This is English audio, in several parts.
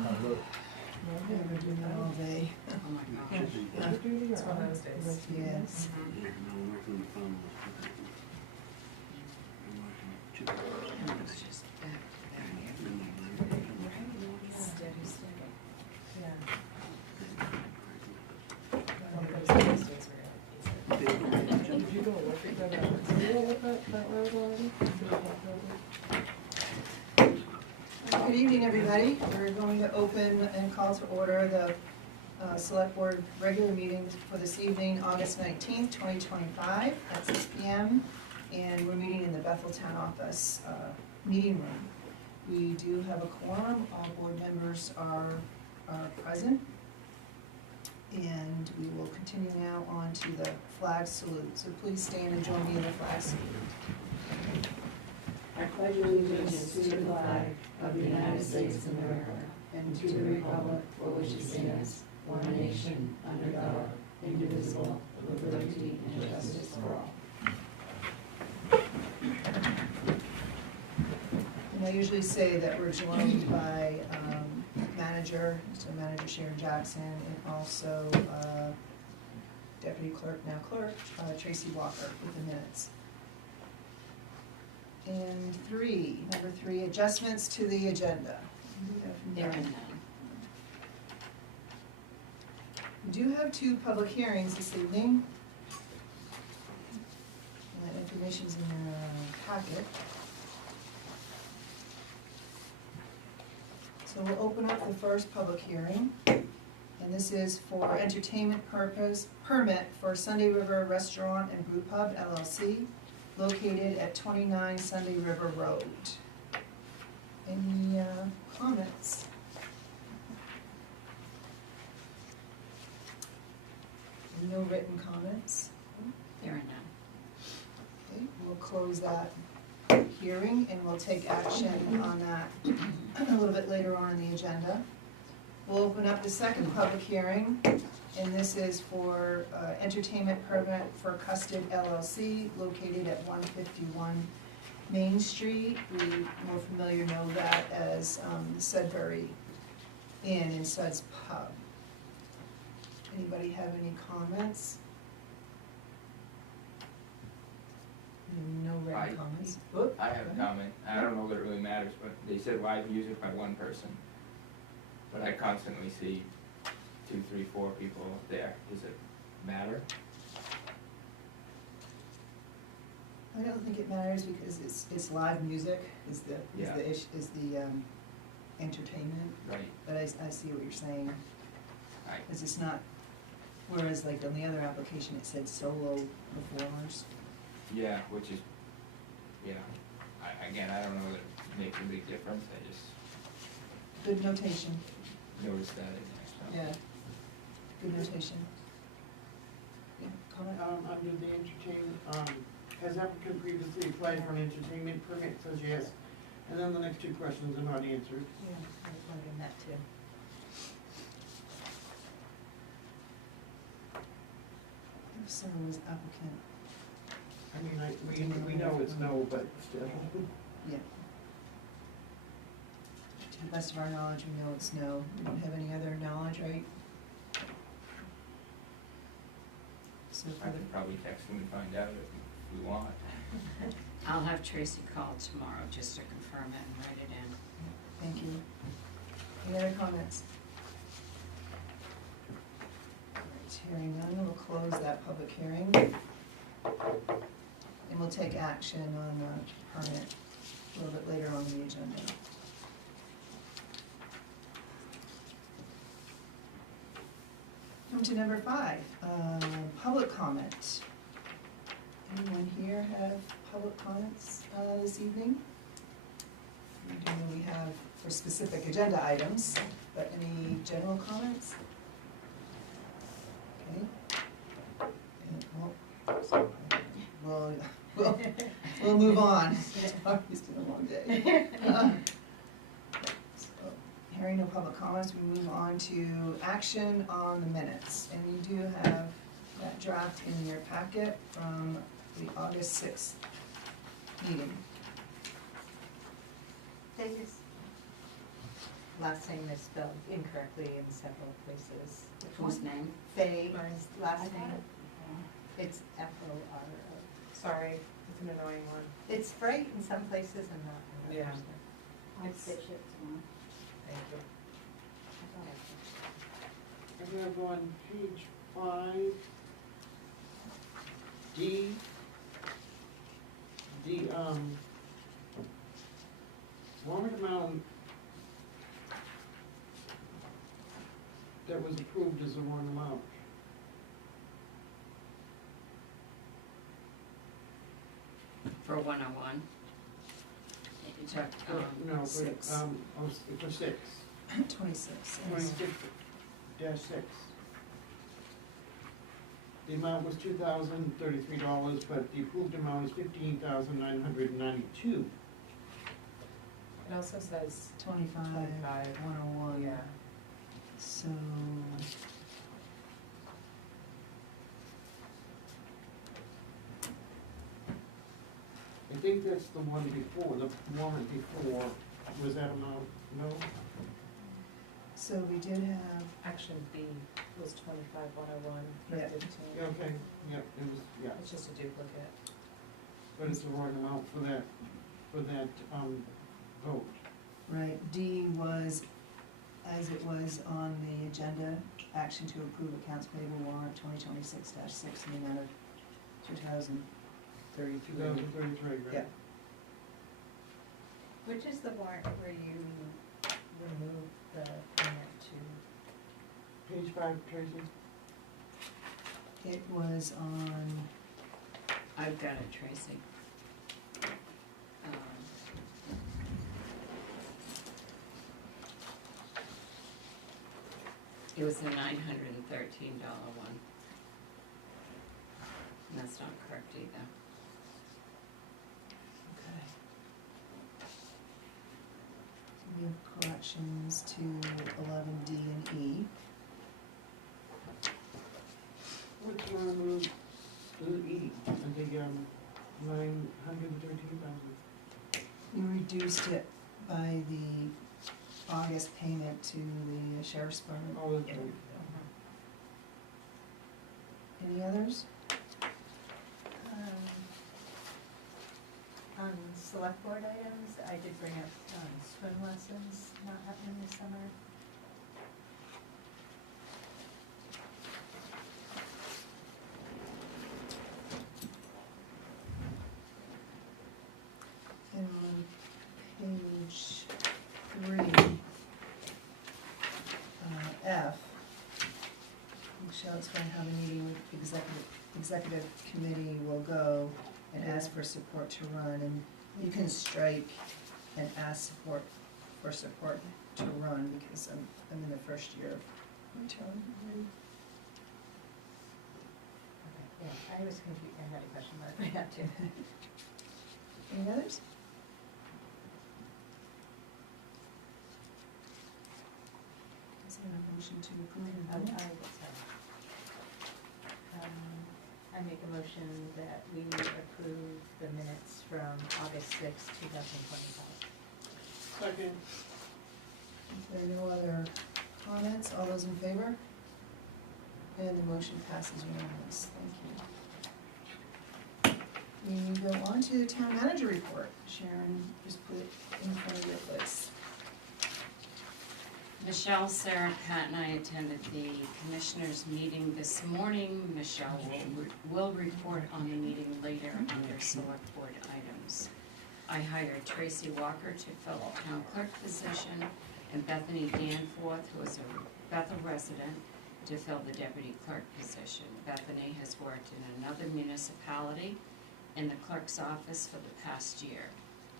Yeah, we're doing that all day. Oh my gosh. It's one of those days. Yes. It's just back to back. Steady, steady. Yeah. Did you go look at that road already? Good evening, everybody. We're going to open and call to order the Select Board regular meeting for this evening, August 19th, 2025 at 6 p.m. And we're meeting in the Betheltown office meeting room. We do have a quorum. All board members are present. And we will continue now on to the flag salute. So please stand and join me in the flag salute. I pledge allegiance to the flag of the United States of America and to the republic for which it stands, one nation, under God, indivisible, with liberty and justice for all. And I usually say that we're joined by manager, so Manager Sharon Jackson, and also Deputy Clerk, now Clerk, Tracy Walker with the minutes. And number three, adjustments to the agenda. There and none. We do have two public hearings this evening. And that information's in your packet. So we'll open up the first public hearing. And this is for entertainment permit for Sunday River Restaurant and Brew Pub LLC, located at 29 Sunday River Road. Any comments? No written comments? There and none. Okay, we'll close that hearing and we'll take action on that a little bit later on in the agenda. We'll open up the second public hearing, and this is for entertainment permit for Custard LLC, located at 151 Main Street. We more familiar know that as the Sudbury Inn and Suds Pub. Anybody have any comments? No written comments. Oop, I have a comment. I don't know that it really matters, but they said live music by one person. But I constantly see 2, 3, 4 people there. Does it matter? I don't think it matters because it's live music is the entertainment. Right. But I see what you're saying. Right. Because it's not, whereas like on the other application it said solo performers. Yeah, which is, yeah. Again, I don't know that it makes a big difference. I just Good notation. noticed that in there. So. Yeah. Good notation. Yeah, comment? Under the entertainment, has applicant previously applied for an entertainment permit? Says yes. And then the next two questions are not answered. Yeah, I was wondering that too. So was applicant. I mean, we know it's no, but still. Yeah. To the best of our knowledge, we know it's no. We don't have any other knowledge, right? So I for the, could probably text them and find out if we want. I'll have Tracy call tomorrow just to confirm it and write it in. thank you. Any other comments? All right, hearing none, we'll close that public hearing. And we'll take action on the permit a little bit later on in the agenda. Come to number 5, public comment. Anyone here have public comments this evening? We do know we have for specific agenda items, but any general comments? Okay. And, we'll move on. It's been a long day. So, hearing no public comments, we move on to action on the minutes. And we do have that draft in your packet from the August 6th meeting. last name is spelled incorrectly in several places. Whose name? Faye, last name, it's F-O-R-O. Sorry, it's an annoying one. It's right in some places and not in Yeah. others. I'll fix it tomorrow. Thank you. I have on page 5, D, warrant amount that was approved is the wrong amount. For 101? You took, No, six. for 6, 26. 26-6. The amount was $2,033, but the approved amount is $15,992. It also says 25, 25. 101. Yeah. So, I think that's the one before, the warrant before, was that amount, no? so we did have, Action B was 25-101 for Yeah. 15. Yeah, okay, yep, it was, yeah, It's just a duplicate. but it's the wrong amount for that, vote. right, D was, as it was on the agenda, action to approve accounts payable warrant 2026-6 in the amount of 2,033. 2033, right? Yeah. Which is the warrant where you remove the payment to, Page 5, Tracy? It was on, I've got it, Tracy. It was the $913 one. And that's not correct either. okay. So we have corrections to 11D and E. What's wrong with the E, I think, 913,000. We reduced it by the August payment to the sheriff's department. Oh, that's right. Any others? on select board items, I did bring up, swim lessons not happening this summer. And on page 3, F, Michelle explained how the meeting with executive committee will go and ask for support to run, and you can strike and ask for support to run, because I'm in the first year of my term already. Okay, yeah, I was confused, I had a question mark right now too. Any others? Is there a motion to approve the I minutes? guess so. I make a motion that we approve the minutes from August sixth, 2025. Second. If there are no other comments, all those in favor? And the motion passes unanimous, thank you. We go on to the town manager report. Sharon, just put it in front of your place. Michelle, Sarah, Pat, and I attended the commissioners' meeting this morning. Michelle will report on the meeting later under select board items. I hired Tracy Walker to fill the town clerk position, and Bethany Danforth, who is a Bethel resident, to fill the deputy clerk position. Bethany has worked in another municipality in the clerk's office for the past year.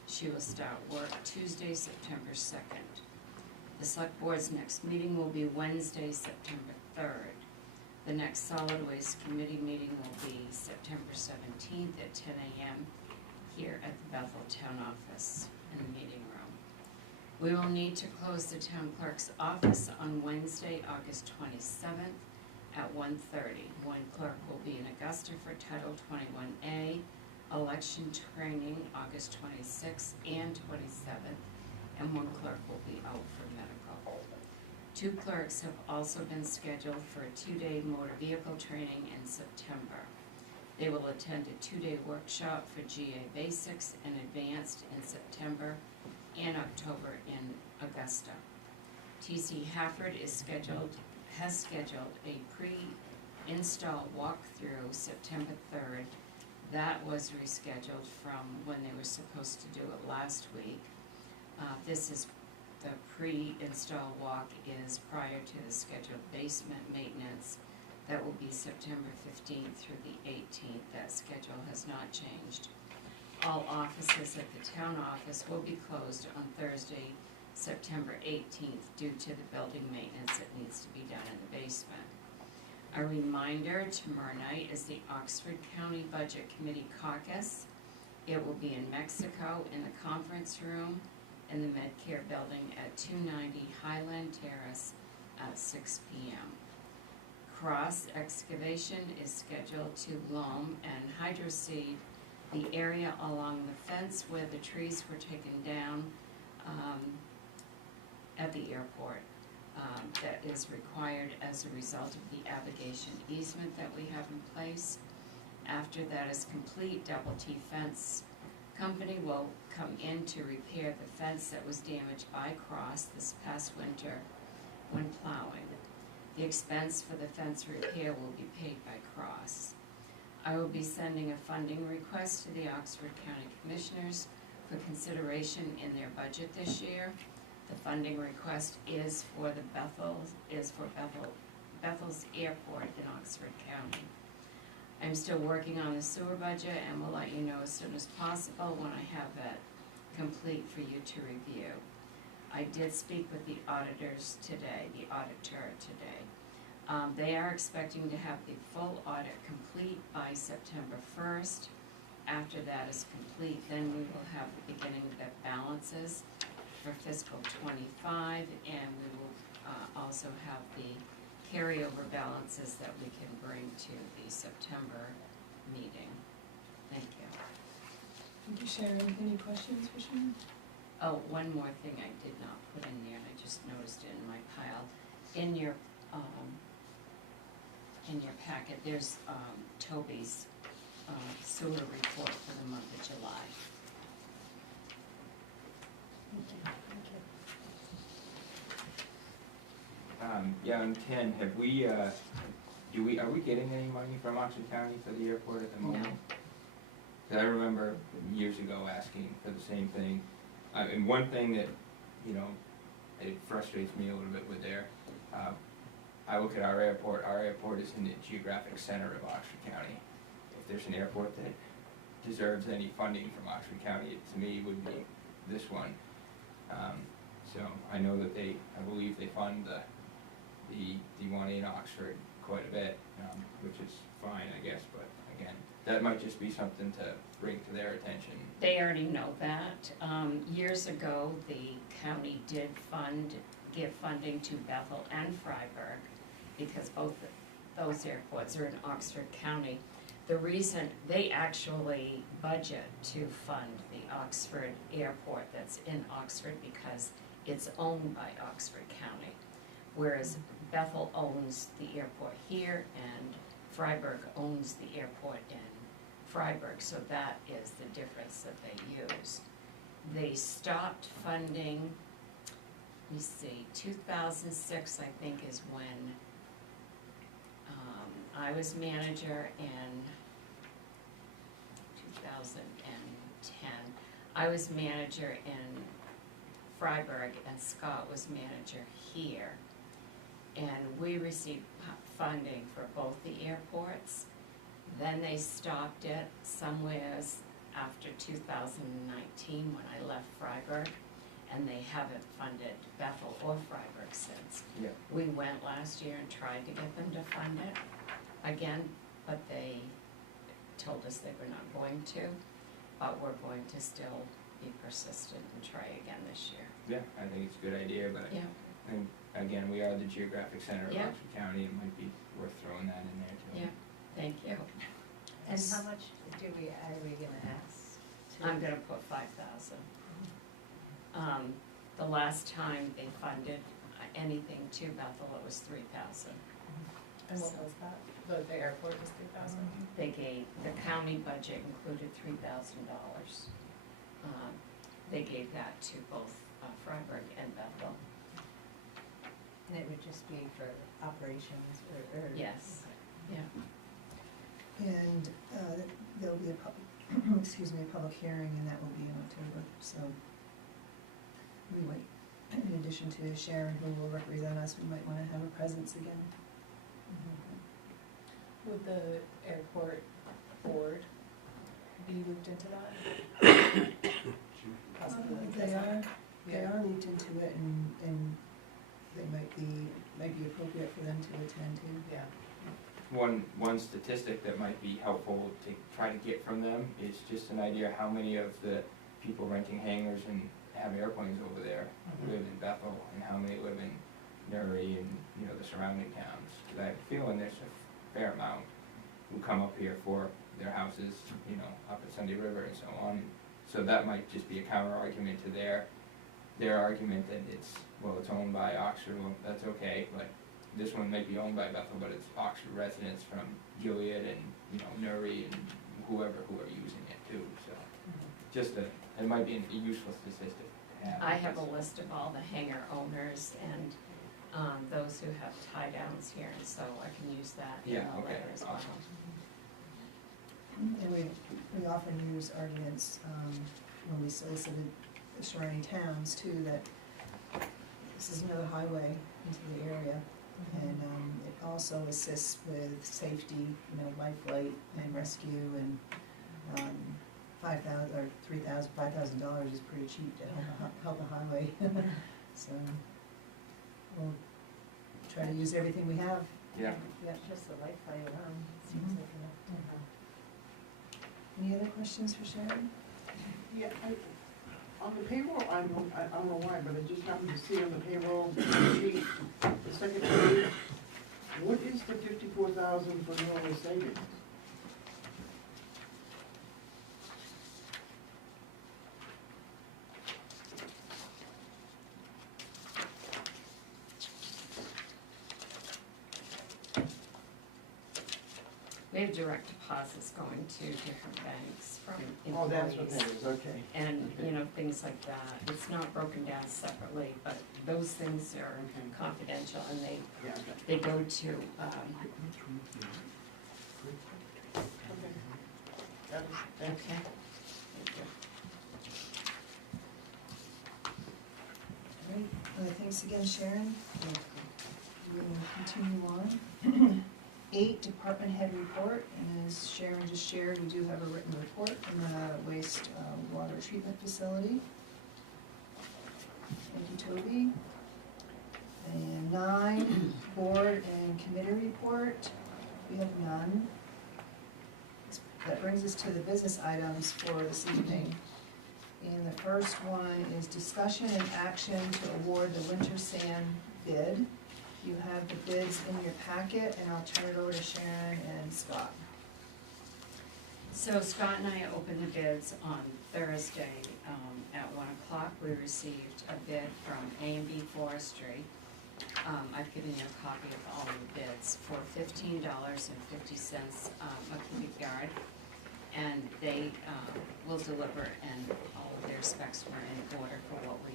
She will start work Tuesday, September 2nd. The select board's next meeting will be Wednesday, September 3rd. The next solid waste committee meeting will be September 17th at 10 a.m. here at the Bethel Town Office in the meeting room. We will need to close the town clerk's office on Wednesday, August 27th at 1:30. One clerk will be in Augusta for Title 21A, election training August 26th and 27th, and one clerk will be out for medical. 2 clerks have also been scheduled for a 2-day motor vehicle training in September. They will attend a 2-day workshop for GA Basics and Advanced in September and October in Augusta. TC Hafford has scheduled a pre-install walkthrough September 3rd. That was rescheduled from when they were supposed to do it last week. This is, the pre-install walk is prior to the scheduled basement maintenance. That will be September 15th through the 18th. That schedule has not changed. All offices at the town office will be closed on Thursday, September 18th, due to the building maintenance that needs to be done in the basement. A reminder, tomorrow night is the Oxford County Budget Committee caucus. It will be in Mexico in the conference room in the Medcare building at 290 Highland Terrace at 6 p.m. Cross excavation is scheduled to loam and hydroseed the area along the fence where the trees were taken down at the airport. That is required as a result of the abrogation easement that we have in place. After that is complete, Double-T Fence Company will come in to repair the fence that was damaged by Cross this past winter when plowing. The expense for the fence repair will be paid by Cross. I will be sending a funding request to the Oxford County Commissioners for consideration in their budget this year. The funding request is for Bethel's Airport in Oxford County. I'm still working on the sewer budget and will let you know as soon as possible when I have that complete for you to review. I did speak with the auditor today. They are expecting to have the full audit complete by September 1st. After that is complete, then we will have the beginning of the balances for fiscal '25, and we will also have the carryover balances that we can bring to the September meeting. Thank you. Thank you, Sharon. Any questions for Sharon? Oh, one more thing I did not put in there, and I just noticed it in my pile. In your packet, there's Toby's sewer report for the month of July. Yeah, on 10, have we, are we getting any money from Oxford County for the airport at the moment? No. 'Cause I remember years ago asking for the same thing. And one thing that, you know, it frustrates me a little bit with there, I look at our airport is in the geographic center of Oxford County. If there's an airport that deserves any funding from Oxford County, it, to me, would be this one. So I know that I believe they fund the one in Oxford quite a bit, which is fine, I guess, but again, that might just be something to bring to their attention. They already know that. Years ago, the county did give funding to Bethel and Freiburg, because both those airports are in Oxford County. The reason they actually budget to fund the Oxford Airport that's in Oxford because it's owned by Oxford County, whereas Bethel owns the airport here and Freiburg owns the airport in Freiburg, so that is the difference that they use. They stopped funding, let me see, 2006 I think is when I was manager, in 2010. I was manager in Freiburg and Scott was manager here. And we received funding for both the airports. Then they stopped it somewheres after 2019 when I left Freiburg, and they haven't funded Bethel or Freiburg since. Yeah. We went last year and tried to get them to fund it again, but they told us they were not going to, but we're going to still be persistent and try again this year. Yeah, I think it's a good idea, but Yeah. I think, again, we are the geographic center of Yeah. Oxford County, it might be worth throwing that in there too. Yeah, thank you. And how much are we gonna ask? I'm gonna put 5,000. The last time they funded anything to Bethel, it was $3,000. And what was that? The airport was 3,000? They gave, the county budget included $3,000. They gave that to both Freiburg and Bethel. And it would just be for operations or? Yes, yeah. And there'll be a public, excuse me, a public hearing, and that will be in October, so we might, in addition to Sharon, who will represent us, we might wanna have a presence again. Would the airport board be looped into that? Possibly. They are looped into it, and they might be appropriate for them to attend to. Yeah. One statistic that might be helpful to try to get from them is just an idea how many of the people renting hangars and have airplanes over there live in Bethel, and how many live in Newry and, you know, the surrounding towns. Because I have a feeling there's a fair amount who come up here for their houses, you know, up at Sunday River and so on. So that might just be a counter argument to their argument that it's owned by Oxford. Well, that's okay, but this one might be owned by Bethel, but it's Oxford residents from Gilead and, you know, Newry and whoever who are using it too, so. Just it might be a useful statistic to have. I have a list of all the hangar owners and those who have tie downs here, and so I can use that in Yeah, the okay, letter as well. awesome. And we often use arguments, when we solicited the surrounding towns too, that this is another highway into the area. And it also assists with safety, you know, life flight and rescue, and $5,000 or $5,000 is pretty cheap to help a highway. So we'll try to use everything we have. Yeah. Yeah. Just the light flight alone seems like enough. Any other questions for Sharon? Yeah, on the payroll, I don't know why, but I just happened to see on the payroll sheet, the second page, what is the 54,000 for normal savings? We have direct deposits going to different banks from Oh, that's what employees. that is, okay. And, you know, things like that. It's not broken down separately, but those things are confidential, and Yeah, okay. they go to, Okay. Got it. Thanks. okay. Thank you. All right, thanks again, Sharon. We will continue on. 8, department head report, and as Sharon just shared, we do have a written report from the waste water treatment facility. Thank you, Toby. And 9, board and committee report, we have none. That brings us to the business items for this evening. And the first one is discussion and action to award the winter sand bid. You have the bids in your packet, and I'll turn it over to Sharon and Scott. So Scott and I opened the bids on Thursday at 1 o'clock. We received a bid from A&B Forestry. I've given you a copy of all the bids for $15.50 a cubic yard. And they will deliver, and all of their specs were in order for what we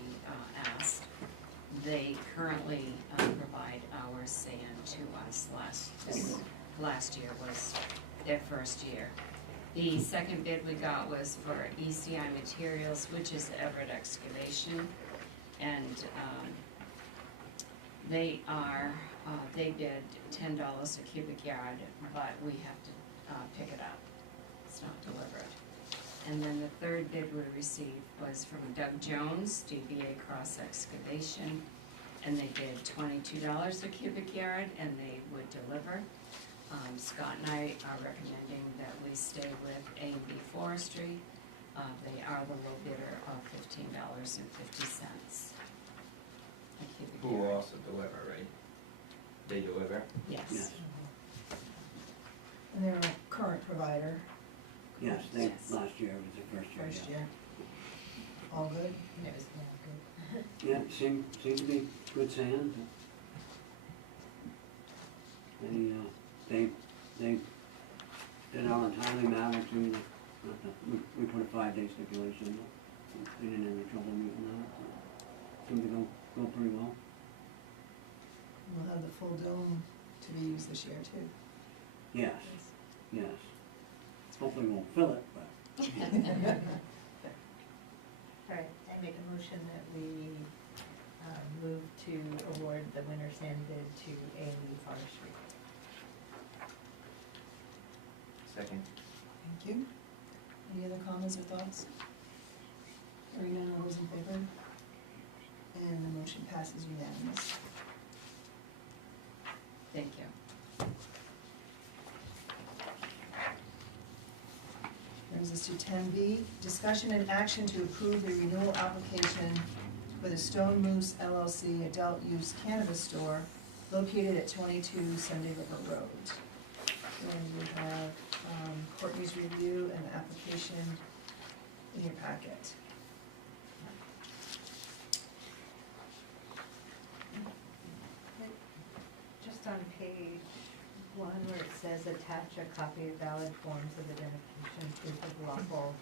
asked. They currently provide our sand to us. Last year was their first year. The second bid we got was for ECI Materials, which is Everett Excavation, and they bid $10 a cubic yard, but we have to pick it up. It's not delivered. And then the third bid we received was from Doug Jones, DBA Cross Excavation, and they bid $22 a cubic yard, and they would deliver. Scott and I are recommending that we stay with A&B Forestry. They are the low bidder of $15.50 a cubic Who will yard. also deliver, right? They deliver? Yes. And they're a current provider, Yes, Yes. last year was the first year. first yeah. year. All good? And it was, yeah, good. Yeah, seemed to be good sand. They did our entirely matter to, we put a 5-day stipulation, but they didn't have any trouble meeting that. Seemed to go pretty well. We'll have the full dome to be used this year too. Yes, yes. Hopefully we won't fill it, but. All right, I make a motion that we move to award the winter sand bid to A&E Forestry. Second. Thank you. Any other comments or thoughts? Hearing none, all those in favor? And the motion passes unanimous. Thank you. Brings us to 10B, discussion and action to approve the renewal application for the Stone Moose LLC adult use cannabis store located at 22 Sunday River Road. And we have Courtney's review and the application in your packet. Just on page 1 where it says attach a copy of valid forms of identification, proof of lawful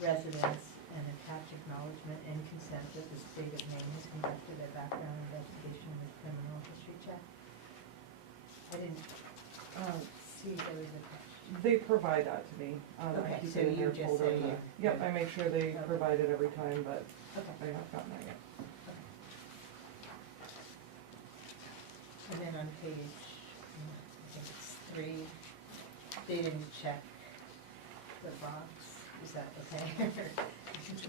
residence, and attach acknowledgement and consent that the state of Maine has conducted a background investigation with criminal history check. I didn't see those attached. They provide that to me. Okay, I keep so it in you their just folder. say you- Yep, I make sure they Okay. provide it every time, but Okay. I have gotten that yet. And then on page, I think it's 3, they didn't check the box, is that okay?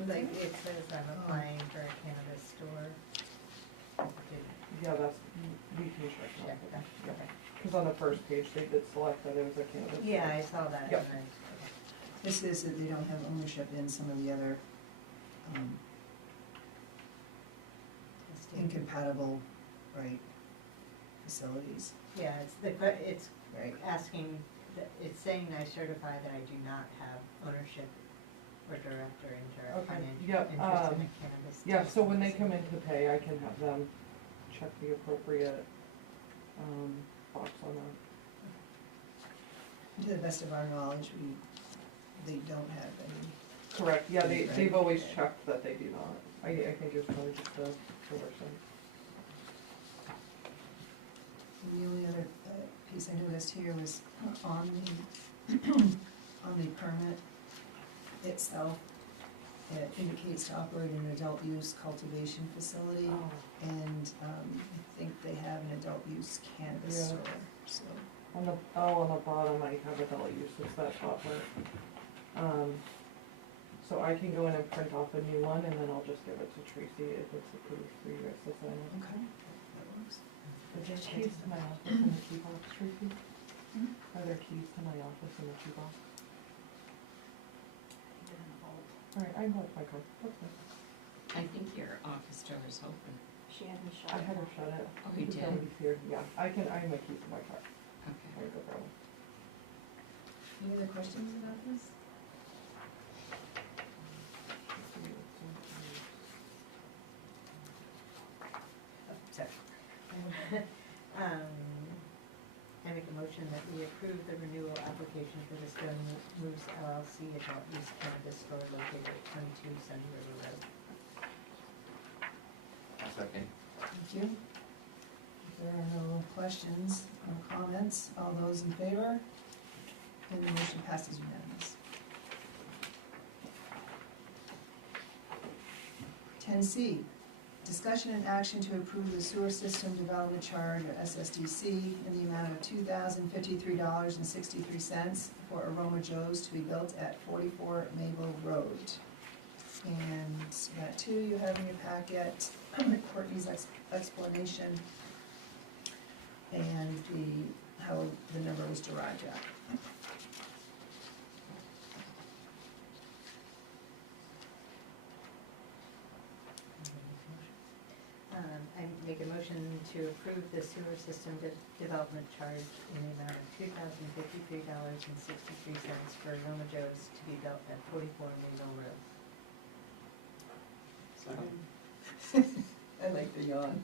Like, it says I'm applying for a cannabis store. Did Yeah, that's, we can check check that. that, okay. Because on the first page, they did select that it was a cannabis. Yeah, I saw that, and Yep. I, okay. This is that they don't have ownership in some of the other incompatible, right, facilities, Yeah, it's right? asking, it's saying I certify that I do not have ownership or direct or indirect Okay, financial yep, interest in a cannabis. Yeah, so when they come in to pay, I can have them check the appropriate, box on that. To the best of our knowledge, they don't have any. Correct, yeah, Right. they've always checked that they do not. I think it's probably just the person. And the only other piece I noticed here was on the, on the permit itself, it indicates to operate an adult use cultivation facility, and I think they have an adult use cannabis Yeah. store, so. On the bottom, I have adult use, it's that top part. So I can go in and print off a new one, and then I'll just give it to Tracy if it's approved for you guys to sign it. Okay, that works. Is there keys to my office in the key box, Tracy? Are there keys to my office in the key box? Alright, I can go with my car, that's fine. I think your office door is open. She had me shut I had her shut it. Oh, you did? Nobody's here, yeah, I have my keys to my car, Okay. I go grab them. Any other questions about this? Oh, sorry. I make a motion that we approve the renewal application for the Stone Moose LLC adult use cannabis store located at 22 Sunny River Road. Second. Thank you. If there are no questions or comments, all those in favor? And the motion passes unanimous. 10C, discussion and action to approve the sewer system development charge, or SSDC, in the amount of $2,053.63 for Aroma Joe's to be built at 44 Maple Road. And that too you have in your packet, Courtney's explanation and how the number was derived at. I make a motion to approve the sewer system development charge in the amount of $2,053.63 for Aroma Joe's to be built at 44 Maple Road. Second. beyond.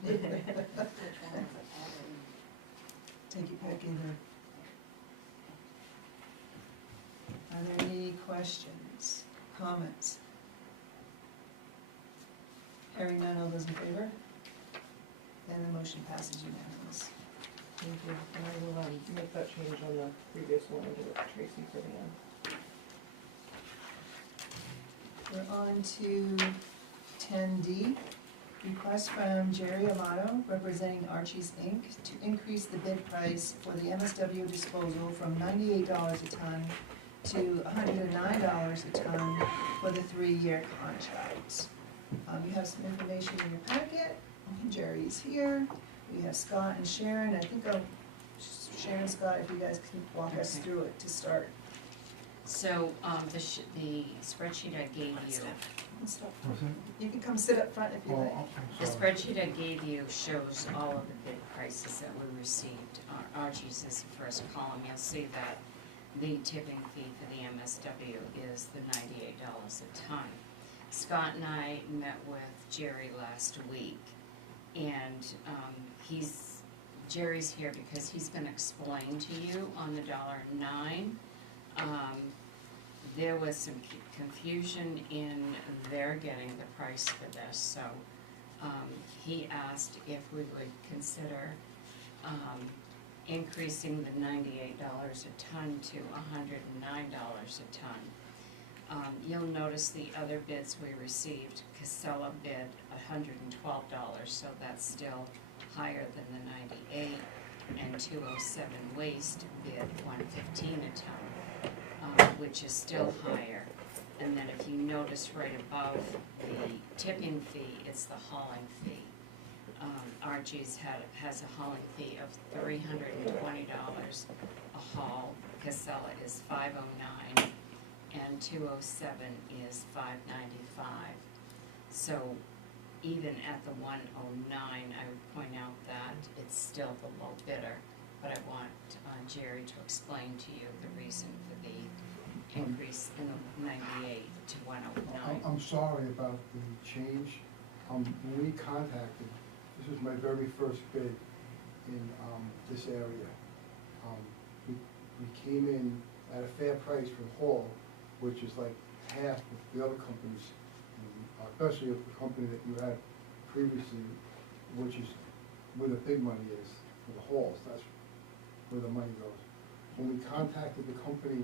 Take it back in there. Are there any questions, comments? Hearing none, all those in favor? Then the motion passes unanimous. Thank you, and I will, make that change on the previous one, and give it to Tracy for the end. We're on to 10D, request from Jerry Amato, representing Archie's Inc., to increase the bid price for the MSW disposal from $98 a ton to $109 a ton for the 3-year contract. You have some information in your packet. Jerry's here. We have Scott and Sharon. I think Sharon, Scott, if you guys can walk us Okay. through it to start. So, the spreadsheet I gave you, You can come sit up front if you like. the spreadsheet I gave you shows all of the bid prices that we received. Archie's is the first column. You'll see that the tipping fee for the MSW is the $98 a ton. Scott and I met with Jerry last week, and Jerry's here because he's gonna explain to you on the $1.09. There was some confusion in their getting the price for this, so he asked if we would consider increasing the $98 a ton to $109 a ton. You'll notice the other bids we received, Casella bid $112, so that's still higher than the 98, and 207 Waste bid $115 a ton, which is still higher. And then if you notice right above the tipping fee, it's the hauling fee. Archie's has a hauling fee of $320 a haul, Casella is $509, and 207 is $595. So even at the 109, I would point out that it's still the low bidder, but I want Jerry to explain to you the reason for the increase in the 98 to 109. I'm sorry about the change. When we contacted, this was my very first bid in this area. We came in at a fair price for haul, which is like half of the other companies, especially the company that you had previously, which is where the big money is for the hauls. That's where the money goes. When we contacted the company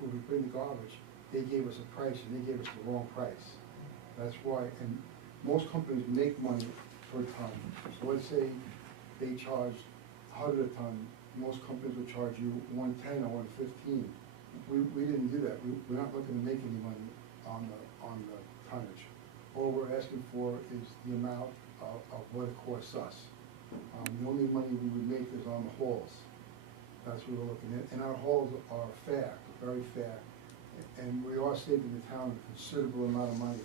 where we bring the garbage, they gave us a price and they gave us the wrong price. That's why, and most companies make money per ton. So let's say they charge 100 a ton, most companies will charge you 110 or 115. We didn't do that. We're not looking to make any money on the tonnage. All we're asking for is the amount of what it costs us. The only money we would make is on the hauls. That's what we're looking at. And our hauls are fair, very fair. And we are saving the town a considerable amount of money.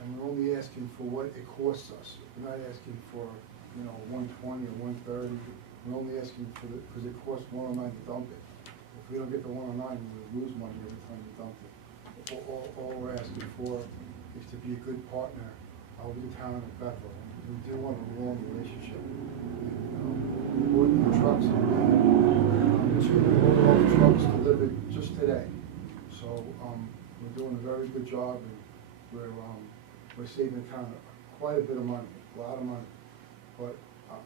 And we're only asking for what it costs us. We're not asking for, 120 or 130. We're only asking for because it costs 109 to dump it. If we don't get the 109, we lose money every time we dump it. All we're asking for is to be a good partner with the town of Bethel. We do want a long relationship. We ordered the trucks, all the trucks delivered just today. So we're doing a very good job, and we're saving the town quite a bit of money, a lot of money. But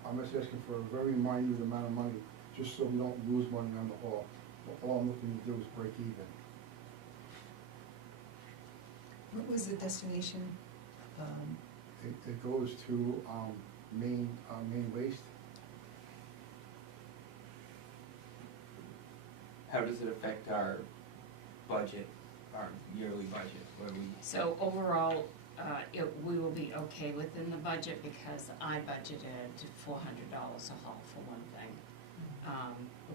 I'm just asking for a very minute amount of money, just so we don't lose money on the haul. All I'm looking to do is break even. What was the destination? It goes to Main Waste. How does it affect our budget, our yearly budget, where we? So overall, we will be okay within the budget because I budgeted $400 a haul for one thing.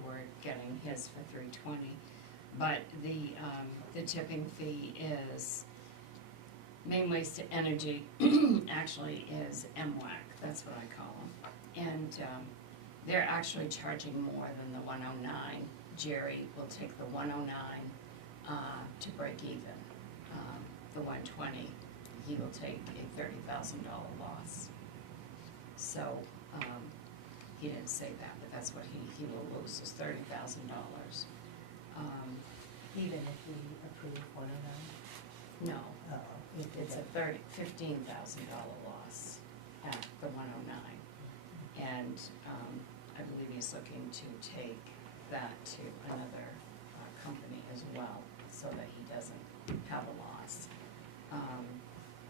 We're getting his for $320, but the tipping fee is, Main Waste to Energy actually is MWAC, that's what I call them. And they're actually charging more than the 109. Jerry will take the 109 to break even. The 120, he will take a $30,000 loss. So, he didn't say that, but that's what he will lose, is $30,000. Even if we approve 109? No, it's a $15,000 loss at the 109. And, I believe he's looking to take that to another, company as well, so that he doesn't have a loss.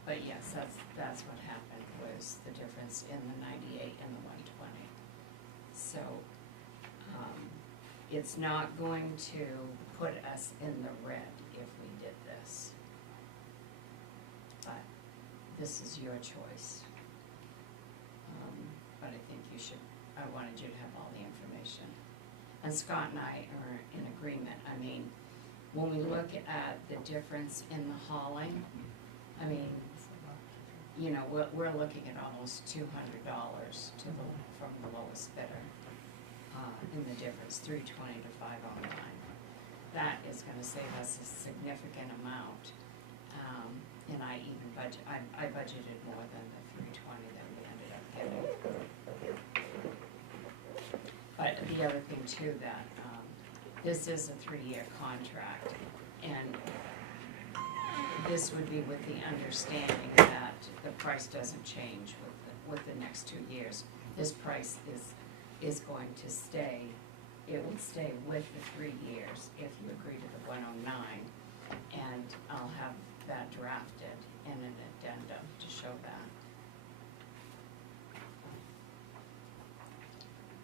But yes, that's what happened, was the difference in the 98 and the 120. So, it's not going to put us in the red if we did this. But this is your choice. But I think you should, I wanted you to have all the information. And Scott and I are in agreement. I mean, when we look at the difference in the hauling, I mean, you know, we're looking at almost $200 from the lowest bidder, in the difference, 320 to 509. That is gonna save us a significant amount, and I even I budgeted more than the 320 that we ended up getting. But the other thing too, that, this is a 3-year contract, and this would be with the understanding that the price doesn't change with the next 2 years. This price is going to stay, it would stay with the 3 years if you agree to the 109, and I'll have that drafted in an addendum to show that.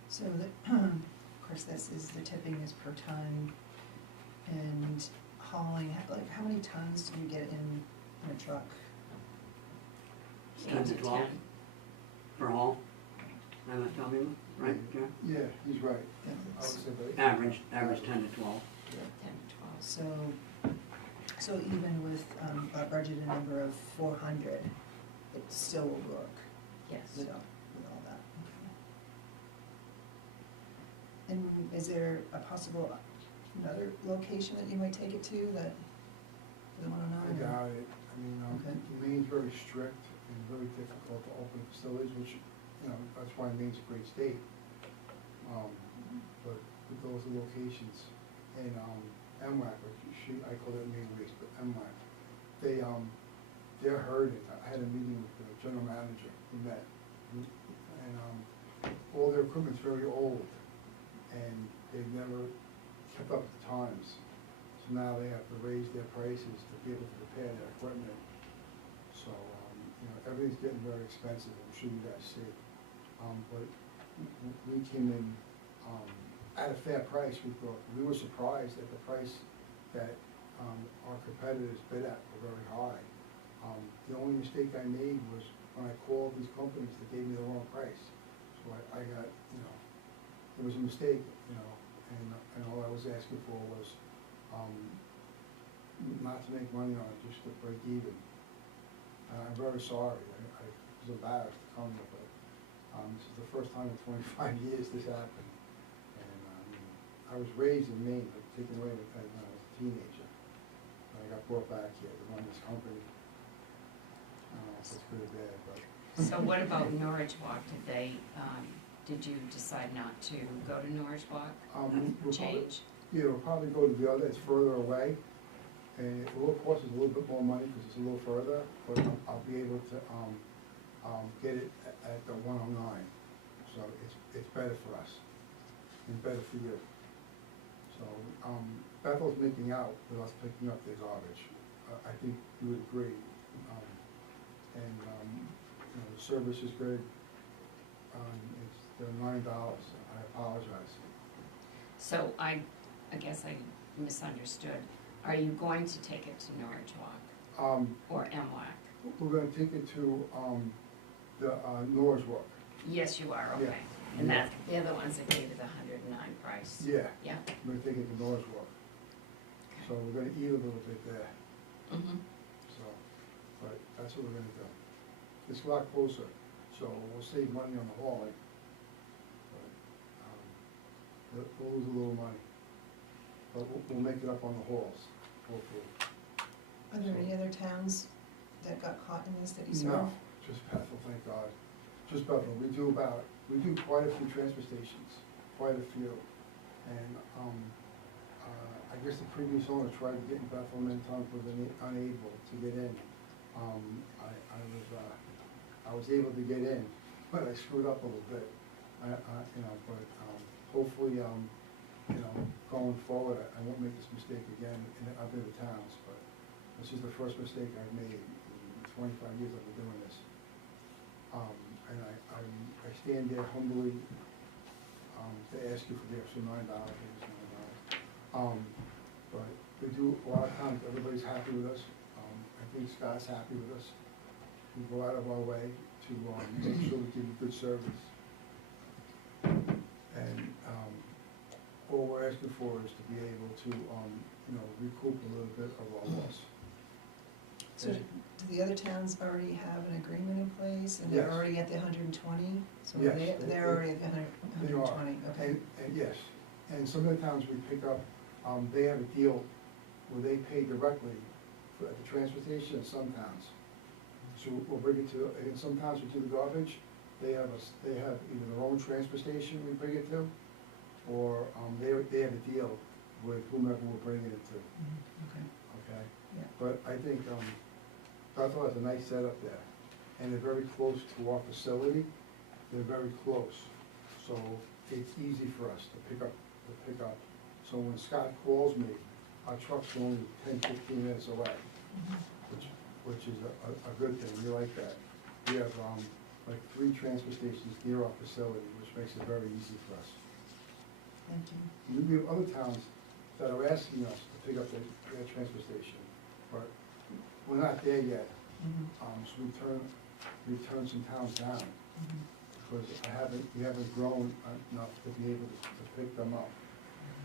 So, of course, the tipping is per ton, and hauling, like, how many tons do you get in a truck? 8 10 to to 12. 10. For haul, MSW, right, John? Yeah, he's right. Yeah, I would say about 8. Average 10 to 12. 10 to 12. So even with a budgeted number of 400, it still will work Yes. with all that. Okay. And is there a possible another location that you might take it to, that, for the 109? I doubt it. I mean, Okay. Maine's very strict and very difficult to open facilities, which, you know, that's why Maine's a great state. But with those locations, and MWAC, I call it Maine Waste, but MWAC, they're hurting. I had a meeting with the general manager, we met, and all their equipment's very old, and they've never kept up with the times. So now they have to raise their prices to be able to repair their equipment. So, you know, everything's getting very expensive, I'm sure you guys see. But we came in at a fair price. We were surprised at the price that our competitors bid at were very high. The only mistake I made was when I called these companies, they gave me the wrong price. So I got, you know, it was a mistake, you know, and all I was asking for was not to make money on it, just to break even. I'm very sorry. I was embarrassed to come here, but this is the first time in 25 years this happened. And I was raised in Maine, but taken away when I was a teenager. I got brought back here to run this company. I don't know if it's good or bad, but. So what about Norwich Walk? Did you decide not to go to Norwich Walk? We'll Change? Yeah, we'll probably go to the other, it's further away, and it will cost us a little bit more money because it's a little further, but I'll be able to, get it at the 109. So it's better for us, and better for you. So, Bethel's making out with us picking up their garbage. I think you would agree. And, you know, the service is good. They're $9, I apologize. So I guess I misunderstood. Are you going to take it to Norwich Walk or MWAC? We're gonna take it to, the, Norrisburg. Yes, you are, Yeah. okay. And they're the ones that gave you the 109 price? Yeah, Yeah? we're gonna take it to Norrisburg. So we're gonna eat a little bit there, Mm-hmm. so, but that's what we're gonna do. It's a lot closer, so we'll save money on the hauling. But, we'll lose a little money. But we'll make it up on the hauls, hopefully. Are there any other towns that got caught in this that you serve? No, just Bethel, thank God. Just Bethel. We do quite a few transfer stations, quite a few. And, I guess the previous owner tried to get in Bethel and then Tom was unable to get in. I was able to get in, but I screwed up a little bit. Hopefully, going forward, I won't make this mistake again in other towns, but this is the first mistake I've made in 25 years I've been doing this. And I stand there humbly, to ask you for the extra $9, but we do, a lot of times, everybody's happy with us. I think Scott's happy with us. We go out of our way to, make sure we give you good service. And, all we're asking for is to be able to, recoup a little bit of our loss. So do the other towns already have an agreement in place, and they're Yes. already at the 120? So Yes, they're already at the 120, okay. And yes, and some of the towns we pick up, they have a deal where they pay directly at the transfer station in some towns. So we'll bring it to, in some towns we do the garbage, they have either their own transfer station we bring it to, or, they have a deal with whomever we're bringing it to, Okay, okay? yeah. But I think, Bethel has a nice setup there, and they're very close to our facility, they're very close. So it's easy for us to pick up. So when Scott calls me, our truck's only 10-15 minutes away, which is a good thing, we like that. We have, like 3 transfer stations near our facility, which makes it very easy for us. Thank you. We have other towns that are asking us to pick up their transfer station, but we're not there yet. So we turn some towns down, because we haven't grown enough to be able to pick them up.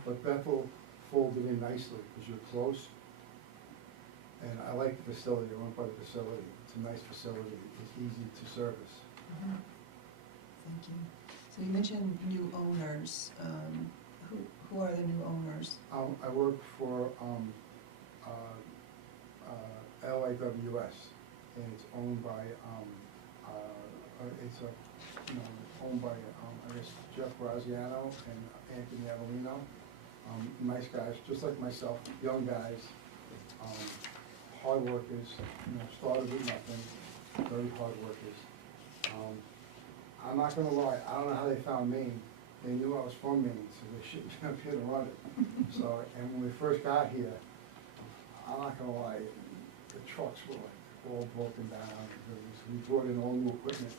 But Bethel folded in nicely, because you're close, and I like the facility, I went by the facility, it's a nice facility, it's easy to service. Thank you. So you mentioned new owners. Who are the new owners? I work for LIWS, and it's owned by, owned by, I guess, Jeff Graziano and Anthony Avellino. Nice guys, just like myself, young guys, hard workers, started with nothing, very hard workers. I'm not gonna lie, I don't know how they found Maine. They knew I was from Maine, so they shouldn't be up here to run it. So, and when we first got here, I'm not gonna lie, the trucks were like all broken down. So we brought in all new equipment,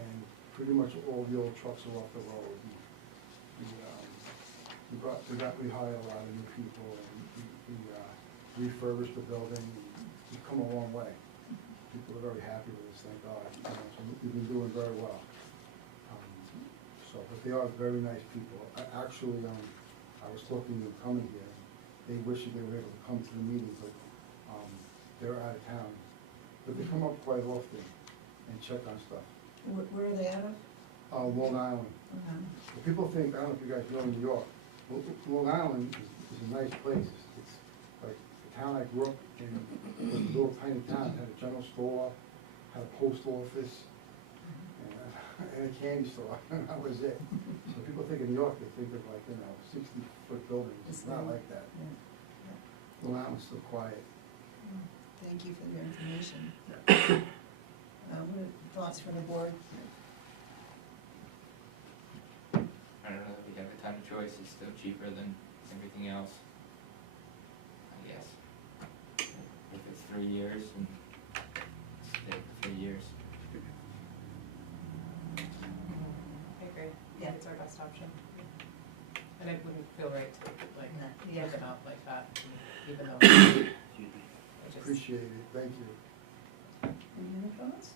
and pretty much all the old trucks are off the road. We hired a lot of new people, and we refurbished the building. We've come a long way. People are very happy with us, thank God. So we've been doing very well. But they are very nice people. I was talking to them coming here. They wish that they were able to come to the meetings, but they're out of town. But they come up quite often and check on stuff. Where are they out of? Long Island. Okay. But people think, I don't know if you guys know New York, Long Island is a nice place. It's like the town I grew up in, was a little tiny town, had a general store, had a post office, and a candy store, and that was it. So people think of New York, they think of like, 60-foot buildings, it's not like that. Yeah. Long Island's still quiet. Thank you for your information. What are thoughts from the board? I don't know that we have a ton of choice, it's still cheaper than everything else, I guess. If it's 3 years, and stay for 3 years. I agree. Yeah. It's our best option. And it wouldn't feel right to like No. give it out like that, even though it just. Appreciate it, thank you. Any other thoughts?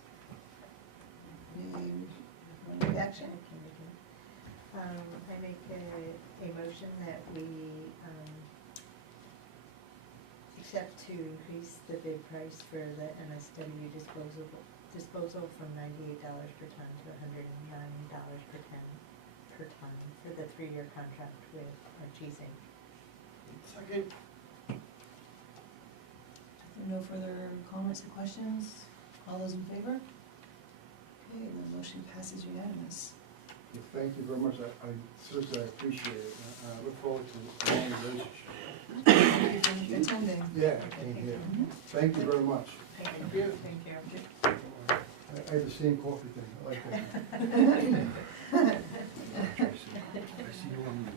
Any action? I make a motion that we, accept to increase the bid price for the MSW disposal from $98 per ton to $109 per ton for the 3-year contract with G-Zinc. Second. No further comments or questions? All those in favor? Okay, the motion passes unanimous. Well, thank you very much, I seriously appreciate it, I look forward to a long relationship. Thank you for attending. Yeah, I came here. Thank you very much. Thank you. Thank you. I have the same coffee thing, I like that.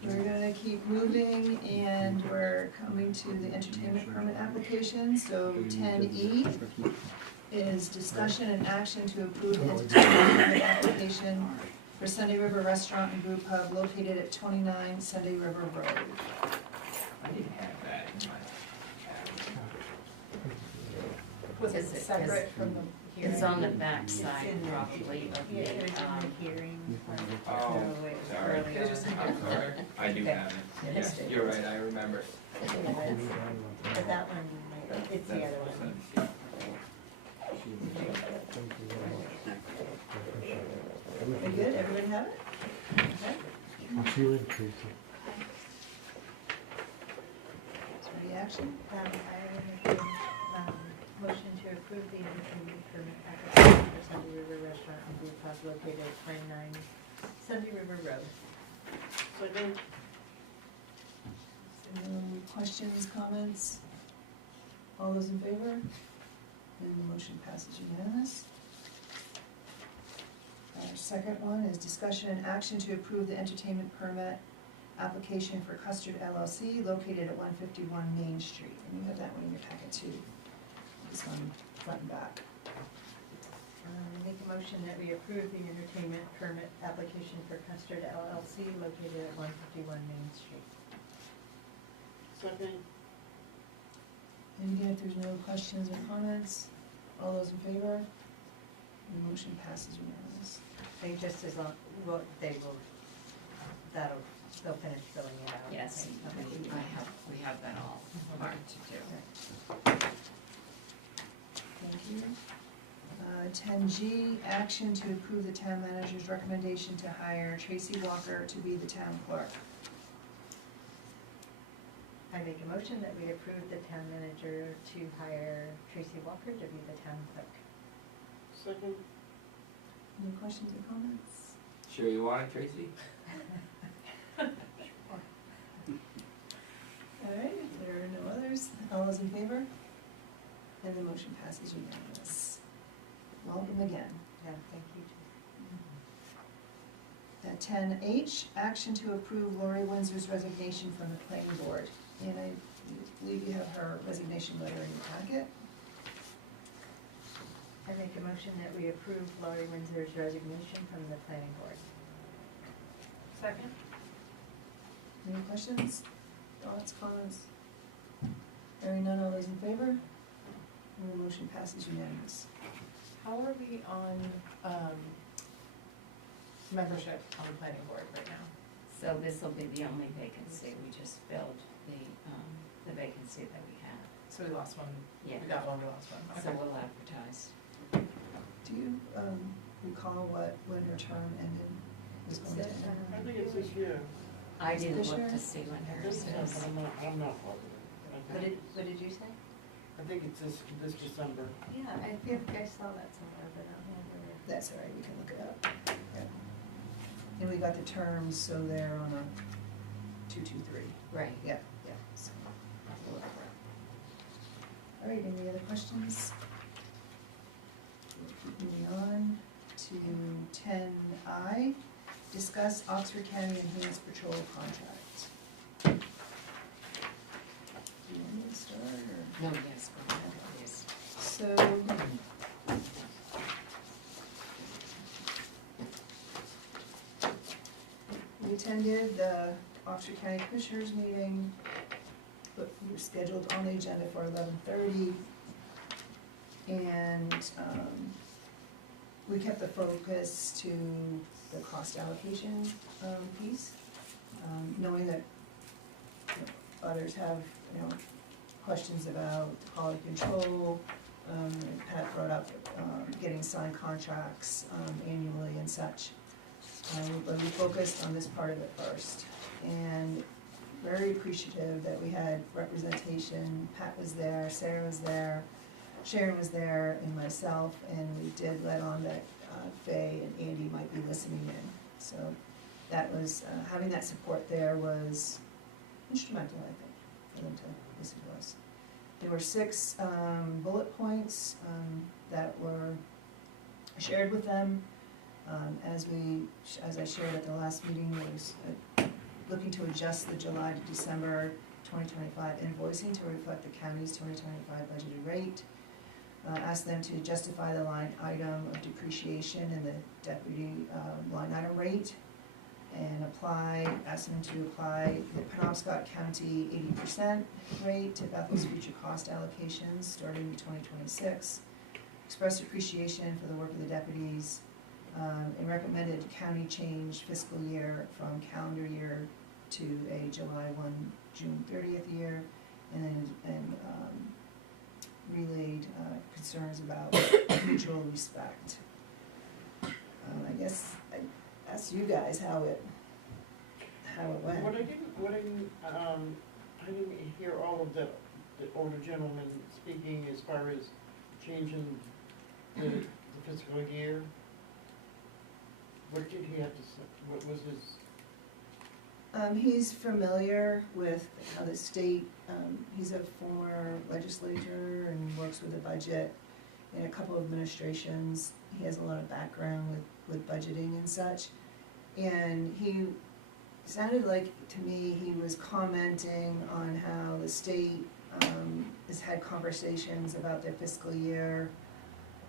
We're gonna keep moving, and we're coming to the entertainment permit application, so 10E is discussion and action to approve entertainment permit application for Sunday River Restaurant and Brew Pub located at 29 Sunday River Road. I didn't have that in my Was it Is it- separate from the hearing? It's on the back side It's in- probably of Yeah, it was the, in the hearing. Oh, So it was sorry. earlier. It was just in I'm sorry, I do Okay. have it, Yeah, yes, missed it. you're right, I remember. Yeah, that's- But that one, it's the other one. We good, everybody have it? Okay, I'll see you later, Tracy. so the action? I would motion to approve the entertainment permit application for Sunday River Restaurant and Brew Pub located at 29 Sunday River Road. Second, Questions, comments? All those in favor? And the motion passes unanimous. Our second one is discussion and action to approve the entertainment permit application for Custard LLC located at 151 Main Street. And you have that one in your packet too. This one, front and back. Make a motion that we approve the entertainment permit application for Custard LLC located at 151 Main Street. second, And again, if there's no questions or comments, all those in favor? The motion passes unanimous. They just as long, well, they will, they'll finish filling it out. yes, Okay. we have that all marked to do. Thank you. 10G, action to approve the town manager's recommendation to hire Tracy Walker to be the town clerk. I make a motion that we approve the town manager to hire Tracy Walker to be the town clerk. second, Any questions or comments? Sure you want it, Tracy? All right, if there are no others, all those in favor? And the motion passes unanimous. Welcome again. Yeah, thank you. 10H, action to approve Lori Windsor's resignation from the planning board. And I believe you have her resignation letter in your packet. I make a motion that we approve Laurie Windsor's resignation from the planning board. Second. Any questions, thoughts, comments? Hearing none, all those in favor? And the motion passes unanimous. How are we on, membership on the planning board right now? So this will be the only vacancy, we just filled the vacancy that we had. So we lost one, Yeah. we got one, we lost one. So Okay. we'll advertise. Do you recall when her term ended? Was going to end? I think it's this year. I didn't This look year? to see when I hers think so, is. but I'm not positive. What did you say? I think it's this December. Yeah, I think I saw that somewhere, but I don't remember. That's all right, we can look it up. Yep. And we got the terms, so they're on a 2-2-3. Right. Yeah, yeah. So, we'll look for it. All right, any other questions? We'll keep moving on to 10I, discuss Oxford County Enhanced Patrol Contract. Do you want me to start, or? No, yes, go ahead, please. So. We attended the Oxford County Commissioners meeting, but we were scheduled on the agenda for 11:30. And, we kept the focus to the cost allocation, piece, knowing that others have, questions about quality control. Pat brought up, getting signed contracts, annually and such. But we focused on this part of it first, and very appreciative that we had representation. Pat was there, Sarah was there, Sharon was there and myself, and we did let on that Faye and Andy might be listening in. So that was, having that support there was instrumental, I think, for them to listen to us. There were 6 bullet points that were shared with them. As I shared at the last meeting, was looking to adjust the July to December 2025 invoicing to reflect the county's 2025 budgeted rate. Ask them to justify the line item of depreciation in the deputy line item rate, and ask them to apply the Penobscot County 80% rate to Bethel's future cost allocations starting in 2026. Express appreciation for the work of the deputies, and recommended county change fiscal year from calendar year to a July 1, June 30th year, and relayed concerns about mutual respect. I guess I asked you guys how it went. I didn't hear all of the older gentlemen speaking as far as changing the fiscal year. What did he have to say? What was his? He's familiar with how the state, he's a former legislator and works with the budget in a couple of administrations. He has a lot of background with budgeting and such. And he sounded like, to me, he was commenting on how the state has had conversations about their fiscal year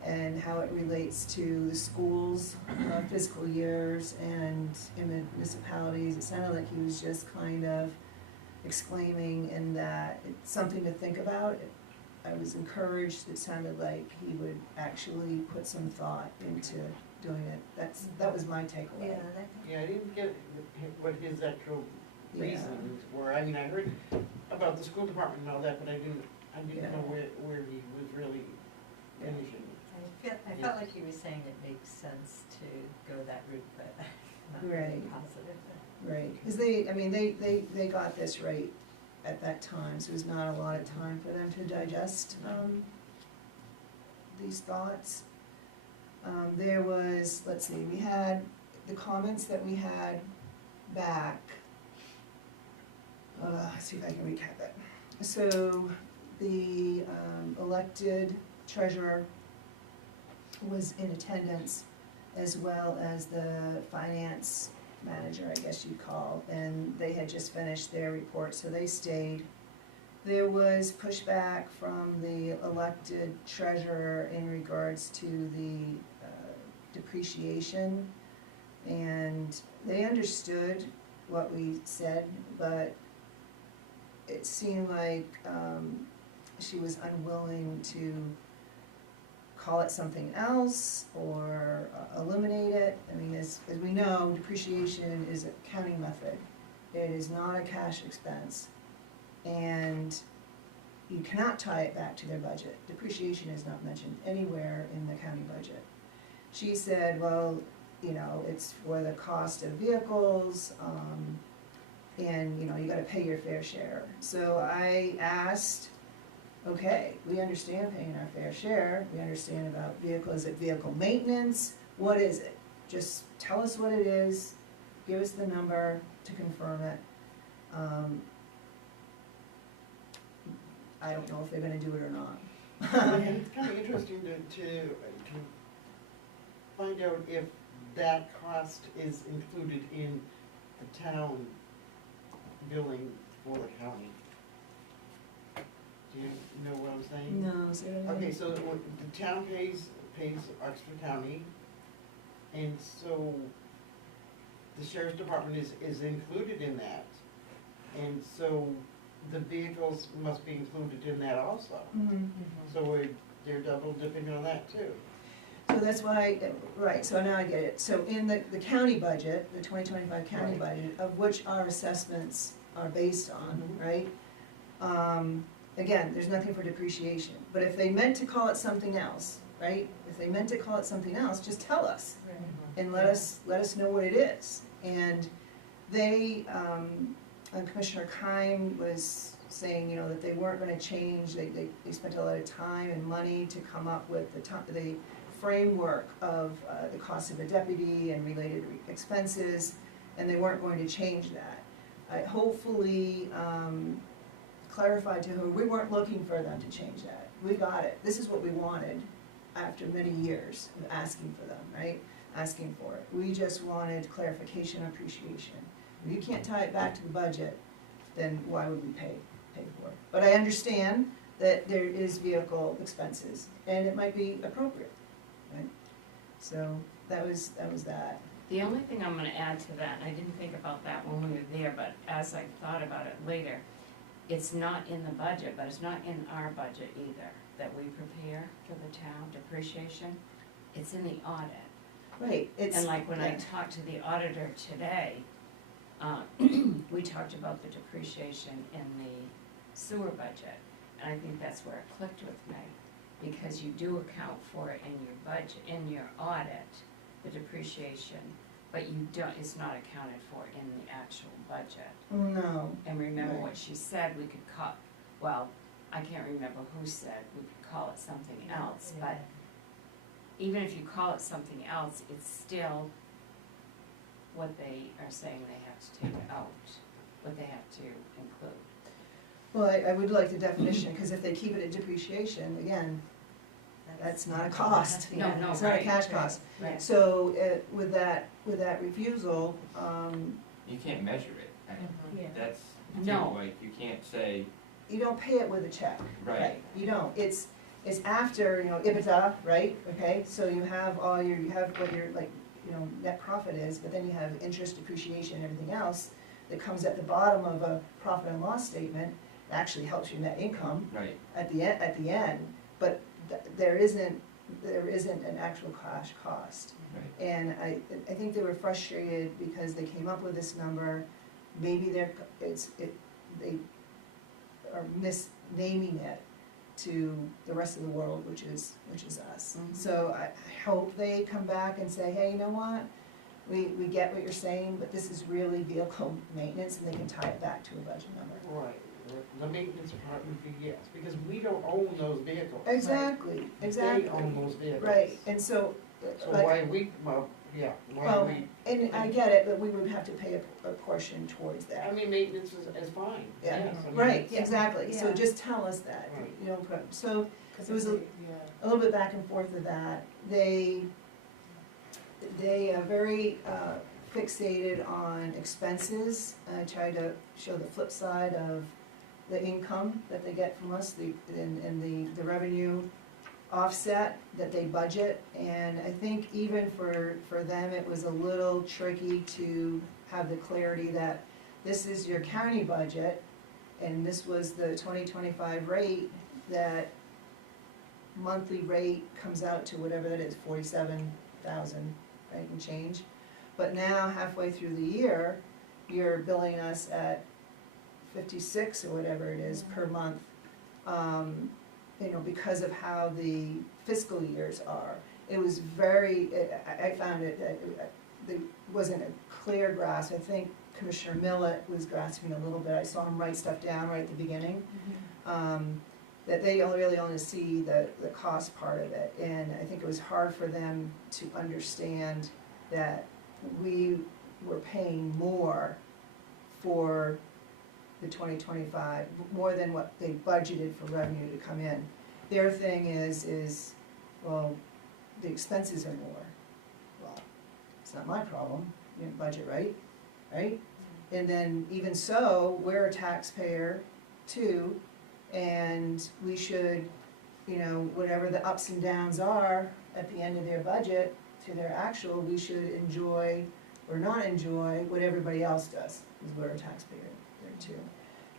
and how it relates to the schools' fiscal years and in the municipalities. It sounded like he was just kind of exclaiming in that it's something to think about. I was encouraged. It sounded like he would actually put some thought into doing it. That was my takeaway. Yeah, I didn't get what his actual Yeah. reasons were. I mean, I heard about the school department and all that, but I didn't Yeah. know where he was really finishing. I felt like he was saying it makes sense to go that route, but not really Right. positive. Right, because they got this right at that time, so it was not a lot of time for them to digest these thoughts. There was, let's see, we had the comments that we had back. Let's see if I can recap it. So the elected treasurer was in attendance, as well as the finance manager, I guess you'd call, and they had just finished their report, so they stayed. There was pushback from the elected treasurer in regards to the depreciation, and they understood what we said, but it seemed like she was unwilling to call it something else or eliminate it. I mean, as we know, depreciation is a accounting method. It is not a cash expense. And you cannot tie it back to their budget. Depreciation is not mentioned anywhere in the county budget. She said, well, you know, it's for the cost of vehicles, and, you know, you gotta pay your fair share. So I asked, okay, we understand paying our fair share, we understand about vehicles, is it vehicle maintenance, what is it? Just tell us what it is, give us the number to confirm it. I don't know if they're gonna do it or not. It's kind of interesting to find out if that cost is included in the town billing for the county. Do you know what I'm saying? No, say that again. Okay, so the town pays Oxford County, and so the sheriff's department is included in that. And so the vehicles must be included in that also. Mhm. So they're double dipping on that too. So that's why, right, so now I get it. So in the county budget, the 2025 county Right. budget, of which our assessments are based on, Mhm. right? Again, there's nothing for depreciation, but if they meant to call it something else, right? If they meant to call it something else, just tell us Right. and let us know what it is. And they, Commissioner Kime was saying, you know, that they weren't gonna change, they spent a lot of time and money to come up with the framework of, the cost of a deputy and related expenses, and they weren't going to change that. I hopefully, clarified to her, we weren't looking for them to change that, we got it, this is what we wanted after many years of asking for them, right? Asking for it, we just wanted clarification, appreciation. If you can't tie it back to the budget, then why would we pay for it? But I understand that there is vehicle expenses, and it might be appropriate, right? So, that was that. The only thing I'm gonna add to that, and I didn't think about that when we were there, but as I thought about it later, it's not in the budget, but it's not in our budget either, that we prepare for the town depreciation. It's in the audit. Right, it's. And like when I yeah. talked to the auditor today, we talked about the depreciation in the sewer budget. And I think that's where it clicked with me, because you do account for it in your budget, in your audit, the depreciation, but you don't, it's not accounted for in the actual budget. No, And remember Right. what she said, we could call, well, I can't remember who said, we could call it something else, but even if you call it something else, it's still what they are saying they have to take out, what they have to include. well, I would like the definition, because if they keep it at depreciation, again, that's not a cost. No, no, It's not a right, cash cost. Right. So, with that refusal, You can't measure it. Yeah. That's, No. like, you can't say, you don't pay it with a check. right, You don't, it's after, you know, EBITDA, right, okay, so you have all your, you have what your, like, you know, net profit is, but then you have interest, depreciation, and everything else that comes at the bottom of a profit and loss statement, it actually helps your net income right. at the end, but there isn't an actual cash cost. Right. And I think they were frustrated because they came up with this number, maybe they are misnaming it to the rest of the world, which is us. Mhm. So I hope they come back and say, hey, you know what? We get what you're saying, but this is really vehicle maintenance, and they can tie it back to a budget number. Right, the maintenance part would be yes, because we don't own those vehicles. Exactly, exactly. They own those vehicles. Right, and so, So like, why we, well, yeah, why well, we, and I get it, but we would have to pay a portion towards that. I mean, maintenance is fine, Yeah. yes. I mean, Right, Yeah. exactly, so Yeah. just tell us that, Right. you know, so Cause It was it's a- yeah. a little bit back and forth with that. They are very fixated on expenses. I tried to show the flip side of the income that they get from us, and the revenue offset that they budget. And I think even for them, it was a little tricky to have the clarity that this is your county budget, and this was the 2025 rate, that monthly rate comes out to whatever that is, 47,000, right, and change. But now, halfway through the year, you're billing us at 56 or whatever it is per month, you know, because of how the fiscal years are. It was very, I found it, there wasn't a clear grasp. I think Commissioner Millett was grasping a little bit. I saw him write stuff down right at the beginning. That they really only see the cost part of it. And I think it was hard for them to understand that we were paying more for the 2025, more than what they budgeted for revenue to come in. Their thing is, well, the expenses are more. Well, it's not my problem, you didn't budget right? And then even so, we're a taxpayer too, and we should, you know, whatever the ups and downs are at the end of their budget to their actual, we should enjoy or not enjoy what everybody else does, because we're a taxpayer there too.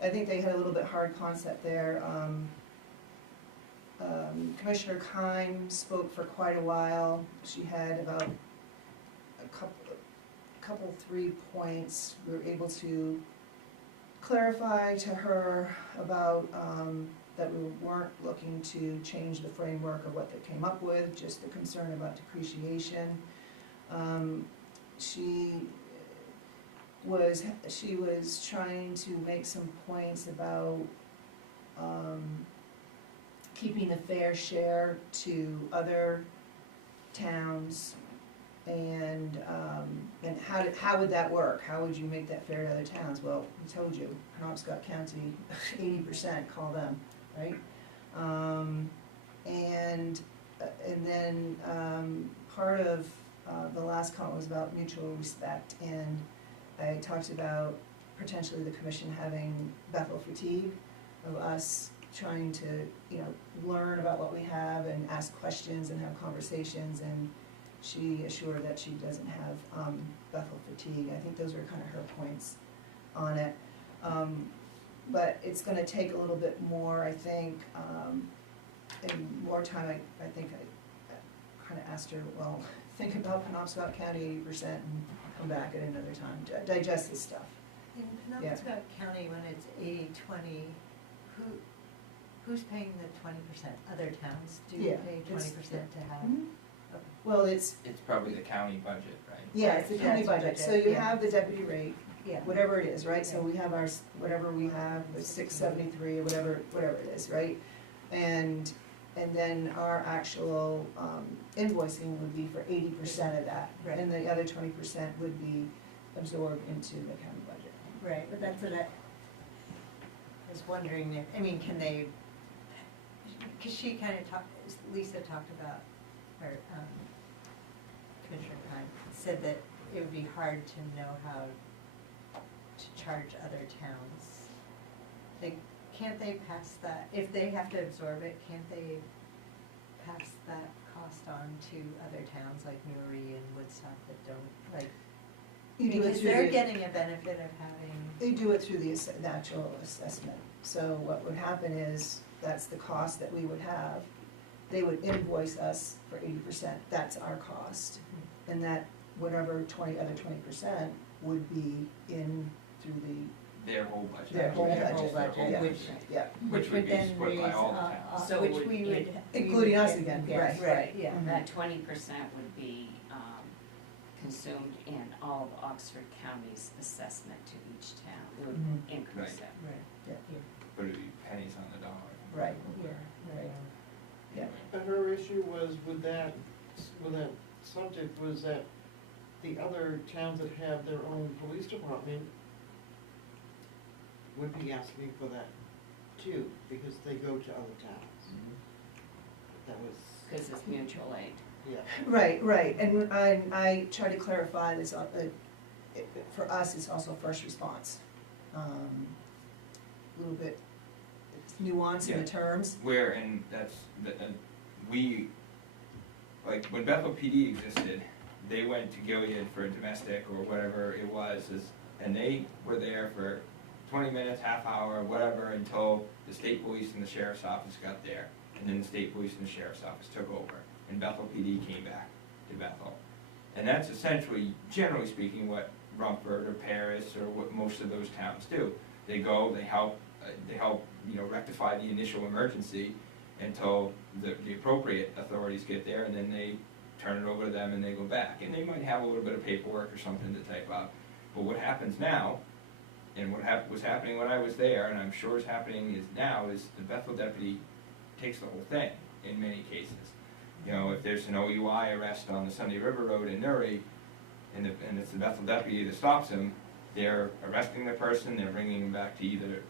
I think they had a little bit hard concept there. Commissioner Kime spoke for quite a while. She had about a couple 3 points. We were able to clarify to her about that we weren't looking to change the framework of what they came up with, just the concern about depreciation. She was trying to make some points about keeping the fair share to other towns, and how would that work? How would you make that fair to other towns? Well, we told you, Penobscot County, 80%, call them, right? And then part of the last comment was about mutual respect, and I talked about potentially the commission having Bethel fatigue, of us trying to, learn about what we have and ask questions and have conversations, and she assured that she doesn't have Bethel fatigue. I think those were kind of her points on it. But it's gonna take a little bit more, I think, and more time. I think I kind of asked her, well, think about Penobscot County 80% and come back at another time to digest this stuff. In Penobscot County, when it's 80-20, who's paying the 20%? Other towns do Yeah, pay 20% to have? Mhm. Well, it's probably the county budget, right? it's the Right, county yeah, it's budget, so budget, you yeah. have the deputy rate, Yeah. whatever it is, right? So we have our, whatever we have, the 673 or whatever it is, right? And then our actual invoicing would be for 80% of that. Right. And the other 20% would be absorbed into the county budget. Right, but that's what I was wondering if, can they, because she kind of talked, Lisa talked about, or Commissioner Khan said that it would be hard to know how to charge other towns. Can't they pass that, if they have to absorb it, can't they pass that cost on to other towns like Newry and Woodstock that don't, like, You do it because through they're the- getting a benefit of having. They do it through the actual assessment. So what would happen is, that's the cost that we would have. They would invoice us for 80%, that's our cost. And that, whatever other 20% would be in through Their whole budget. their whole Their whole budget. budget, Yeah, which- yeah, Which would be then split by raise, all the towns. So which would we it- would. including us get- again, yes, right, yeah. Mhm. That 20% would be consumed in all of Oxford County's assessment to each town. It would Mhm. increase that. Right, But it'd be pennies on the dollar. Right, yeah, right, yeah. But her issue was with that subject was that the other towns that have their own police department would be asking for that too, because they go to other towns. That was, Because it's mutual aid. yeah. Right, and I try to clarify this, for us, it's also first response. A little bit nuance in Yeah. the terms. Where, and we, like, when Bethel PD existed, they went to Gilead for a domestic or whatever it was, and they were there for 20 minutes, half hour, whatever, until the state police and the sheriff's office got there. And then the state police and the sheriff's office took over, and Bethel PD came back to Bethel. And that's essentially, generally speaking, what Rumford or Paris or what most of those towns do. They go, they help, rectify the initial emergency until the appropriate authorities get there, and then they turn it over to them and they go back. And they might have a little bit of paperwork or something to type up. But what happens now, and what was happening when I was there, and I'm sure is happening now, is the Bethel deputy takes the whole thing in many cases. If there's an OUI arrest on the Sunday River Road in Newry, and it's the Bethel deputy that stops him, they're arresting the person, they're bringing him back to either,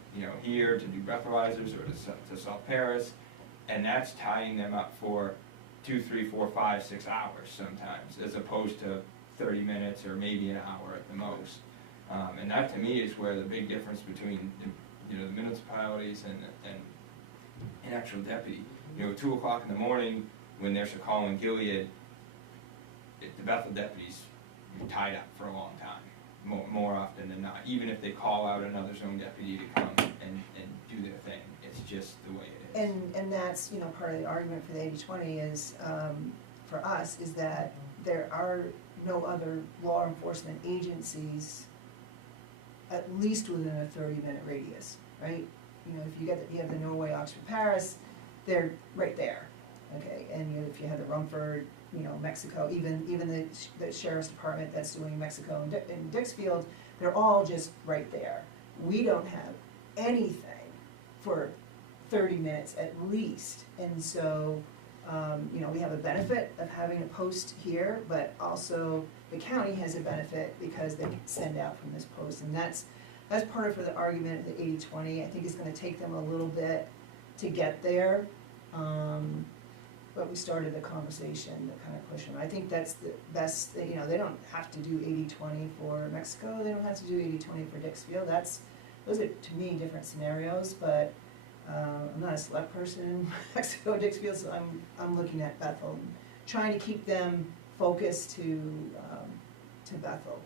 here to do breathalyzers or to South Paris, and that's tying them up for 2, 3, 4, 5, 6 hours sometimes, as opposed to 30 minutes or maybe an hour at the most. And that to me is where the big difference between the municipalities and an actual deputy. 2 o'clock in the morning when there's a call in Gilead, the Bethel deputies are tied up for a long time, more often than not. Even if they call out another zone deputy to come and do their thing, it's just the way it is. And that's, part of the argument for the 80-20 is, for us, is that there are no other law enforcement agencies, at least within a 30-minute radius, right? If you have the Norway, Oxford, Paris, they're right there, okay? And if you have the Rumford, Mexico, even the sheriff's department that's doing Mexico and Dixfield, they're all just right there. We don't have anything for 30 minutes at least. And so, you know, we have a benefit of having a post here, but also the county has a benefit because they can send out from this post. And that's part of the argument of the 80-20. I think it's gonna take them a little bit to get there. But we started the conversation to kind of push them. I think that's the best, you know, they don't have to do 80-20 for Mexico, they don't have to do 80-20 for Dixfield. Those are, to me, different scenarios, but I'm not a select person in Mexico, Dixfield, so I'm looking at Bethel, and trying to keep them focused to Bethel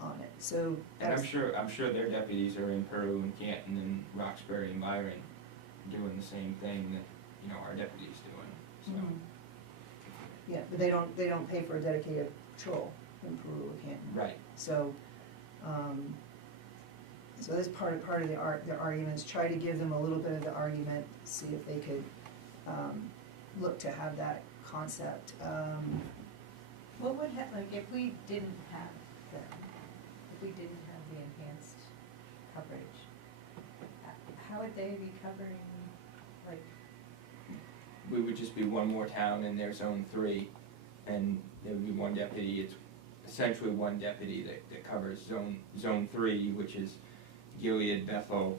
on it, so. And I'm sure their deputies are in Peru and Canton and Roxbury and Byron doing the same thing that, you know, our deputies doing, so. Mhm. Yeah, but they don't pay for a dedicated patrol in Peru or Canton. Right. So, so that's part of the arguments, try to give them a little bit of the argument, see if they could, look to have that concept. What would like, if we didn't have the enhanced coverage, how would they be covering, like? We would just be one more town in their zone 3, and there would be one deputy. It's essentially one deputy that covers zone 3, which is Gilead, Bethel,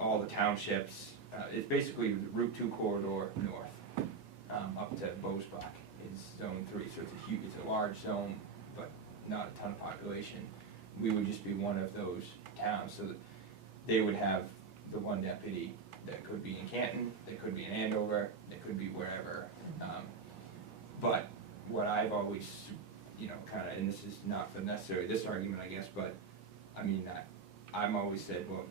all the townships. It's basically the Route 2 corridor north, up to Bosbach is zone 3, so it's a large zone, but not a ton of population. We would just be one of those towns, so that they would have the one deputy that could be in Canton, that could be in Andover, that could be wherever. But what I've always, you know, kind of, and this is not for necessarily this argument, I guess, but I mean, I'm always said, well,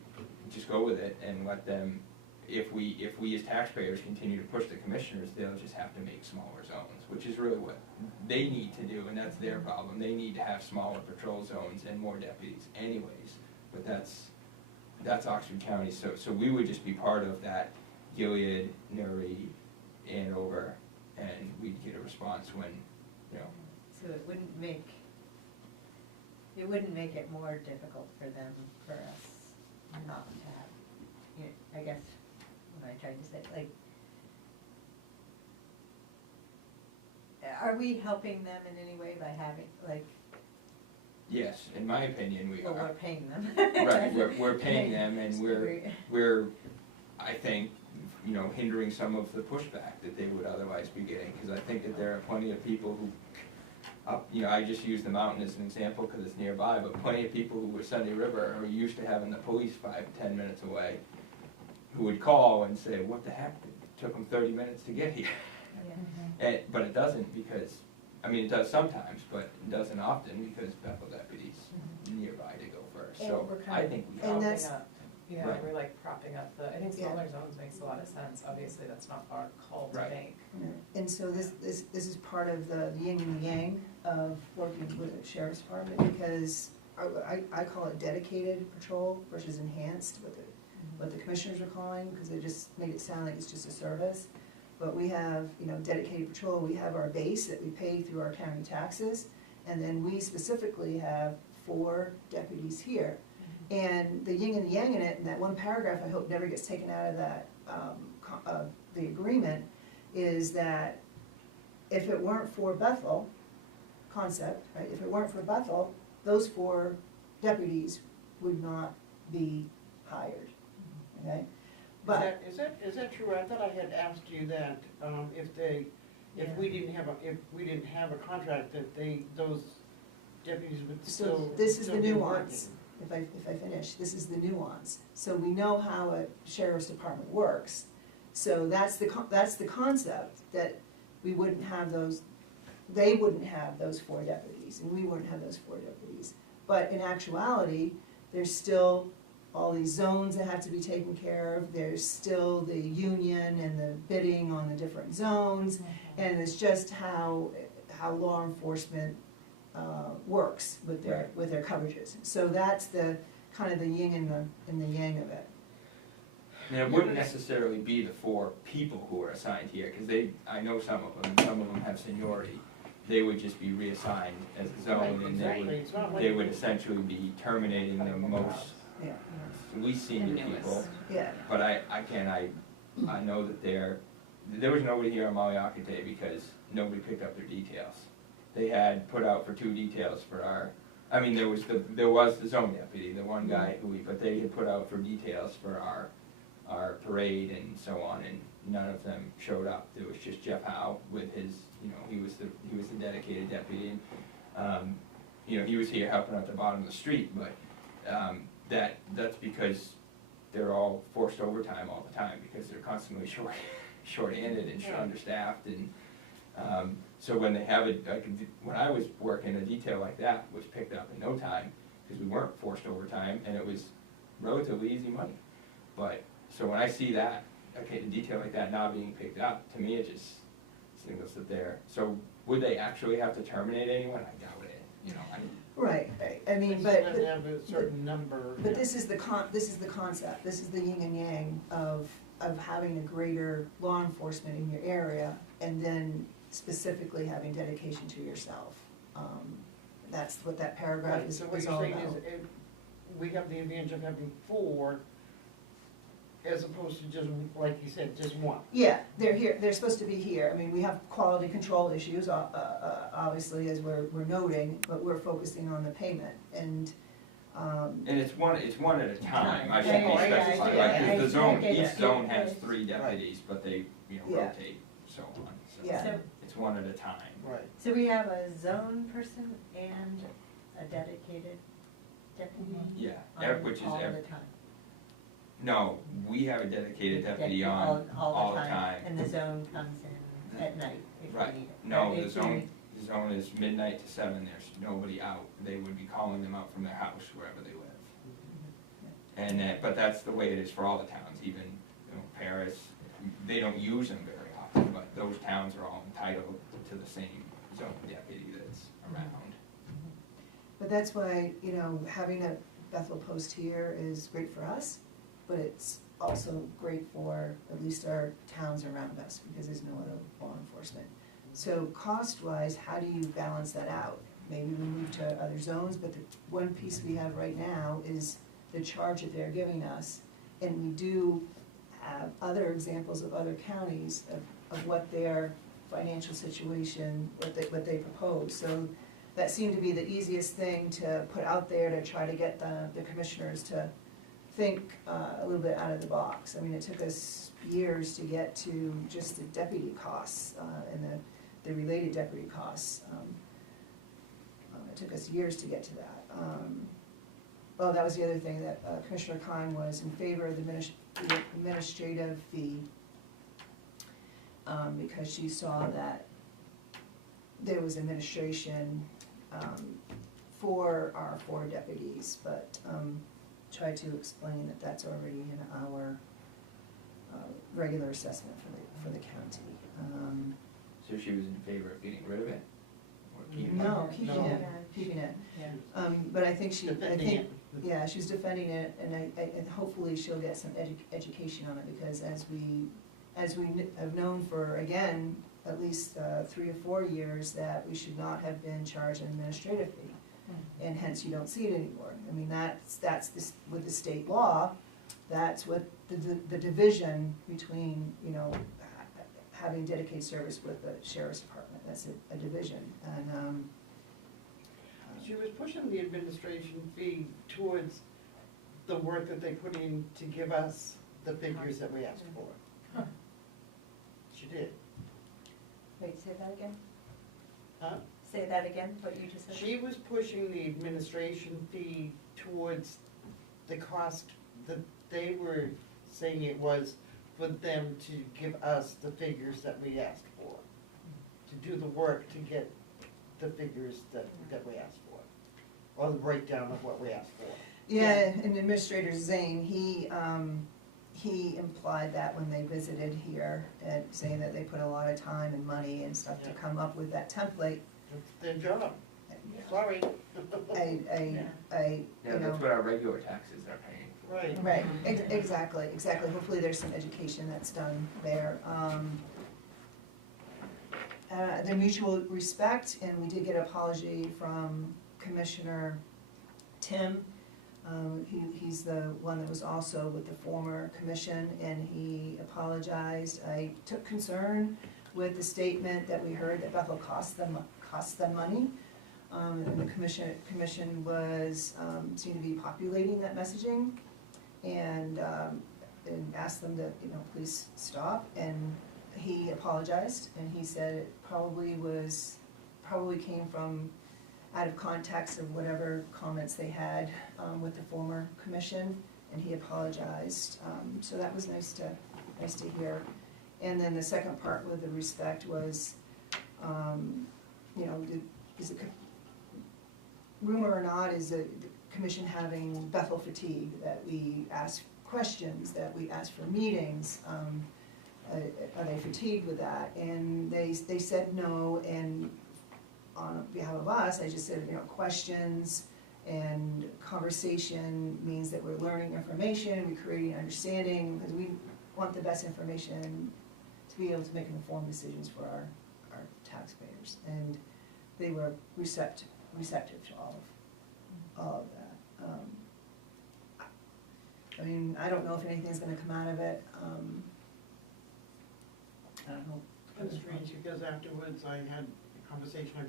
just go with it and let them. If we as taxpayers continue to push the commissioners, they'll just have to make smaller zones, which is really what they need to do, and that's their problem. They need to have smaller patrol zones and more deputies anyways, but that's Oxford County, so we would just be part of that Gilead, Nuri, Andover, and we'd get a response when, you know. So it wouldn't make it more difficult for us not to have, you know, I guess, what I tried to say, like, are we helping them in any way by having, like? Yes, in my opinion, we Well, are. we're paying them. Right, we're paying them, and we're, I think, you know, hindering some of the pushback that they would otherwise be getting, because I think that there are plenty of people who, you know, I just use the mountain as an example because it's nearby, but plenty of people who were Sunday River are used to having the police 5-10 minutes away, who would call and say, what the heck, it took them 30 minutes to get here. But it doesn't, because, I mean, it does sometimes, but it doesn't often, because Bethel deputies nearby to go first, And so we're kind I of- think we And help. that's- Yeah, Right. we're like propping up I think Yeah. smaller zones makes a lot of sense, obviously that's not our call to Right. make. And so this is part of the yin and the yang of working with the sheriff's department, because I call it dedicated patrol versus enhanced, what the commissioners are calling, because they just made it sound like it's just a service. But we have, you know, dedicated patrol, we have our base that we pay through our county taxes, and then we specifically have 4 deputies here. And the yin and the yang in it, and that one paragraph I hope never gets taken out of that, the agreement, is that if it weren't for Bethel concept, right, if it weren't for Bethel, those 4 deputies would not be hired, okay? But, Is that true? I thought I had asked you that, if we didn't have a contract, that those deputies would still. so this is the still be nuance, working. if I finish, this is the nuance. So we know how a sheriff's department works, so that's the concept, that we wouldn't have those, they wouldn't have those 4 deputies, and we wouldn't have those 4 deputies. But in actuality, there's still all these zones that have to be taken care of, there's still the union and the bidding on the different zones, and it's just how law enforcement works with their coverages. So that's the kind of the yin and the yang of it. And it wouldn't necessarily be the 4 people who are assigned here, because I know some of them have seniority. They would just be reassigned as a zone, and Exactly. It's not like- they would essentially be terminating the most Yeah, at least senior And people. newest. yeah, But I know that there was nobody here on W.H.A.T because nobody picked up their details. They had put out for 2 details for there was the zone deputy, the one guy but they had put out for details for our parade and so on, and none of them showed up. There was just W.H.A.T with his, he was the dedicated deputy, and, he was here helping out the bottom of the street, but, that's because they're all forced overtime all the time, because they're constantly short-handed and understaffed, and, so when they have when I was working, a detail like that was picked up in no time, because we weren't forced overtime, and it was relatively easy money. But, so when I see that, a detail like that not being picked up, to me it just signals that so would they actually have to terminate anyone? I doubt it, right, I mean, It's but. gonna have a certain number. But this is the concept, this is the yin and yang of having a greater law enforcement in your area, and then specifically having dedication to yourself. That's what that paragraph Right, is so what all you're saying about. is, we have the advantage of having 4, as opposed to just, like you said, just 1. Yeah, they're here, they're supposed to be here, I mean, we have quality control issues, obviously, as we're noting, but we're focusing on the payment, and, And it's one at a time, I should Yeah, be yeah, specified, yeah, like, 'cause the zone, yeah, each zone yeah. has 3 deputies, but they, Yeah. rotate, so on, so. Yeah. So, It's one at a time. Right. so we have a zone person and a dedicated deputy? Yeah, on which is all every, the time? no, we have a dedicated deputy on all the time, and the zone comes in at night if Right. we need it. No, Or the if zone is midnight to 7, there's nobody out, they would be calling them out from their house, wherever they live. And but that's the way it is for all the towns, even, Paris, they don't use them very often, but those towns are all entitled to the same zone deputy that's around. but that's why, having a Bethel post here is great for us, but it's also great for at least our towns around us, because there's no other law enforcement. So cost-wise, how do you balance that out? Maybe we move to other zones, but the one piece we have right now is the charge that they're giving us. And we do have other examples of other counties of what their financial situation, what they propose. So that seemed to be the easiest thing to put out there to try to get the commissioners to think a little bit out of the box. I mean, it took us years to get to just the deputy costs and the related deputy costs. It took us years to get to that. Oh, that was the other thing, that Commissioner Kine was in favor of the administrative fee because she saw that there was administration for our 4 deputies, but tried to explain that that's already in our regular assessment for the county. So she was in favor of getting rid of it? Or keeping it? No, keeping No. it, keeping it. Yeah. But I think Defending it. yeah, she's defending it, and and hopefully she'll get some education on it, because as we have known for, again, at least 3 or 4 years, that we should not have been charged an administrative fee, and hence you don't see it anymore. I mean, that's this, with the state law, that's what the division between, having dedicated service with the sheriff's department, that's a division, and, She was pushing the administration fee towards the work that they put in to give us the figures that we asked for. Huh. She did. Wait, say that again? Huh? Say that again, what you just said? She was pushing the administration fee towards the cost that they were saying it was for them to give us the figures that we asked for, to do the work to get the figures that we asked for, or the breakdown of what we asked for. yeah, and Administrator Zane, he implied that when they visited here, and saying that they put a lot of time and money and stuff to Yeah. come up with that template. That's their job. Sorry. Yeah, That's what our regular taxes are paying. Right. right, exactly, hopefully there's some education that's done there. The mutual respect, and we did get an apology from Commissioner Tim, He's the one that was also with the former commission, and he apologized. I took concern with the statement that we heard that Bethel costs them money. And the commission was, seemed to be populating that messaging, and asked them to, please stop, and he apologized, and he said it probably came from out of context of whatever comments they had, with the former commission, and he apologized, so that was nice to hear. And then the second part with the respect was, is it rumor or not, is the commission having Bethel fatigue, that we ask questions, that we ask for meetings, are they fatigued with that? And they said no, and on behalf of us, I just said, questions and conversation means that we're learning information, we're creating understanding, because we want the best information to be able to make informed decisions for our taxpayers. And they were receptive to all of that. I mean, I don't know if anything's gonna come out of it. I don't know. It's strange, because afterwards I had a conversation, I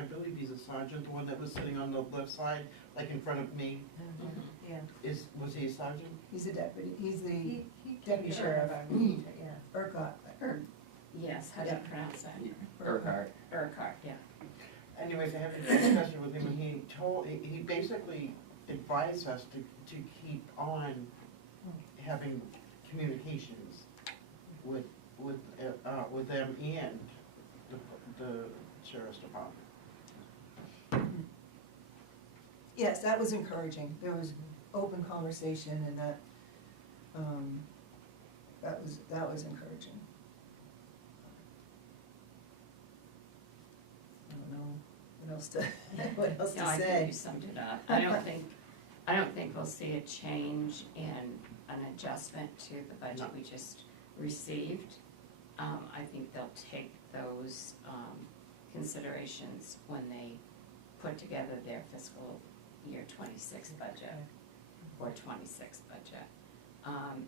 believe he's a sergeant, the one that was sitting on the left side, like in front of me. Yeah. Was he a sergeant? He's a deputy, he's the He deputy came sheriff, to our meeting, yeah. Urquhart. Yes, how do you Yeah. pronounce that? Urquhart. Urquhart, yeah. Anyways, I had a discussion with him, and he basically advised us to keep on having communications with them and the sheriff's department. Yes, that was encouraging, there was open conversation, and that was encouraging. I don't know what else to No, I think say. you summed it up. I don't think we'll see a change in an adjustment to the budget we just received. I think they'll take those, considerations when they put together their fiscal year 26 budget, or 26 budget,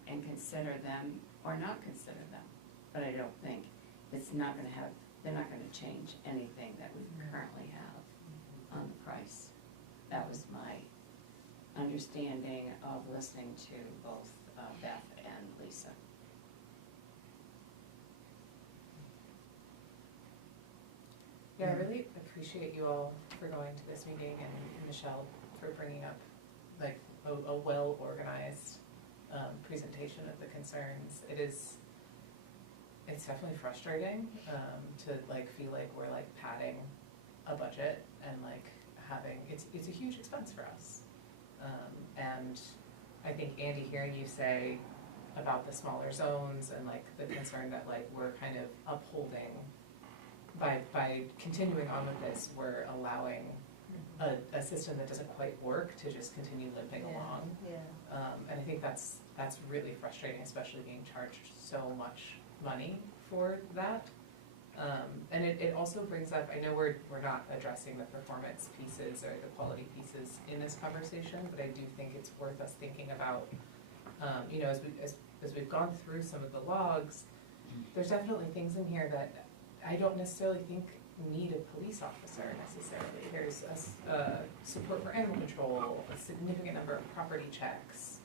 and consider them or not consider them. But I don't think they're not gonna change anything that we currently have on the price. That was my understanding of listening to both Beth and Lisa. Yeah, I really appreciate you all for going to this meeting, and Michelle for bringing up like a well-organized presentation of the concerns. It's definitely frustrating to like feel like we're like padding a budget and like having, it's a huge expense for us. And I think, Andy, hearing you say about the smaller zones and like the concern that like we're kind of upholding by continuing on with this, we're allowing a system that doesn't quite work to just continue limping along. Yeah. And I think that's really frustrating, especially being charged so much money for that. And it also brings up, I know we're not addressing the performance pieces or the quality pieces in this conversation, but I do think it's worth us thinking about, as we've gone through some of the logs, there's definitely things in here that I don't necessarily think need a police officer necessarily. There's support for animal control, a significant number of property checks,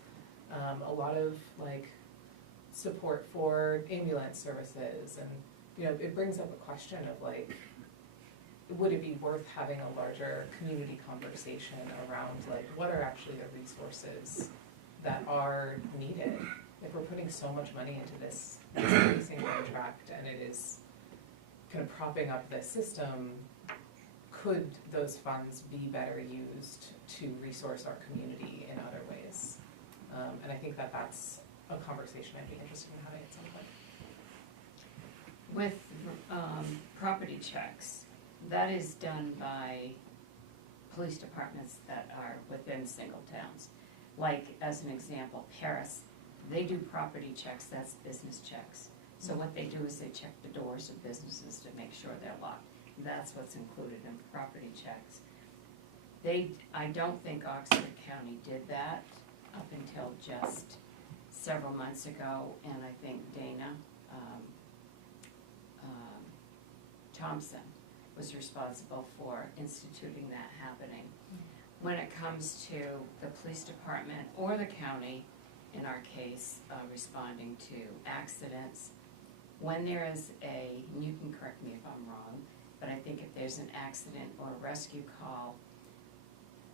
a lot of like support for ambulance services, and it brings up a question of like, would it be worth having a larger community conversation around like what are actually the resources that are needed if we're putting so much money into this policing contract and it is kind of propping up the system? Could those funds be better used to resource our community in other ways? And I think that's a conversation I'd be interested in having at some point. With property checks, that is done by police departments that are within single towns. Like, as an example, Paris, they do property checks, that's business checks. So what they do is they check the doors of businesses to make sure they're locked. That's what's included in property checks. I don't think Oxford County did that up until just several months ago, and I think Dana, Thompson was responsible for instituting that happening. When it comes to the police department or the county, in our case, responding to accidents, when there is and you can correct me if I'm wrong, but I think if there's an accident or a rescue call,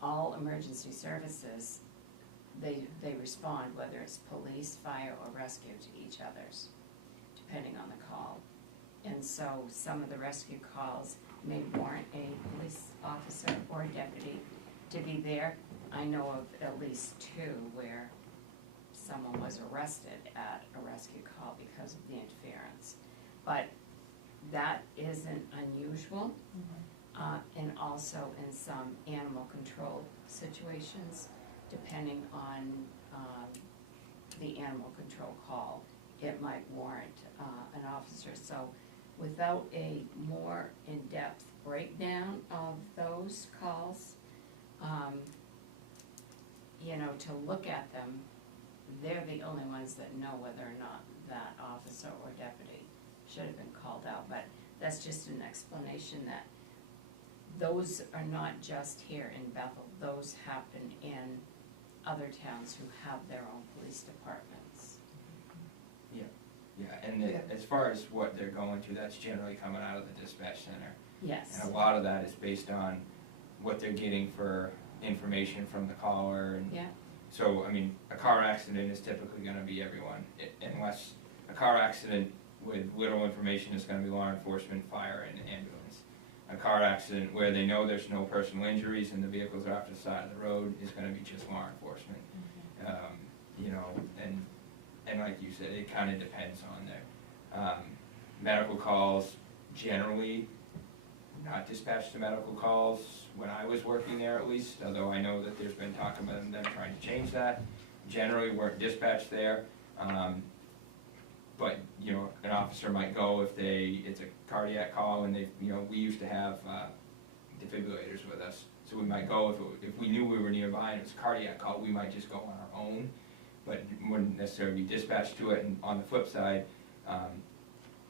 all emergency services, they respond, whether it's police, fire, or rescue, to each other's, depending on the call. And so some of the rescue calls may warrant a police officer or a deputy to be there. I know of at least 2 where someone was arrested at a rescue call because of the interference. But that isn't unusual, and also in some animal control situations, depending on the animal control call, it might warrant an officer. So without a more in-depth breakdown of those calls, you know, to look at them, they're the only ones that know whether or not that officer or deputy should have been called out. But that's just an explanation that those are not just here in Bethel. Those happen in other towns who have their own police departments. Yeah, and as far as what they're going to, that's generally coming out of the dispatch center. Yes. And a lot of that is based on what they're getting for information from the caller. And Yeah. so, I mean, a car accident is typically gonna be everyone, unless a car accident with little information is gonna be law enforcement, fire, and ambulance. A car accident where they know there's no personal injuries and the vehicles are off to the side of the road is gonna be just law enforcement. You know, and like you said, it kinda depends on their, medical calls, generally not dispatched to medical calls when I was working there at least, although I know that there's been talk about them trying to change that. Generally weren't dispatched there, but, you know, an officer might go if it's a cardiac call and we used to have, defibrillators with us. So we might go, if we knew we were nearby and it was a cardiac call, we might just go on our own, but wouldn't necessarily be dispatched to it. And on the flip side,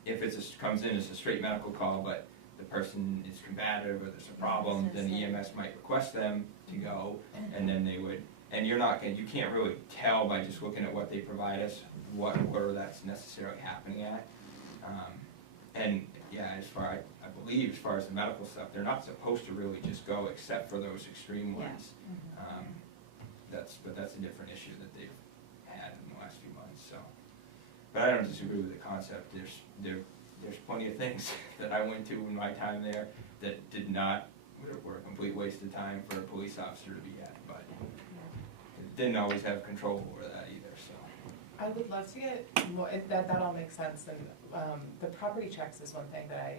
if comes in as a straight medical call, but the person is combative or there's a problem, then the EMS might request them to go, and then they would, and you can't really tell by just looking at what they provide us, what order that's necessarily happening at. And yeah, I believe as far as the medical stuff, they're not supposed to really just go except for those extreme ones. But that's a different issue that they've had in the last few months, so. But I don't disagree with the concept. There's plenty of things that I went to in my time there that were a complete waste of time for a police officer to be at, but it didn't always have control over that either, so. I would love to get more, that all makes sense, and the property checks is one thing that I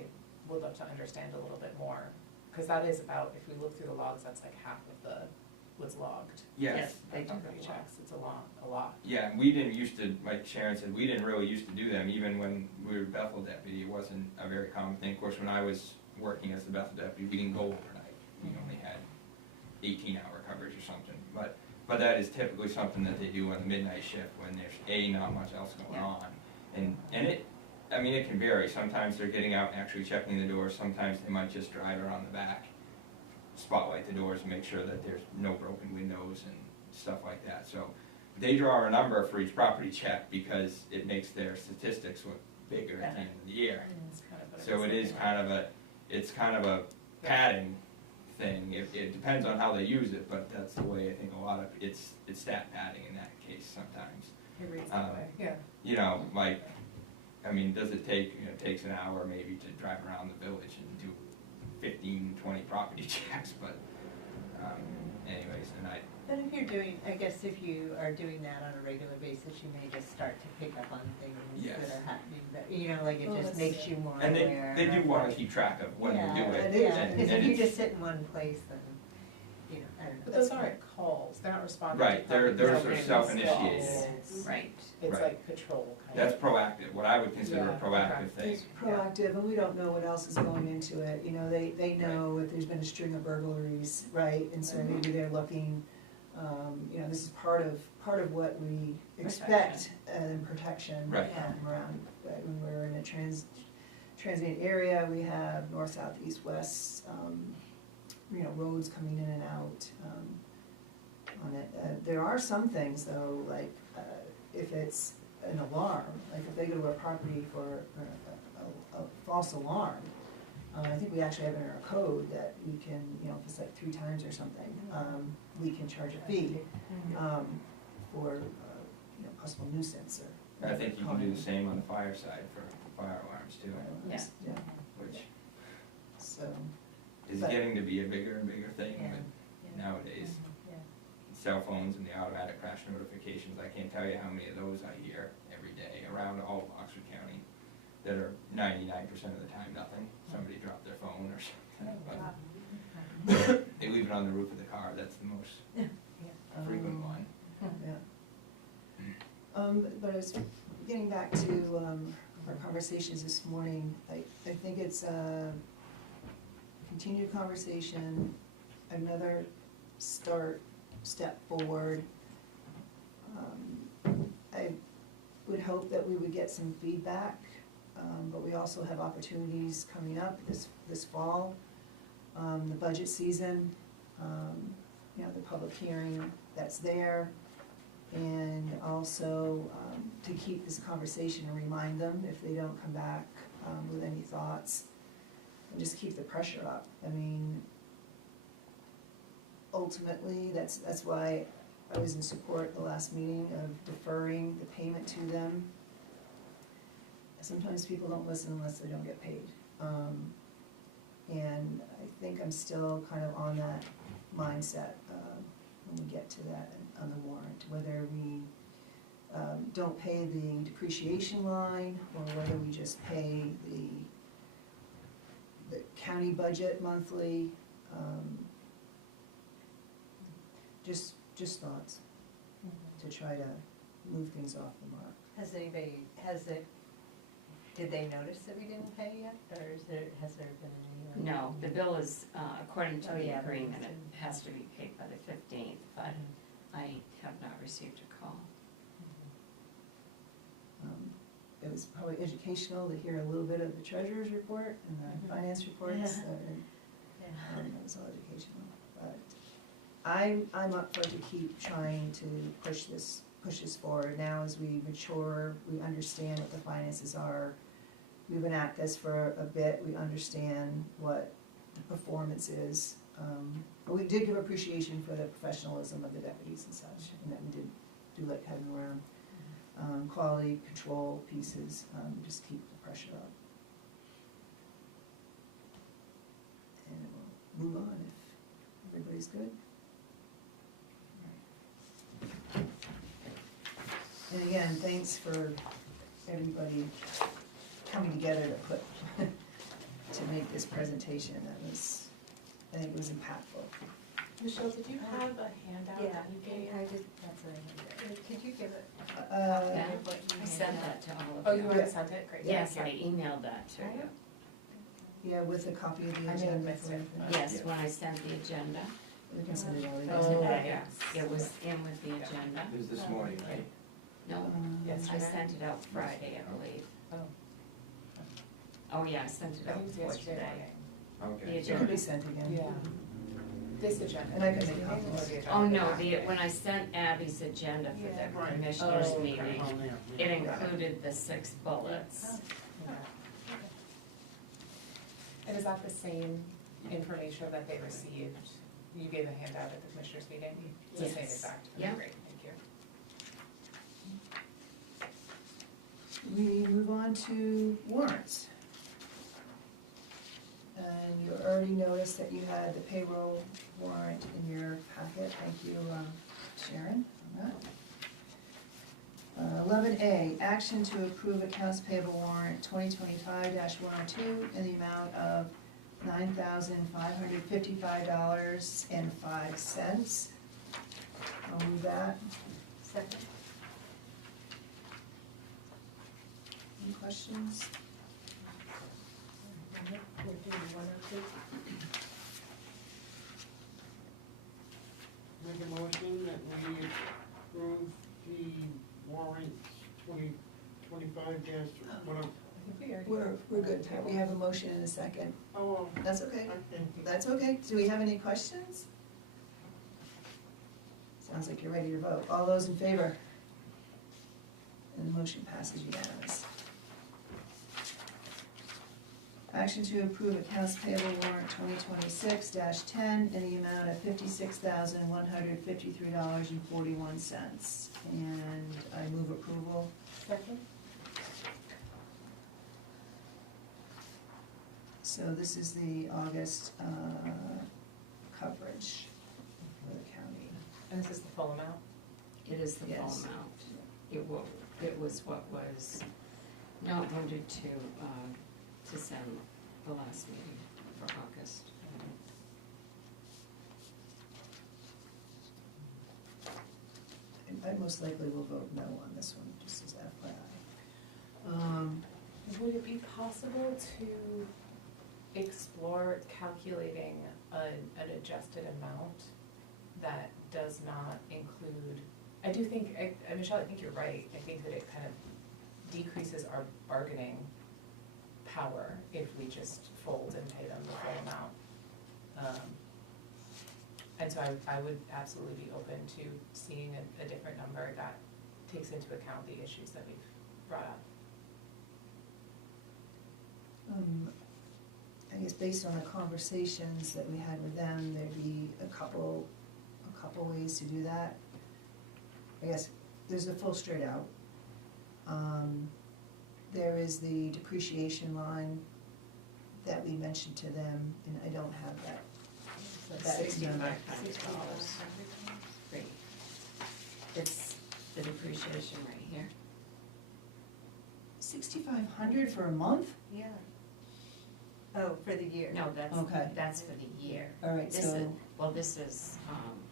would love to understand a little bit more, because that is about, if we look through the logs, that's like half of what's logged. Yes. They do Property a lot. checks, it's a lot. Yeah, we didn't used to, like Sharon said, we didn't really used to do them, even when we were Bethel deputy, it wasn't a very common thing. Of course, when I was working as the Bethel deputy, we didn't go overnight, we only had 18-hour coverage or something, but that is typically something that they do on the midnight shift when there's not much else going on. And it can vary, sometimes they're getting out and actually checking the doors, sometimes they might just drive around the back, spotlight the doors and make sure that there's no broken windows and stuff like that. So they draw a number for each property check because it makes their statistics look bigger at the end of the year. So it is kind of a padding thing. It depends on how they use it, but that's the way I think a lot of it's stat padding in that case sometimes. It reads that way, yeah. You know, does it take, it takes an hour maybe to drive around the village and do 15, 20 property checks, but anyways, But if you're doing, I guess if you are doing that on a regular basis, you may just start to pick up on things Yes. that are happening, that, it Well, just that's makes you more and aware. they do of want what- to keep track of when we do it. It is, and because if you it's- just sit in one place, then. you know, but those aren't calls, they're not responding to Right, they're calls. sort of self-initiated. It's- Right. It's Right. like patrol kind That's of. proactive, what I would consider a Yeah, proactive okay. thing. It's proactive, and we don't know what else is going into it, you know, they know if there's been a string of burglaries, right? And so maybe they're looking, you know, this is part of what we expect in protection. Right. Around, right, when we're in a transient area, we have north, south, east, west, you know, roads coming in and out, on it. There are some things though, like, if it's an alarm, like if they go to a property for a false alarm, I think we actually have it in our code that we can, you know, if it's like 3 times or something, we can charge a fee, for, you know, possible nuisance or. I think you can do the same on the fire side for fire alarms too, Yeah. Yeah, which so, is But- getting to be a bigger and bigger thing Yeah. nowadays. Yeah. Cell phones and the automatic crash notifications, I can't tell you how many of those I hear every day around all of Oxford County that are 99% of the time nothing. Somebody dropped their phone or something, but they leave it on the roof of the car, that's the most frequent one. Yeah. But I was getting back to, our conversations this morning, I think it's a continued conversation, another step forward. I would hope that we would get some feedback, but we also have opportunities coming up this fall. The budget season, you know, the public hearing that's there. And also, to keep this conversation and remind them if they don't come back, with any thoughts. And just keep the pressure up. I mean, ultimately, that's why I was in support the last meeting of deferring the payment to them. Sometimes people don't listen unless they don't get paid. And I think I'm still kind of on that mindset, when we get to that on the warrant, whether we, don't pay the depreciation line, or whether we just pay the county budget monthly, just thoughts to try to move things off the mark. Did they notice that we didn't pay yet, or has there been any? No, the bill is, according to Oh, the yeah, agreement, but it it's has to be paid by the 15th, but I have not received a call. It was probably educational to hear a little bit of the treasurer's report and the finance reports, and it was all educational. But I'm up for to keep trying to push this forward. Now as we mature, we understand what the finances are. We've been at this for a bit, we understand what the performance is. But we did give appreciation for the professionalism of the deputies and such, and that we did do like having around. Quality control pieces, just keep the pressure up. And we'll move on if everybody's good. And again, thanks for everybody coming together to make this presentation. I think it was impactful. Michelle, did you have a handout Yeah, that you gave? I did, that's what I did. Could you give it? Yeah, what you I sent handed out? that to all Oh, of you you. already sent it? Great. Yes, I Thank you. emailed that to you. Yeah, with a copy of the I may have agenda. missed it. Yes, when I sent the agenda. We can send it out Oh, again. okay. Yeah, it was in with the agenda. It was this morning, right? No, Yes, I sent it out Friday, I believe. Oh. Oh, yeah, I sent it I out think it before was yesterday today. morning. Okay. It could be sent again. Yeah. This agenda. And I can this make meeting, copies. or the agenda Oh, no, packet? when I sent Abby's agenda for Yeah. the Right. commissioners Oh, okay. meeting, it included the 6 bullets. Yeah. And is that the same information that they received? You gave a handout at the commissioners meeting? It's the same Yes. exact? Okay, Yeah. Great, thank you. We move on to warrants. And you already noticed that you had the payroll warrant in your packet. Thank you, Sharon, on that. 11A, action to approve accounts payable warrant 2025-102 in the amount of $9,555.05. I'll move that. Second. Any questions? We're doing 102. Make a motion that we approve the warrants 2025-1. I think we already. We're good, Pat. We have a motion in a second. Oh, That's okay. okay. That's okay. Do we have any questions? Sounds like you're ready to vote. All those in favor? And the motion passes unanimous. Action to approve accounts payable warrant 2026-10 in the amount of $56,153.41. And I move approval. Second. So this is the August coverage for the county. And this is the full amount? It is the full Yes. amount. It was what was not voted to send the last meeting for August. I most likely will vote no on this one, just as FYI. Would it be possible to explore calculating an adjusted amount that does not include, I do think, Michelle, I think you're right. I think that it kind of decreases our bargaining power if we just fold and pay them the full amount. And so I would absolutely be open to seeing a different number that takes into account the issues that we've brought up. I guess based on the conversations that we had with them, there'd be a couple ways to do that. I guess there's the full straight out. There is the depreciation line that we mentioned to them, and I don't have that. That is number. $6,500. Great. It's the depreciation right here. 6,500 for a month? Yeah. Oh, for the year. No, Okay. that's for the year. All right, This so, is, well, this is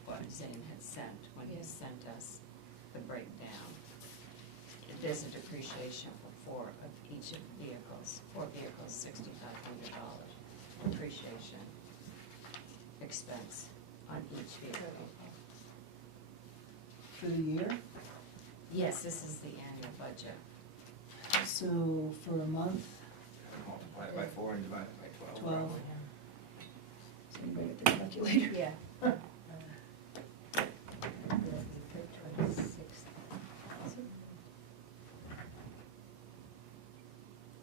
what Zane had sent when he sent us the breakdown. There's a depreciation for 4 of each of the vehicles, 4 vehicles, $6,500 depreciation expense on each vehicle. for the year? Yes, this is the annual budget. So for a month, Multiply it by 4 and divide it by 12. 12. probably. Does anybody have the calculator? Yeah.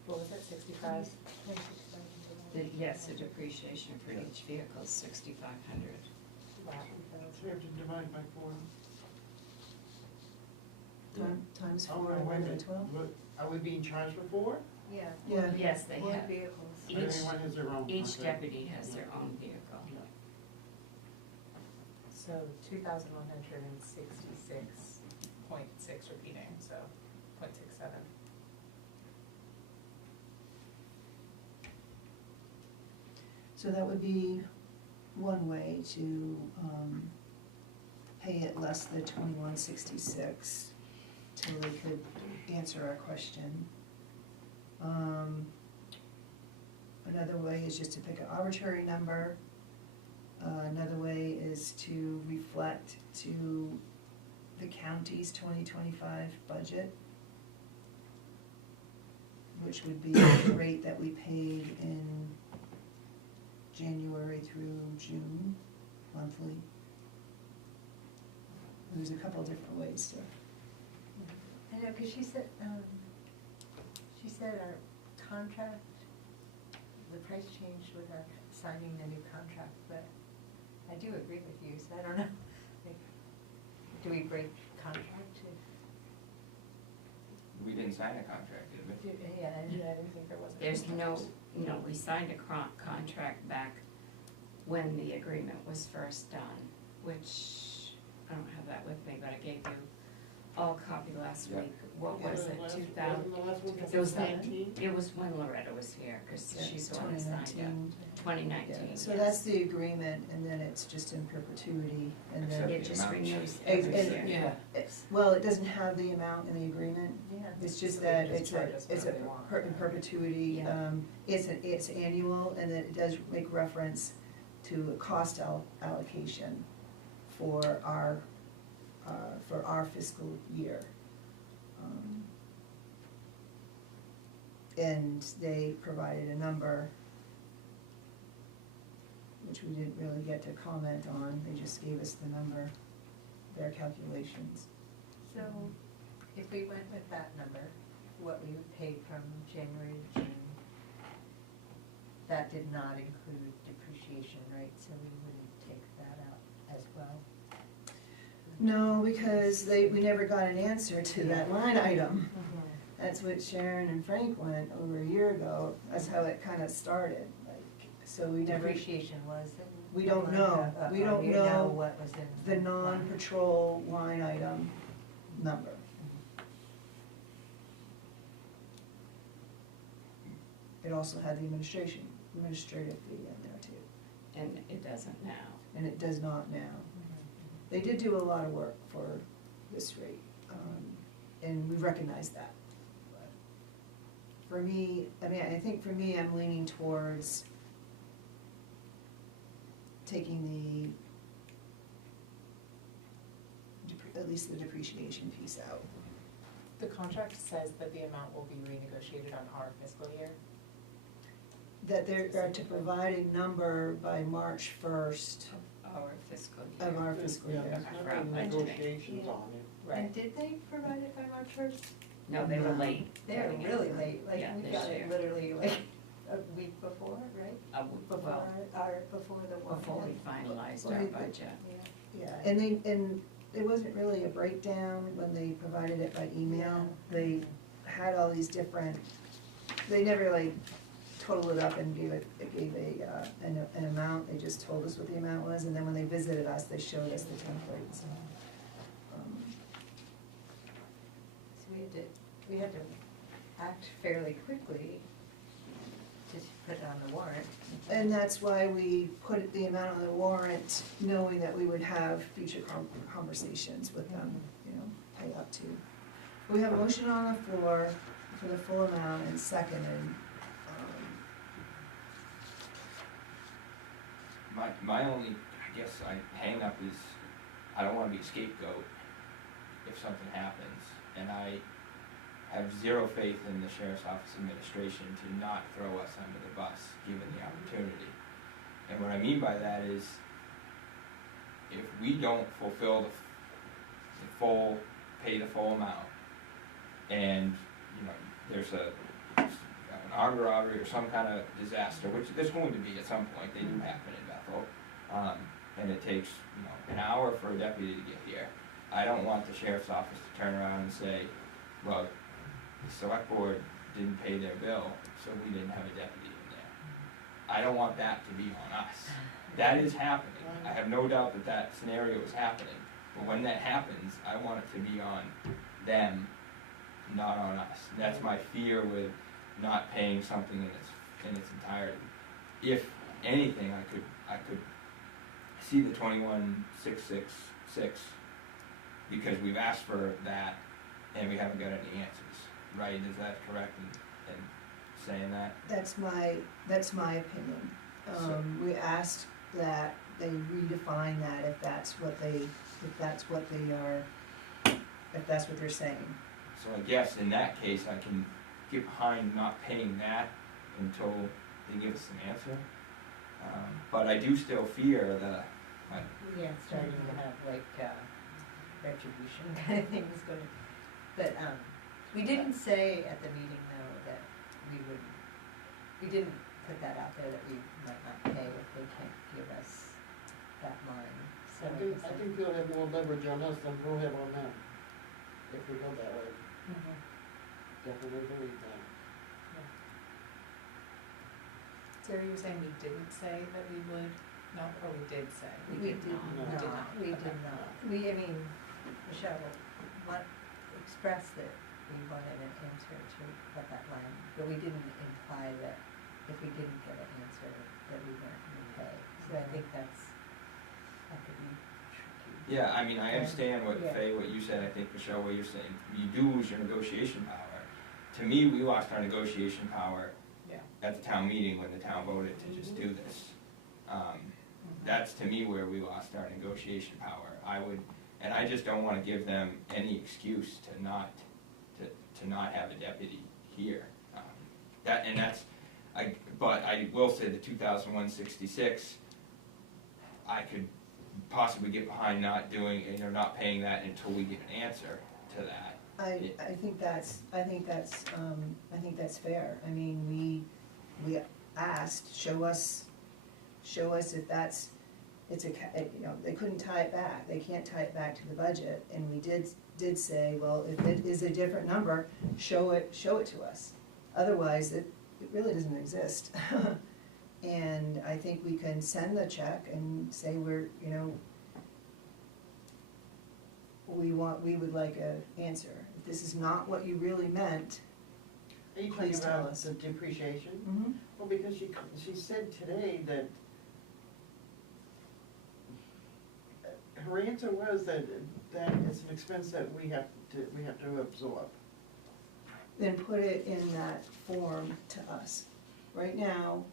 What was it, 65? Yes, the depreciation for each vehicle is $6,500. So we have to divide by 4. Times Oh, 4 no, wait a divided by minute. 12? But are we being charged for 4? Yeah. Yeah. Yes, they Four have, vehicles. Everyone has their own. each okay. deputy has their own vehicle. So 2,166.6 repeating, so 0.67. So that would be one way to pay it less than 2166 till they could answer our question. Another way is just to pick an arbitrary number. Another way is to reflect to the county's 2025 budget, which would be the rate that we paid in January through June, monthly. There's a couple of different ways to. I know, because she said our contract, the price changed with our signing the new contract, but I do agree with you, so I don't know. Like, do we break contract to? We didn't sign a contract, did we? Yeah, I didn't think there was. a There's no, contract. we signed a contract back when the agreement was first done, which, I don't have that with me, but I gave you all copy last Yeah. week, what Yeah, was the it, last- 2000? wasn't the last one It was 2019? It was when Loretta was here, cause she's the one who signed it, 2019, Yeah, so yes. that's the agreement, and then it's just in perpetuity, and Except then, It just amount renews change. every Ex- year. Yeah. well, it doesn't have the amount in the agreement, Yeah. it's just So they that just it's charge a, us it's a whatever they want. in perpetuity, Yeah. it's annual, and then it does make reference to a cost allocation for our fiscal year. And they provided a number, which we didn't really get to comment on, they just gave us the number, their calculations. So if we went with that number, what we paid from January to June, that did not include depreciation, right? So we wouldn't take that out as well? No, because we never got an answer to that line item. That's what Sharon and Frank went over a year ago, that's how it kinda started, like, so we never, Depreciation was in. we don't the know. line, We or don't you know what was in. the line. non-patrol line item number. It also had the administrative fee in there too, And it doesn't now. and it does not now. They did do a lot of work for this rate, and we recognize that. But for me, I mean, I think for me, I'm leaning towards taking at least the depreciation piece out. The contract says that the amount will be renegotiated on our fiscal year. That they're to provide a number by March 1st Our fiscal year. of our fiscal Yeah, year. there's not For our been budgeting. negotiations Yeah. on it. And did they provide it by March first? No, they were late. They were getting it really done. late, like, Yeah, we this got year. it literally like a week before, right? Before Well, before the one. before we finalized our Right. budget. Yeah. Yeah, and there wasn't really a breakdown when they provided it by email. They had all these different, they never like totaled it up and gave an amount, they just told us what the amount was, and then when they visited us, they showed us the template, so. So we had to act fairly quickly to put it on the warrant. And that's why we put the amount on the warrant, knowing that we would have future conversations with them, you know, pay up to. We have a motion on the floor for the full amount and seconded. My only, I guess, hang up is, I don't wanna be a scapegoat if something happens, and I have zero faith in the sheriff's office administration to not throw us under the bus, given the opportunity. And what I mean by that is, if we don't fulfill pay the full amount, and, you know, there's an armed robbery or some kind of disaster, which there's going to be at some point, they do happen in Bethel, and it takes, you know, an hour for a deputy to get here. I don't want the sheriff's office to turn around and say, well, the select board didn't pay their bill, so we didn't have a deputy in there. I don't want that to be on us. That is happening. I have no doubt that that scenario is happening. But when that happens, I want it to be on them, not on us. That's my fear with not paying something in its entirety. If anything, I could see the 21,666, because we've asked for that and we haven't got any answers, right? Is that correct in saying that? That's my opinion. We asked that they redefine that if that's what they're saying. So I guess in that case, I can get behind not paying that until they give us an answer. But I do still fear Yeah, it's starting to have like retribution kind of things going. But we didn't say at the meeting though that we didn't put that out there that we might not pay if they can't give us that line. So I think they'll have more leverage on us than we'll have on them, if we go that way. Definitely believe that. Sarah, you were saying we didn't say that we would, no, or we did say? We did not. not, we did not. I mean, Michelle, what, expressed that we wanted an answer to what that line, but we didn't imply that if we didn't get an answer, that we weren't gonna pay. So I think that could be tricky. Yeah, I mean, I understand what Yeah. Faye, what you said, I think Michelle, what you're saying, you do lose your negotiation power. To me, we lost our negotiation power Yeah. at the town meeting when the town voted to just do this. That's to me where we lost our negotiation power. And I just don't wanna give them any excuse to not have a deputy here. But I will say the 2001-66, I could possibly get behind not doing, not paying that until we get an answer to that. I think that's fair. I mean, we asked, show us if that's, they couldn't tie it back, they can't tie it back to the budget, and we did say, well, if it is a different number, show it to us. Otherwise, it really doesn't exist. And I think we can send the check and say we would like an answer. If this is not what you really meant, Are you talking Please tell about us. the depreciation? mm-hmm. Well, because she said today that her answer was that it's an expense that we have to absorb. Then put it in that form to us. Right now,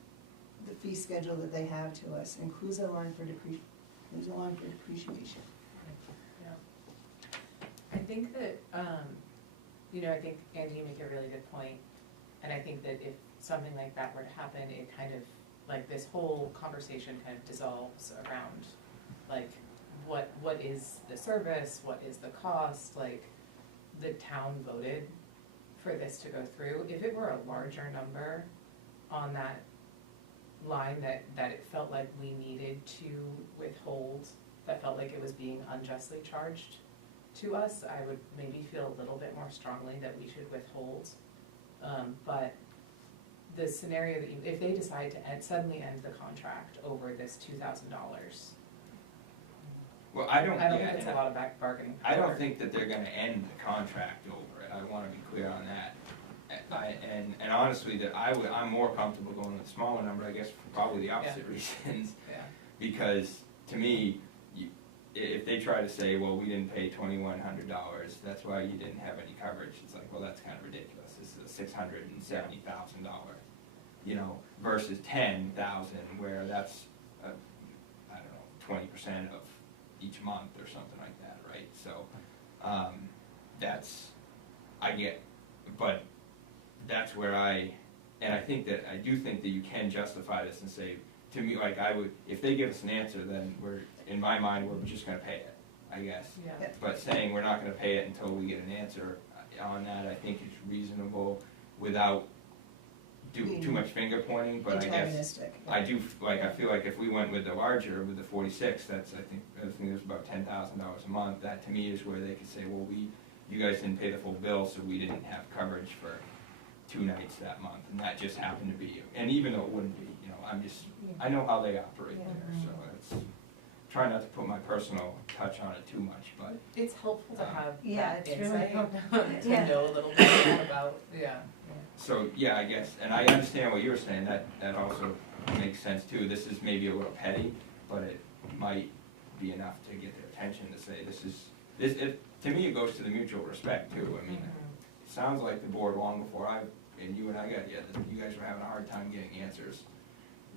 the fee schedule that they have to us includes a line for depreciation. I think that, I think Andy, you make a really good point, and I think that if something like that were to happen, it kind of, like, this whole conversation kind of dissolves around, like, what is the service, what is the cost, like, the town voted for this to go through. If it were a larger number on that line that it felt like we needed to withhold, that felt like it was being unjustly charged to us, I would maybe feel a little bit more strongly that we should withhold. But the scenario that if they decide to suddenly end the contract over this $2,000, Well, I don't think it's a lot of back bargaining power. I don't think that they're gonna end the contract over it, I wanna be clear on that. And honestly, I'm more comfortable going with a smaller number, I guess, for probably the opposite reasons. Yeah. Because, to me, if they try to say, well, we didn't pay $2,100, that's why you didn't have any coverage, it's like, well, that's kind of ridiculous, this is a $670,000, versus $10,000, where that's, I don't know, 20% of each month or something like that, right? So, but that's where I do think that you can justify this and say, to me, like, if they give us an answer, then in my mind, we're just gonna pay it, I guess. Yeah. But saying we're not gonna pay it until we get an answer on that, I think is reasonable without too much finger pointing, but I guess, Antagonistic. I feel like if we went with the larger, with the 46, I think it was about $10,000 a month, that to me is where they could say, well, you guys didn't pay the full bill, so we didn't have coverage for 2 nights that month, and that just happened to be, and even though it wouldn't be, I know how they operate there, so it's, try not to put my personal touch on it too much, but. It's helpful to have Yeah, that it's really insight, helpful. to Yeah. know a little bit more about, So, yeah, I guess, and I understand what you were saying, that also makes sense too. This is maybe a little petty, but it might be enough to get their attention to say, to me, it goes to the mutual respect too. I mean, it sounds like the board long before and you and I got, that you guys were having a hard time getting answers,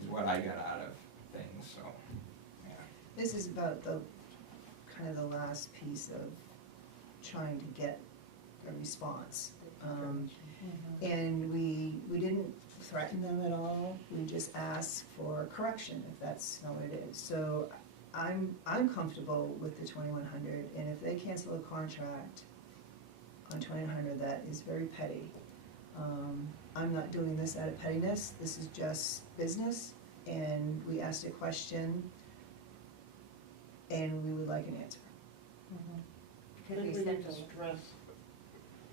is what I got out of things, so, yeah. This is about the last piece of trying to get a response. And we didn't threaten them at all, we just asked for correction if that's not what it is. So I'm comfortable with the 2,100, and if they cancel a contract on 2,100, that is very petty. I'm not doing this out of pettiness, this is just business, and we asked a question, and we would like an answer. I think we need to stress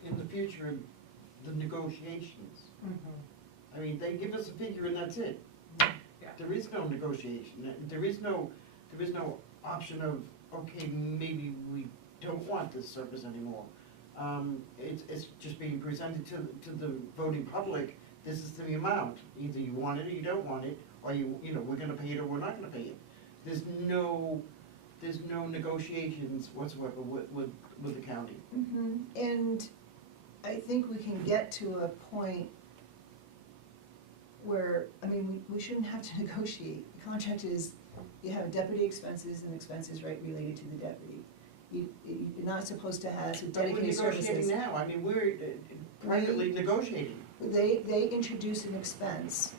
in the future, the negotiations. I mean, they give us a figure and that's it. Yeah. There is no negotiation, there is no option of, okay, maybe we don't want this service anymore. it's just being presented to the voting public, this is the amount, either you want it or you don't want it, or you know, we're gonna pay it or we're not gonna pay it. There's no negotiations whatsoever with the county. And I think we can get to a point where, I mean, we shouldn't have to negotiate. The contract is, you have deputy expenses and expenses right related to the deputy. You're not supposed to have dedicated But we're negotiating services. now, I mean, we're privately negotiating. They introduce an expense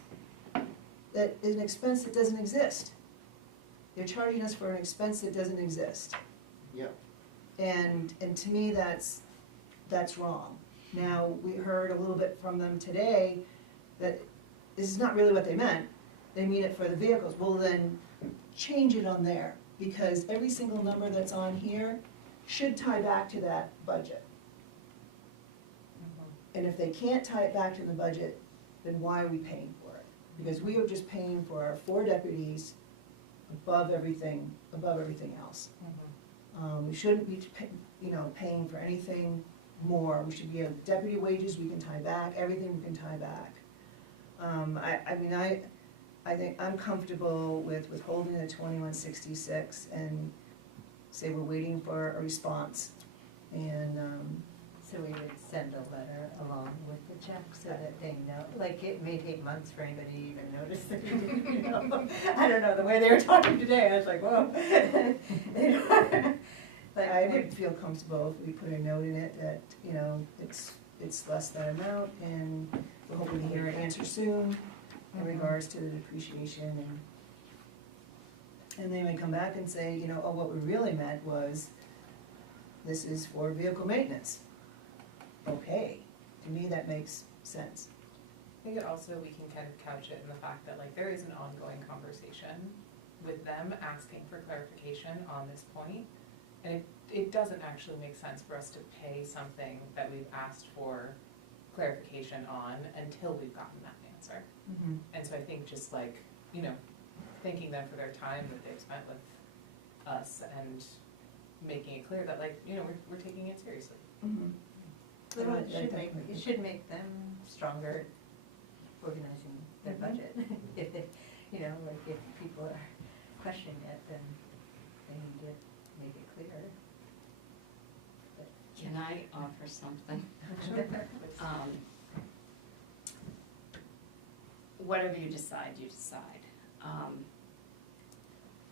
that is an expense that doesn't exist. They're charging us for an expense that doesn't exist. Yep. And to me, that's wrong. Now, we heard a little bit from them today that this is not really what they meant. They mean it for the vehicles. Well, then, change it on there, because every single number that's on here should tie back to that budget. And if they can't tie it back to the budget, then why are we paying for it? Because we are just paying for our 4 deputies above everything else. We shouldn't be, paying for anything more. We should be, deputy wages we can tie back, everything we can tie back. I think I'm comfortable with withholding the 2166 and say we're waiting for a response. And, So we would send a letter along with the check so that they know, like, it may take months for anybody to even notice that we didn't, I don't know, the way they were talking today, I was like, whoa. Like, I would feel comfortable if we put a note in it that, it's less that amount, and we're hoping to hear an answer soon in regards to the depreciation, and they may come back and say, what we really meant was, this is for vehicle maintenance. Okay, to me, that makes sense. I think it also, we can kind of couch it in the fact that like there is an ongoing conversation with them asking for clarification on this point. And it doesn't actually make sense for us to pay something that we've asked for clarification on until we've gotten that answer. And so I think just like, thanking them for their time that they've spent with us and making it clear that like, we're taking it seriously. Well, it should make them stronger organizing their budget. If they, like if people are questioning it, then they need to make it clear. But- Can I offer something? Whatever you decide, you decide.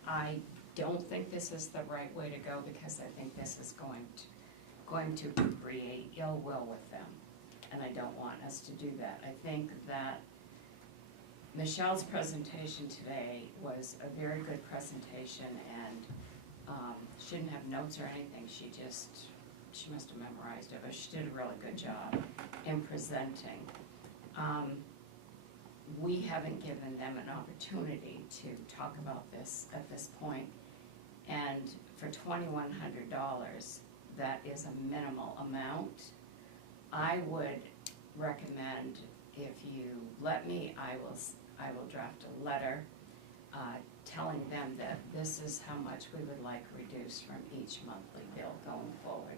I don't think this is the right way to go, because I think this is going to create ill will with them, and I don't want us to do that. I think that Michelle's presentation today was a very good presentation, and she didn't have notes or anything. She must have memorized it, but she did a really good job in presenting. We haven't given them an opportunity to talk about this at this point, and for $2,100, that is a minimal amount. I would recommend, if you let me, I will draft a letter telling them that this is how much we would like reduced from each monthly bill going forward.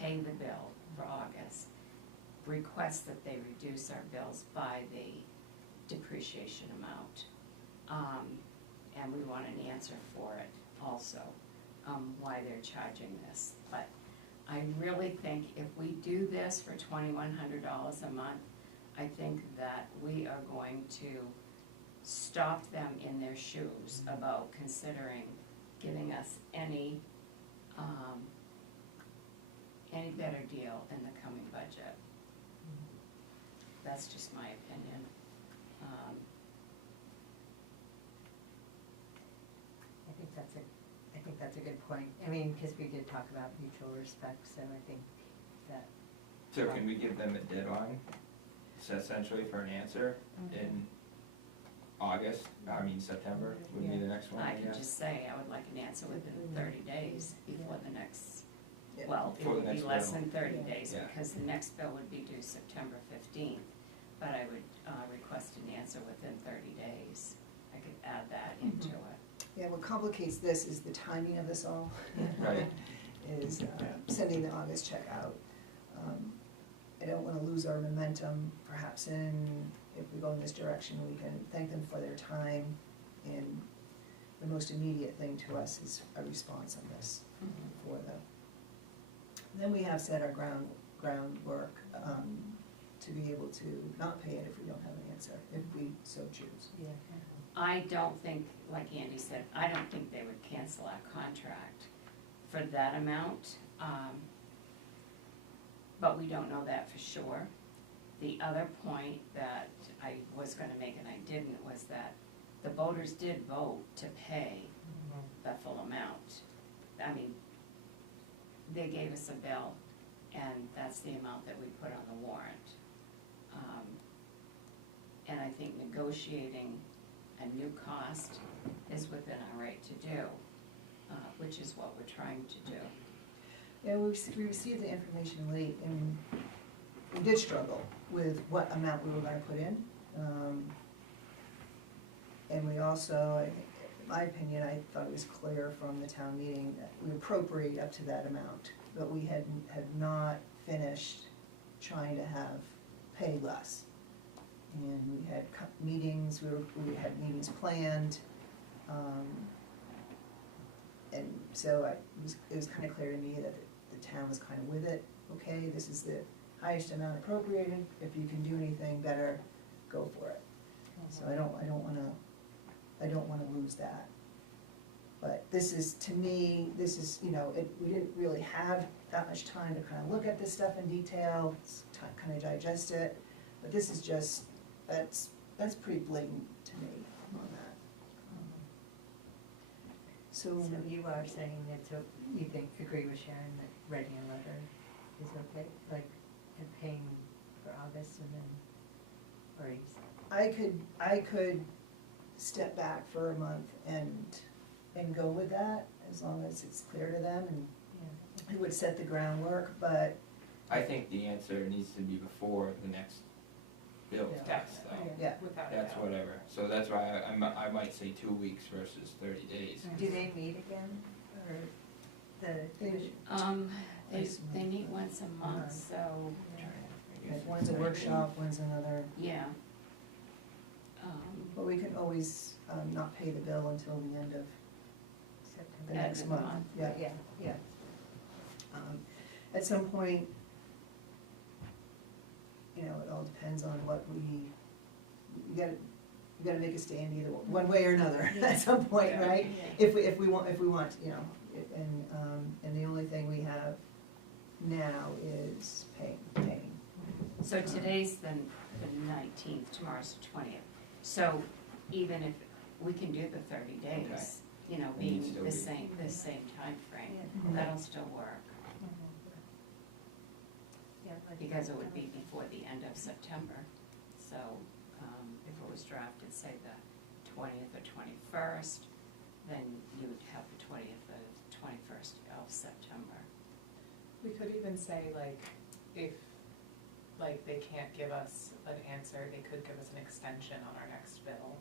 Pay the bill for August. Request that they reduce our bills by the depreciation amount. And we want an answer for it also, why they're charging this. But I really think if we do this for $2,100 a month, I think that we are going to stop them in their shoes about considering giving us any better deal in the coming budget. That's just my opinion. I think that's a good point. I mean, because we did talk about mutual respect, so I think that. So can we give them a deadline, so essentially for an answer in September would be the next one, I I could guess? just say I would like an answer within 30 days before the next, Yeah. well, it Before the would be next less bill. than 30 days, Yeah. because the next bill would be due September 15th. But I would request an answer within 30 days. I could add that into it. Yeah, what complicates this is the timing of this all. Right. Is sending the August check out. I don't wanna lose our momentum, perhaps if we go in this direction, we can thank them for their time, and the most immediate thing to us is a response on this for them. Then we have set our groundwork, to be able to not pay it if we don't have an answer, if we so choose. Yeah. I don't think, like Andy said, I don't think they would cancel our contract for that amount, but we don't know that for sure. The other point that I was gonna make and I didn't was that the voters did vote to pay the full amount. I mean, they gave us a bill, and that's the amount that we put on the warrant. And I think negotiating a new cost is within our right to do, which is what we're trying to do. Yeah, we received the information late, and we did struggle with what amount we were gonna put in. And we also, I think, in my opinion, I thought it was clear from the town meeting that we appropriate up to that amount, but we had not finished trying to pay less. And we had meetings, we had meetings planned, and so it was kind of clear to me that the town was kind of with it. Okay, this is the highest amount appropriated, if you can do anything better, go for it. So I don't wanna lose that. But this is, to me, we didn't really have that much time to kind of look at this stuff in detail, kind of digest it, but this is just, that's pretty blatant to me on that. So you are saying that, so you agree with Sharon that writing a letter is okay, like, and paying for August and then, or is? I could step back for a month and go with that, as long as it's clear to them, and it would set the groundwork, but, I think the answer needs to be before the next bill Yeah. test, though. yeah. Without a That's doubt. whatever, so that's why I might say 2 weeks versus 30 days. Do they meet again, or the They- They meet once a month, so, Like, one's a workshop, one's another, yeah. but we can always not pay the bill until the end of the September? next End of the month, month. yeah. Yeah. At some point, it all depends on what you gotta make a stand either one way or another at some point, Yeah. right? If we want, and the only thing we have now is paying. So today's the 19th, tomorrow's the 20th. So even if, we can do the 30 days, being still the be- same timeframe, Yeah. that'll still work, Yeah, like- because it would be before the end of September. So, if it was drafted, say the 20th or 21st, then you would have the 20th or 21st of September. We could even say, like, if, like, they can't give us an answer, they could give us an extension on our next bill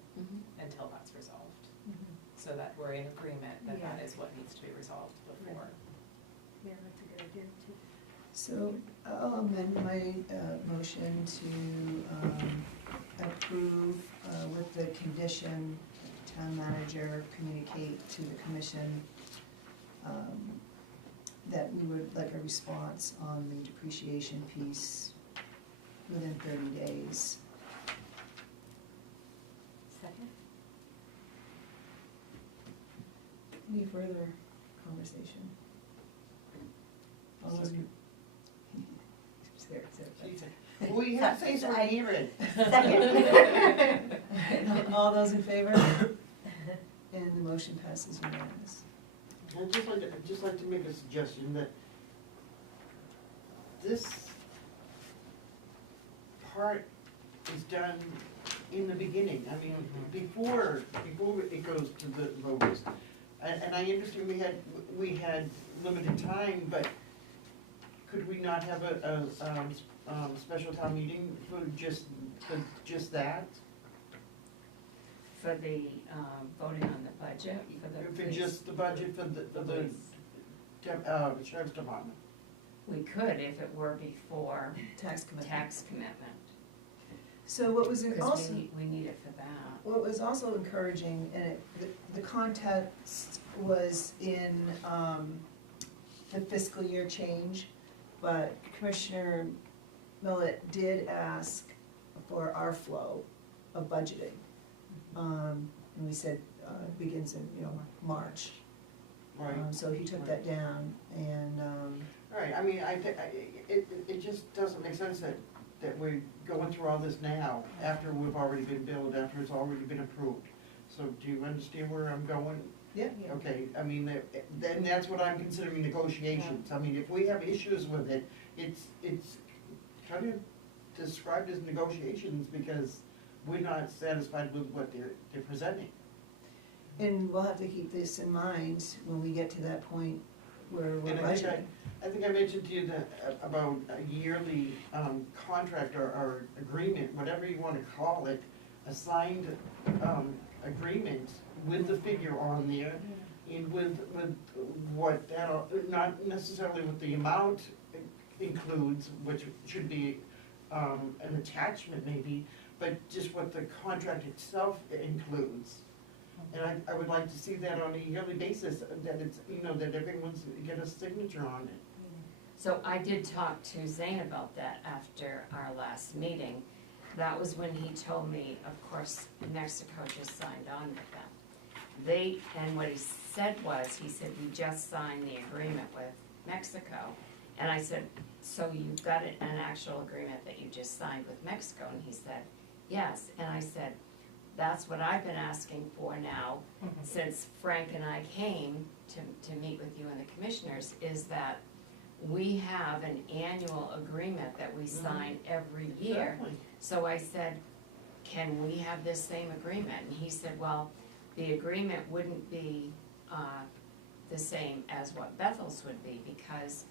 until that's resolved. Mhm. So that we're in agreement that that Yeah. is what needs to be resolved before. Yeah, that's a good idea too. So I'll amend my motion to approve with the condition that the town manager communicate to the commission that we would like a response on the depreciation piece within 30 days. Second? Any further conversation? All those in- There. We have to say so I hear it. Second. All those in favor? And the motion passes unanimous. I'd just like to make a suggestion that this part is done in the beginning, I mean, before it goes to the voters. And I understand we had limited time, but could we not have a special town meeting for just that? For the, voting on the budget, for the For police. just the budget for the sheriff's department? We could if it were before tax commitment. tax commitment, So what was because also, we need it for that. what was also encouraging, and the context was in, the fiscal year change, but Commissioner Millett did ask for our flow of budgeting. And we said, begins in, March. Right. So he took that down, and, Right, I mean, it just doesn't make sense that we're going through all this now, after we've already been billed, after it's already been approved. So do you understand where I'm going? yeah, Okay, I mean, then that's what I'm considering negotiations. I mean, if we have issues with it, it's kind of described as negotiations because we're not satisfied with what they're presenting. and we'll have to keep this in mind when we get to that point where we're And budgeting. I think I mentioned to you that, about a yearly, contract or agreement, whatever you wanna call it, a signed, agreement with the figure on there, and with what that, not necessarily what the amount includes, which should be, an attachment maybe, but just what the contract itself includes. And I would like to see that on a yearly basis, that it's, that everyone's get a signature on it. So I did talk to Zane about that after our last meeting. That was when he told me, of course, Mexico just signed on with them. And what he said was, he said, we just signed the agreement with Mexico. And I said, so you've got an actual agreement that you just signed with Mexico? And he said, yes. And I said, that's what I've been asking for now, since Frank and I came to meet with you and the commissioners, is that we have an annual agreement that we sign every year. Exactly. So I said, can we have this same agreement? And he said, well, the agreement wouldn't be the same as what Bethel's would be, because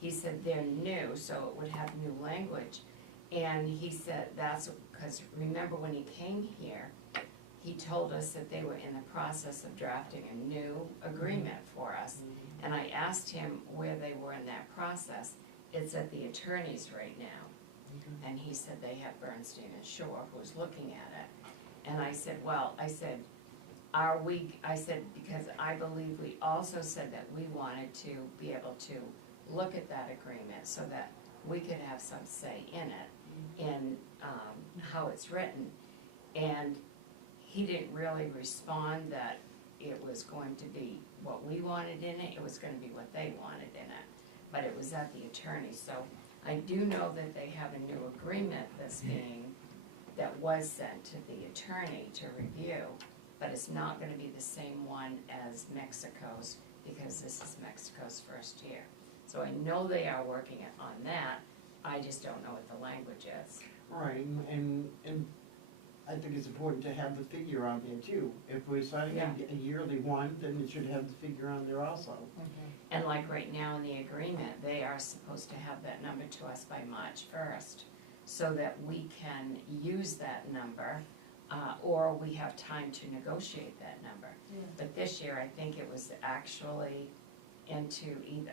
he said they're new, so it would have new language. And he said that's because, remember when he came here, he told us that they were in the process of drafting a new agreement for us. And I asked him where they were in that process. It's at the attorney's right now. And he said they have Bernstein and Shore who's looking at it. And I said, well, are we, because I believe we also said that we wanted to be able to look at that agreement so that we could have some say in it, in how it's written. And he didn't really respond that it was going to be what we wanted in it was gonna be what they wanted in it. But it was at the attorney, so I do know that they have a new agreement that was sent to the attorney to review, but it's not gonna be the same one as Mexico's, because this is Mexico's first year. So I know they are working on that, I just don't know what the language is. Right, and I think it's important to have the figure on there too. If we're signing a yearly one, then it should have the figure on there also. And like right now in the agreement, they are supposed to have that number to us by March 1st, so that we can use that number, or we have time to negotiate that number. But this year, I think it was actually into either,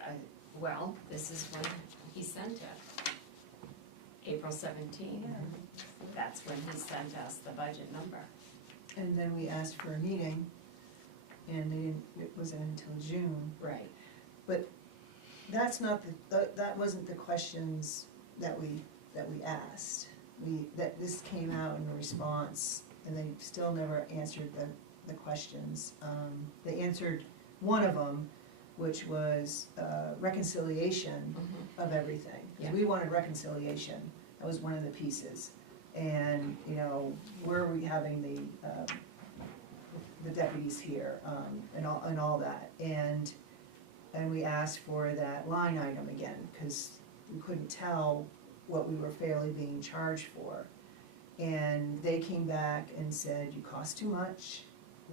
this is when he sent it, April 17th. That's when he sent us the budget number. And then we asked for a meeting, and it wasn't until June. Right. But that's not that wasn't the questions that we asked. That this came out in a response, and they still never answered the questions. They answered one of them, which was reconciliation of everything. Because we wanted reconciliation, that was one of the pieces. And, where are we having the deputies here, and all that. And we asked for that line item again, because we couldn't tell what we were fairly being charged for. And they came back and said, you cost too much,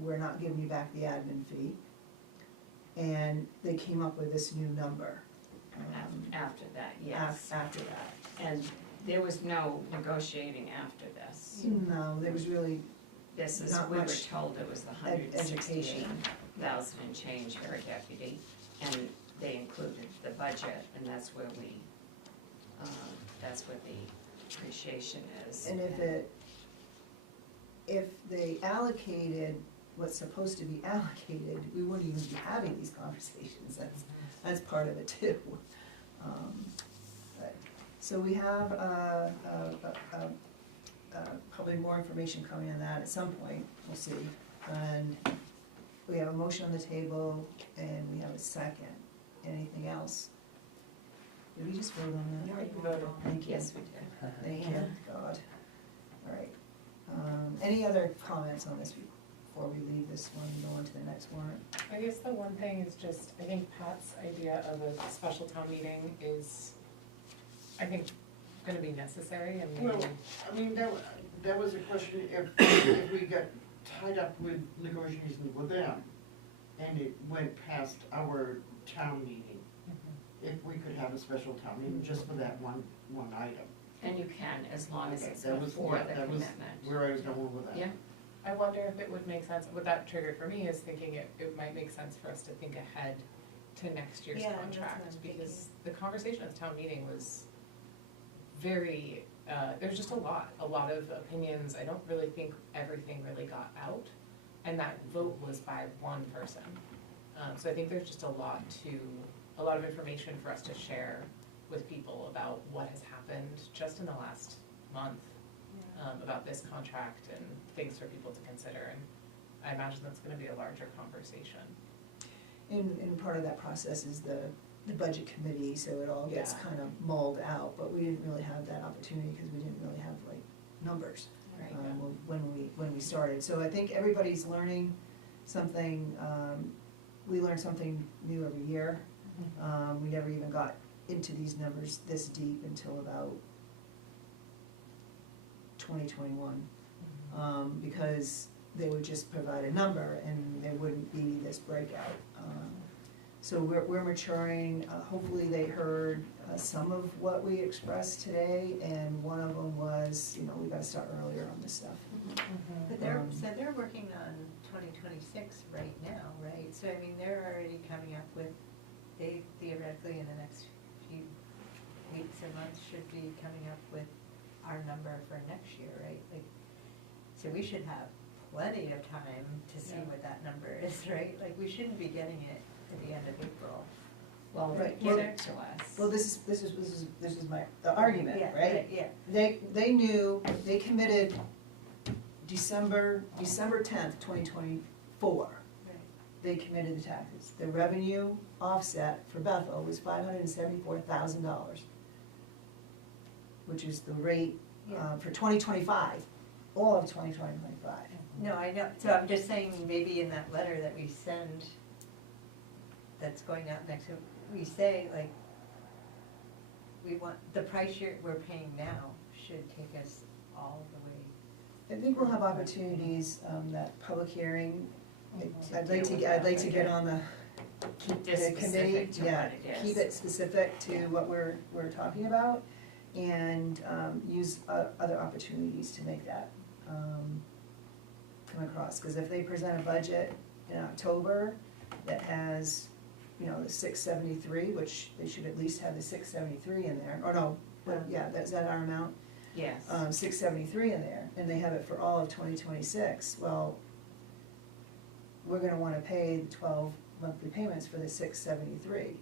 we're not giving you back the admin fee. And they came up with this new number. After that, yes. After that. And there was no negotiating after this. No, there was really This is, not we were much told it was the education. 168,000 and change for a deputy. And they included the budget, and that's where that's where the appreciation is. And if they allocated what's supposed to be allocated, we wouldn't even be having these conversations, that's part of it too. But- So we have, probably more information coming on that at some point, we'll see. And we have a motion on the table, and we have a second. Anything else? Did we just vote on that? Yeah, we voted. Thank you. Yes, we did. Thank you, God. All right. Any other comments on this before we leave this one and go on to the next warrant? I guess the one thing is just, I think Pat's idea of a special town meeting is, I think, gonna be necessary, and maybe. Well, I mean, that was a question, if we got tied up with negotiations with them, and it went past our town meeting, Mhm. if we could have a special town meeting just for that one item. And you can, as long as Okay, it's that was- before yeah, the that was commitment. Where I was going with that. Yeah, I wonder if it would make sense, what that triggered for me is thinking it might make sense for us to think ahead to next year's Yeah, that's what contract, I'm because the conversation at the town meeting was very, there was just a lot of opinions, I don't really think everything really got out, and that vote was by one person. So I think there's just a lot of information for us to share with people about what has happened just in the last month, about this contract and things for people to consider, and I imagine that's gonna be a larger conversation. And part of that process is the budget committee, so it all gets Yeah. kind of mulled out, but we didn't really have that opportunity because we didn't really have like numbers. Right. When we started, so I think everybody's learning something, we learn something new every year. We never even got into these numbers this deep until about 2021. Because they would just provide a number and there wouldn't be this breakout. So we're maturing, hopefully they heard some of what we expressed today, and one of them was, we gotta start earlier on this stuff. But they're working on 2026 right now, right? So I mean, they're already coming up with, they theoretically in the next few weeks or months should be coming up with our number for next year, right? Like, so we should have plenty of time to see Yeah. what that number is, right? Like, we shouldn't be getting it at the end of April. well, Right. give it to us. Well, this is the argument, Yeah, right? Yeah, They knew, they committed December 10th, 2024. right. They committed the taxes. The revenue offset for Bethel was $574,000, which is the rate for 2025, all of 2025. No, I know, so I'm just saying, maybe in that letter that we send, that's going out next, we say, like, we want, the price we're paying now should take us all the way. I think we'll have opportunities, that public hearing, Mhm. I'd like to get on the Keep this the committee, specific to yeah, what it is. keep it specific to what we're talking about, and use other opportunities to make that come across. Because if they present a budget in October that has, the 673, which they should at least have the 673 in there, or no, but yeah, is that our amount? Yes. 673 in there, and they have it for all of 2026, well, we're gonna wanna pay the 12 monthly payments for the 673.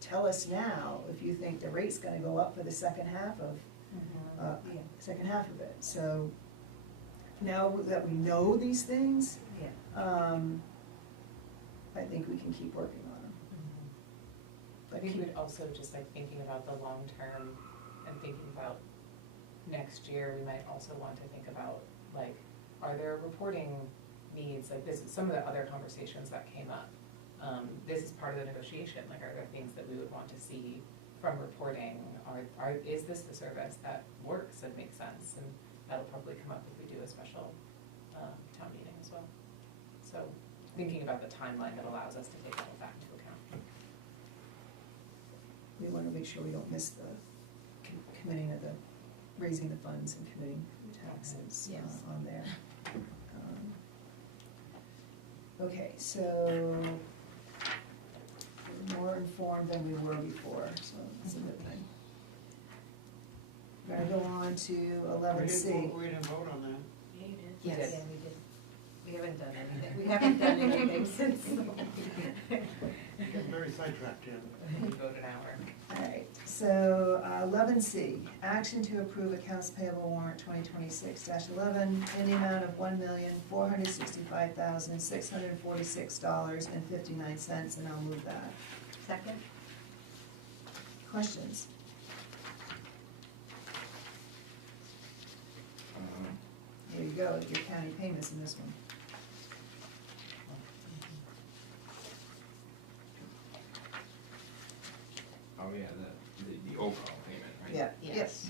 Tell us now if you think the rate's gonna go up for the second half of, Yeah. second half of it. So now that we know these things, Yeah. I think we can keep working on them. I think we'd also just like thinking about the long term and thinking about next year, we might also want to think about, like, are there reporting needs, like this, some of the other conversations that came up. This is part of the negotiation, like, are there things that we would want to see from reporting? Is this the service that works and makes sense? And that'll probably come up if we do a special town meeting as well. So thinking about the timeline that allows us to take all of that into account. We wanna make sure we don't miss the committing of the, raising the funds and committing the taxes Yes. on there. Okay, so we're more informed than we were before, so that's a good thing. We're gonna go on to 11C. We didn't vote on that. Yeah, you did. Yes. Yeah, we did. We haven't done anything, we haven't done anything since. Getting very sidetracked here. We vote an hour. Alright, so 11C, action to approve accounts payable warrant 2026-11 in the amount of $1,465,646.59, and I'll move that. Second? Questions? Here you go, your county payments in this one. Oh, yeah, the overall payment, right? Yeah, Yes. yes.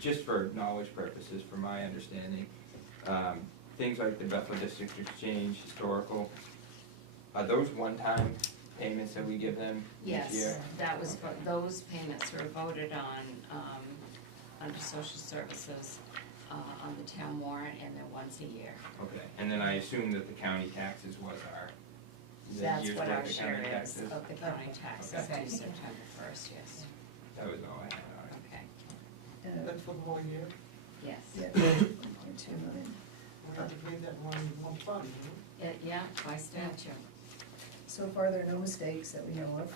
Just for knowledge purposes, for my understanding, things like the Bethel District Exchange, historical, are those one-time payments that we give them each year? Yes, that was, those payments were voted on, under social services, on the town warrant, and they're once a year. Okay, and then I assume that the county taxes was the That's year's what worth our of share county is taxes? of the county taxes Okay. due September first, yes. That was all I had on it. Okay, That's for the whole year? yes. Yeah, 1.2 million. We have to pay that one fund, you know? Yeah, by statute. So far, there are no mistakes that we know of.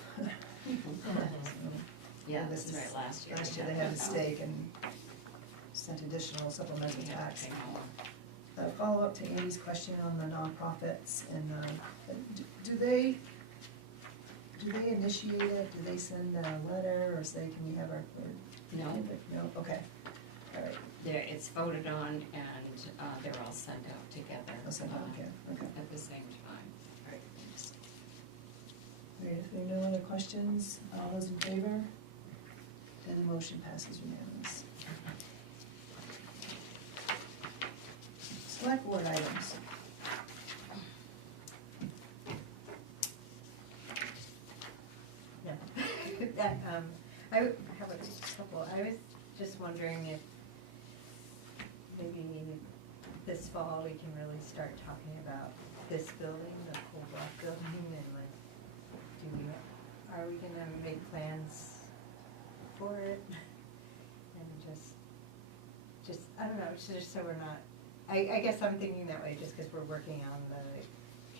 Yeah, This that's is- right, last year. Last year, they had a mistake and sent additional supplemental We have tax. to pay more. Follow-up to Andy's question on the nonprofits, and do they initiate it? Do they send a letter or say, can we have our? No. No, okay, all right, It's voted on, and they're all sent out together. I'll send it, okay. At the same time. All right, thanks. All right, if there are no other questions, all those in favor? And the motion passes unanimous. Select board items. No. That, I would have a couple, I was just wondering if maybe this fall we can really start talking about this building, the whole block building, and like, are we gonna make plans for it? And just, I don't know, it's just so we're not, I guess I'm thinking that way just because we're working on the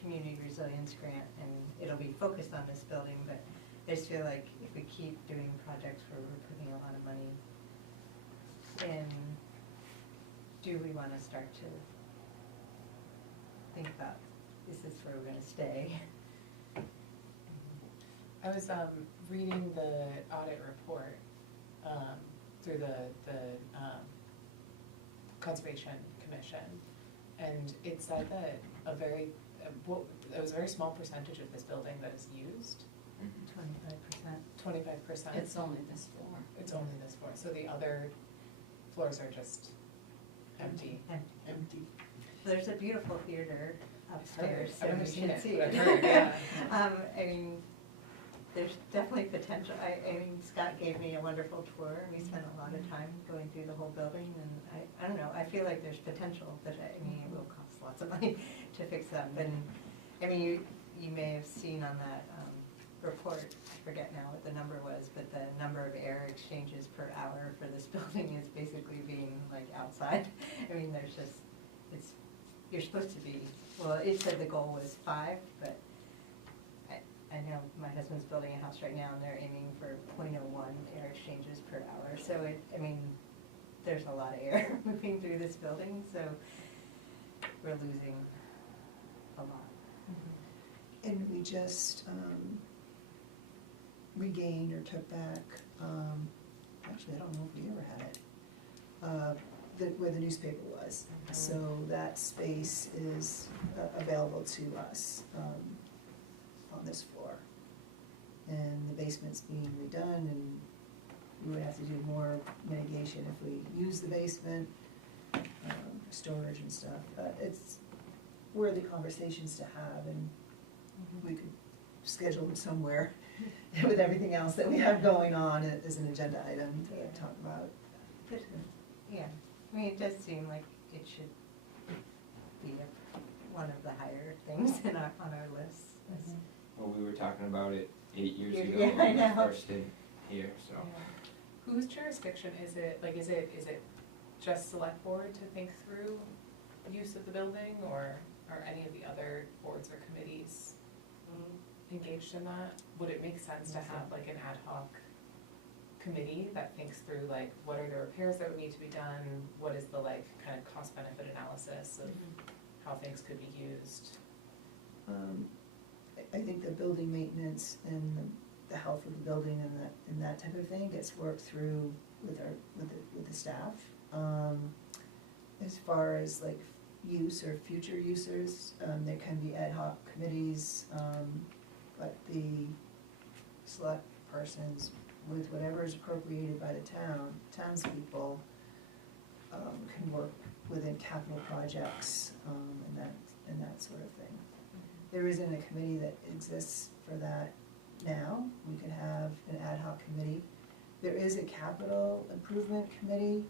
community resilience grant, and it'll be focused on this building, but I just feel like if we keep doing projects where we're putting a lot of money in, do we wanna start to think about, is this where we're gonna stay? I was reading the audit report through the Conservation Commission, and it said that it was a very small percentage of this building that is used. 25%. 25%. It's only this floor. It's only this floor, so the other floors are just empty. Empty. There's a beautiful theater upstairs, so I've never you seen should it, see but it. I've heard, yeah. I mean, there's definitely potential. I mean, Scott gave me a wonderful tour, and we spent a lot of time going through the whole building, and I don't know, I feel like there's potential, but I mean, it will cost lots of money to fix up. And, I mean, you may have seen on that report, I forget now what the number was, but the number of air exchanges per hour for this building is basically being like outside. I mean, there's just, you're supposed to be, well, it said the goal was 5, but I know my husband's building a house right now, and they're aiming for 0.01 air exchanges per hour. So I mean, there's a lot of air moving through this building, so we're losing a lot. And we just regained or took back, actually, I don't know if we ever had it, where the newspaper was. So that space is available to us on this floor. And the basement's being redone, and we would have to do more mitigation if we use the basement, storage and stuff. It's worthy conversations to have, and we could schedule it somewhere with everything else that we have going on as an agenda item to talk about. Yeah, I mean, it does seem like it should be one of the higher things on our list. Well, we were talking about it 8 years Yeah, ago yeah, I when know. we first did here, so. Whose jurisdiction is it, like, is it just select board to think through use of the building, or are any of the other boards or committees engaged in that? Would it make sense to have like an ad hoc committee that thinks through like, what are the repairs that would need to be done? What is the like kind of cost benefit analysis of how things could be used? I think the building maintenance and the health of the building and that type of thing gets worked through with the staff. As far as like use or future users, there can be ad hoc committees, but the select persons with whatever is appropriated by the townspeople, can work within capital projects, and that sort of thing. There isn't a committee that exists for that now. We could have an ad hoc committee. There is a capital improvement committee,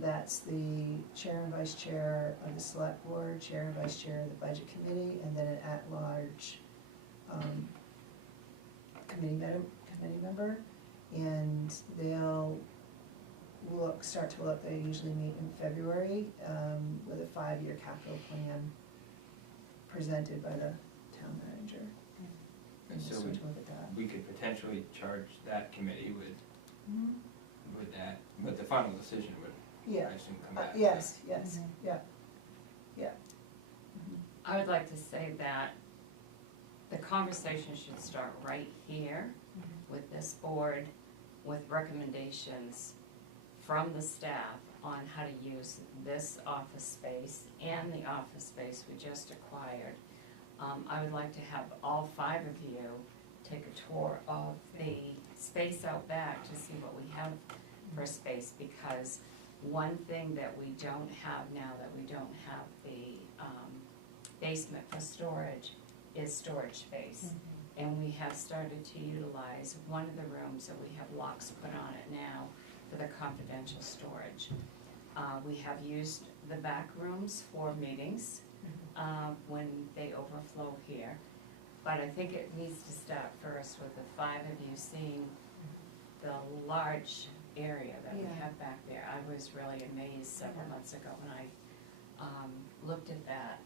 that's the chair and vice chair of the select board, chair and vice chair of the budget committee, and then an at-large, committee member. And they'll start to look, they usually meet in February, with a 5-year capital plan presented by the town manager. And so We'll start to look at that. we could potentially charge that committee with that, but the final decision would, Yeah, I assume, come back. yes, yeah. I would like to say that the conversation should start right here with this board, with recommendations from the staff on how to use this office space and the office space we just acquired. I would like to have all 5 of you take a tour of the space out back to see what we have for space, because one thing that we don't have now, that we don't have the basement for storage, is storage space. And we have started to utilize one of the rooms that we have locks put on it now for the confidential storage. We have used the back rooms for meetings when they overflow here. But I think it needs to start first with the 5 of you seeing the large area that we have back there. I was really amazed several months ago when I looked at that,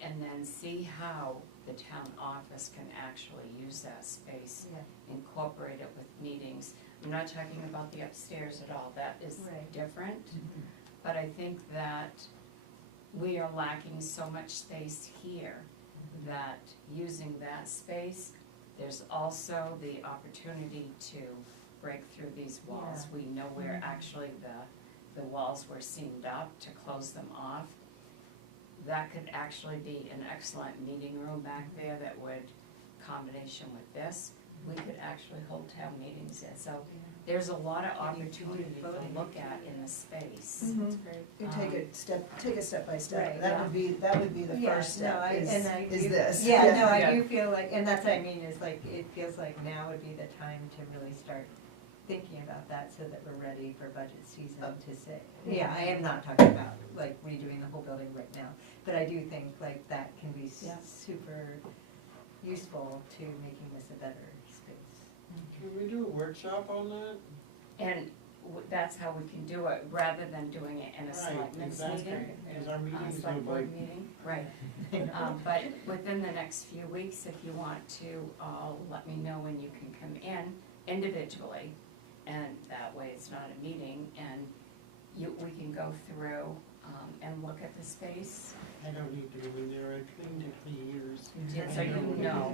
and then see how the town office can actually use that space, incorporate it with meetings. I'm not talking about the upstairs at all, that is different, but I think that we are lacking so much space here that using that space, there's also the opportunity to break through these walls. We know where actually the walls were seamed up to close them off. That could actually be an excellent meeting room back there that would, combination with this, we could actually hold town meetings in. So there's a lot of opportunity to look at in the space. That's great. You take it step by step. Right, That would be the first step, is this. Yeah, no, I do feel like, and that's what I mean, is like, it feels like now would be the time to really start thinking about that, so that we're ready for budget season to say. Yeah, I am not talking about like redoing the whole building right now, but I do think like that can be super useful to making this a better space. Can we do a workshop on that? And that's how we can do it, rather than doing it in a selectmen's meeting. Because our meetings Select would board like, meeting, right. But within the next few weeks, if you want to, let me know when you can come in individually, and that way it's not a meeting, and we can go through and look at the space. I don't need to go in there, I've cleaned it for years. So you know,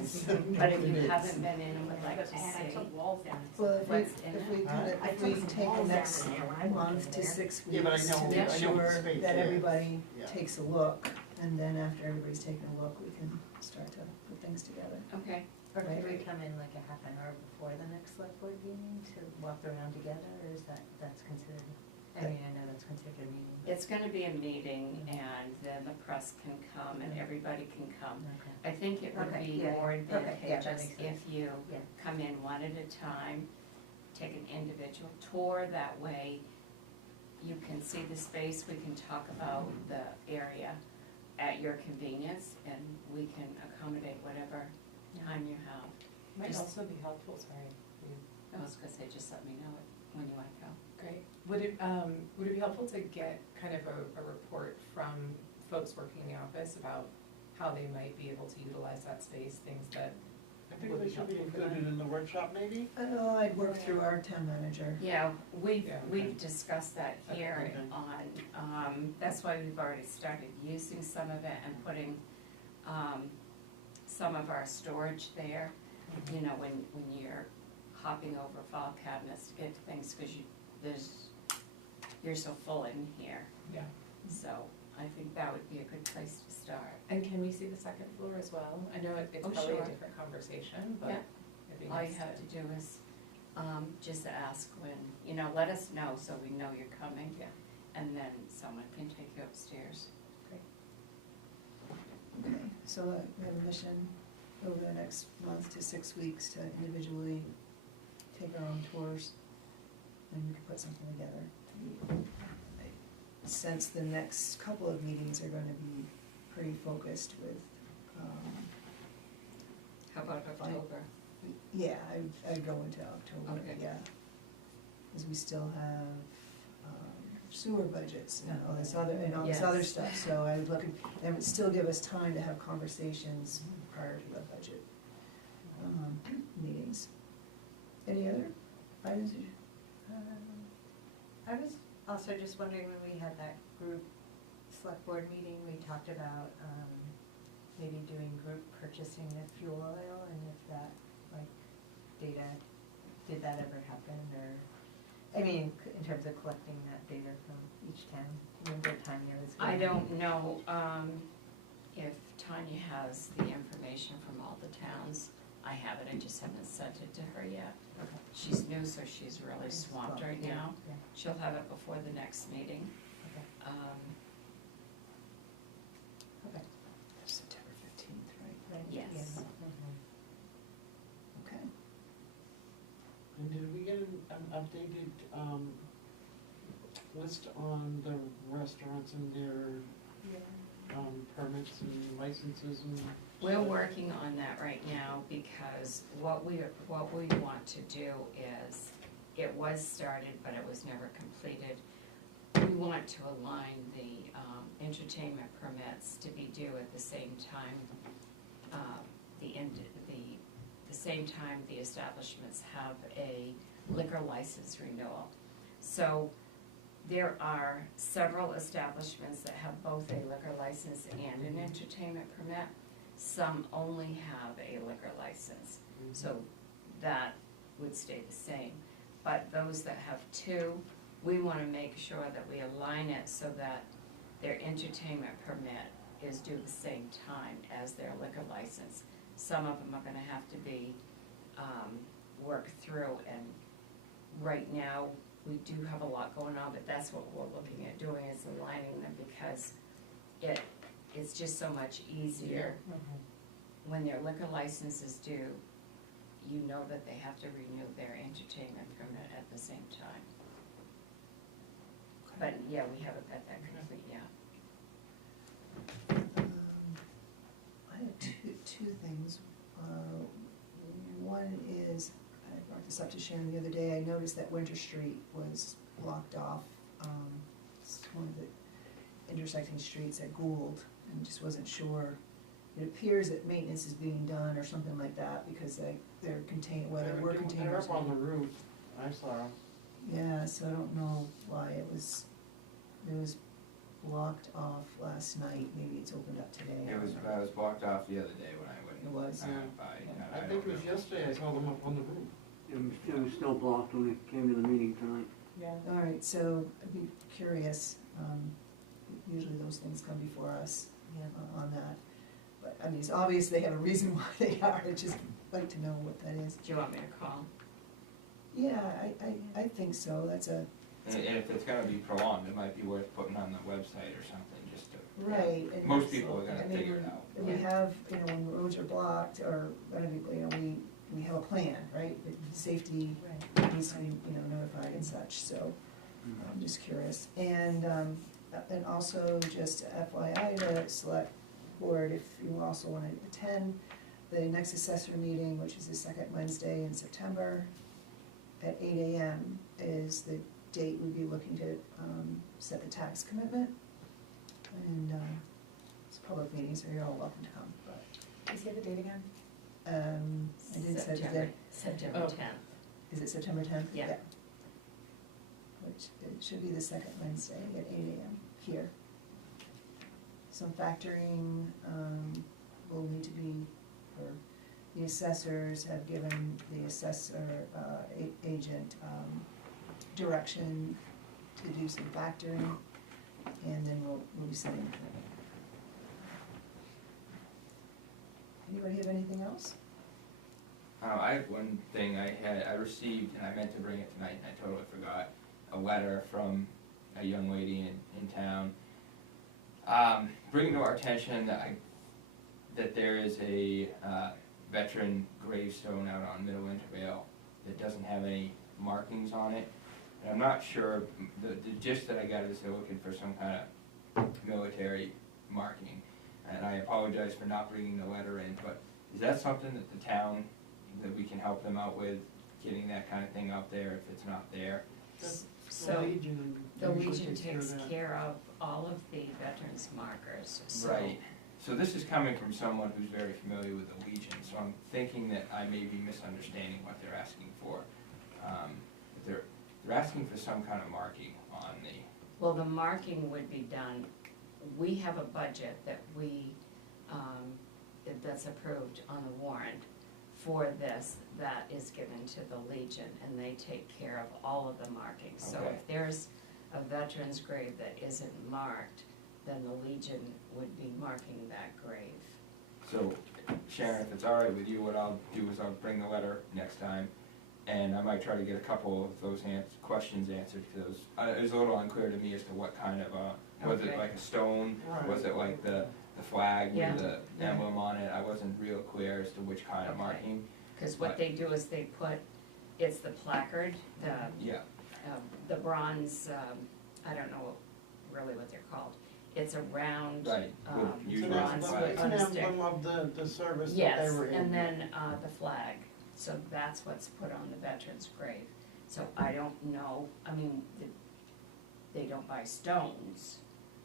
but if you haven't been in and would like to see walls down. Well, what's in if we it. kind of, if we take the next month to 6 Yeah, but I weeks know- to I make know the sure space, that yeah. everybody Yeah. takes a look, and then after everybody's taken a look, we can start to put things together. Okay. Or could we come in like a half an hour before the next select board meeting to walk around together, or is that's considered, I mean, I know that's considered a meeting. It's gonna be a meeting, and then the press can come and everybody can come. Okay. I think it would Okay, be yeah, more yeah. Okay, yeah, that advantageous makes sense. if you Yeah. come in one at a time, take an individual tour, that way you can see the space, we can talk about the area. at your convenience, and we can accommodate whatever time you have. Might Just- also be helpful, sorry. I was gonna say, just let me know when you wanna go. Great. Would it be helpful to get kind of a report from folks working in the office about how they might be able to utilize that space, things that I think would they be should be helpful for included them? in the workshop maybe? Oh, I'd work through our town manager. Yeah, we've okay. discussed that here Okay. on, that's why we've already started using some of it and putting, some of our storage there. You know, when you're hopping over file cabinets to get to things, cause you're so full in here. Yeah. So I think that would be a good place to start. And can we see the second floor as well? I know it's Oh, probably sure. a different conversation, but Yeah. it'd be All you nice have to do is, just ask when, let us know so we know you're coming. Yeah. And then someone can take you upstairs. Okay, so we have a mission over the next month to 6 weeks to individually take our own tours, and we can put something together. I sense the next couple of meetings are gonna be pretty focused with, How about Fine. October? yeah, I'd go into October, Okay. yeah. Because we still have sewer budgets and all this other, and all this other Yes. stuff, so I would look, that would still give us time to have conversations prior to the budget meetings. Any other items? I was also just wondering, when we had that group select board meeting, we talked about, maybe doing group purchasing of fuel oil, and if that, did that ever happen, or, I mean, in terms of collecting that data from each town, remember Tanya was. I don't know, if Tanya has the information from all the towns. I have it, I just haven't sent it to her yet. Okay. She's new, so she's really swamped right Yeah, now. yeah, She'll have it before the next meeting. okay, okay. September 15th, right? Right, Yes. yeah. Okay. And did we get an updated, list on the restaurants and their, permits and licenses and? We're working on that right now because what we want to do is, it was started, but it was never completed. We want to align the entertainment permits to be due at the same time, the same time the establishments have a liquor license renewal. So there are several establishments that have both a liquor license and an entertainment permit. Some only have a liquor license, so that would stay the same. But those that have two, we wanna make sure that we align it so that their entertainment permit is due the same time as their liquor license. Some of them are gonna have to be, worked through, and right now, we do have a lot going on, but that's what we're looking at doing, is aligning them, because it's just so much easier when their liquor license is due, you know that they have to renew their entertainment permit at the same time. But, yeah, we haven't got that complete yet. I have two things. One is, I brought this up to Sharon the other day, I noticed that Winter Street was blocked off. It's one of the intersecting streets at Gould, and just wasn't sure. It appears that maintenance is being done or something like that, because they're contained, whether we're containers. They're up on the roof, I saw them. Yeah, so I don't know why it was blocked off last night, maybe it's opened up today. I don't know. I was blocked off the other day when I went. It was? By. I think it was yesterday, I saw them up on the roof. It was still blocked when it came to the meeting tonight. Yeah. All right, so I'd be curious, usually those things come before us on that. But, I mean, it's obvious they have a reason why they are, I'd just like to know what that is. Do you want me to call? Yeah, I think so, that's a, And if it's gonna be prolonged, it might be worth putting on the website or something, just to. right. and Most people are gonna I mean, figure it out. and we have, when roads are blocked, or, we have a plan, right? The safety Right. needs to be, notified and such, so I'm just curious. And And also just FYI, the select board, if you also wanna attend, the next assessor meeting, which is the second Wednesday in September at 8 AM is the date we'd be looking to, set the tax commitment. And, it's a public meeting, so you're all welcome to come, but, Can you say the date again? I did set the date. September Oh. 10th. Is it September 10th? Yeah. Which, it should be the second Wednesday at 8 AM here. Some factoring, will need to be, or the assessors have given the assessor, agent, direction to do some factoring, and then we'll be sending it. Anybody have anything else? I have one thing I received, and I meant to bring it tonight, and I totally forgot, a letter from a young lady in town, bringing to our attention that there is a, veteran gravestone out on Middle Intervale that doesn't have any markings on it. And I'm not sure, the gist that I got is they're looking for some kind of military marking. And I apologize for not bringing the letter in, but is that something that the town, that we can help them out with, getting that kind of thing out there if it's not there? So, The Legion the usually Legion care of takes that. care of all of the veterans markers, so. Right, so this is coming from someone who's very familiar with the Legion, so I'm thinking that I may be misunderstanding what they're asking for. But they're asking for some kind of marking on the, Well, the marking would be done, we have a budget that that's approved on the warrant for this, that is given to the Legion, and they take care of all of the markings. So Okay. if there's a veteran's grave that isn't marked, then the Legion would be marking that grave. so Sharon, if it's all right with you, what I'll do is I'll bring the letter next time, and I might try to get a couple of those questions answered, because it was a little unclear to me as to what kind of, was it Okay. like a stone? Right. Was it like the flag Yeah. with the emblem on it? I wasn't real clear as to which kind of Okay. marking. Cause what they do is they put, it's the placard, Yeah, the bronze, I don't know really what they're called. It's a round, right, with So usually bronze it's that's, with- flag. on a it's an stick. emblem of the service that yes, they were in. and then, the flag, so that's what's put on the veteran's grave. So I don't know, I mean, they don't buy stones,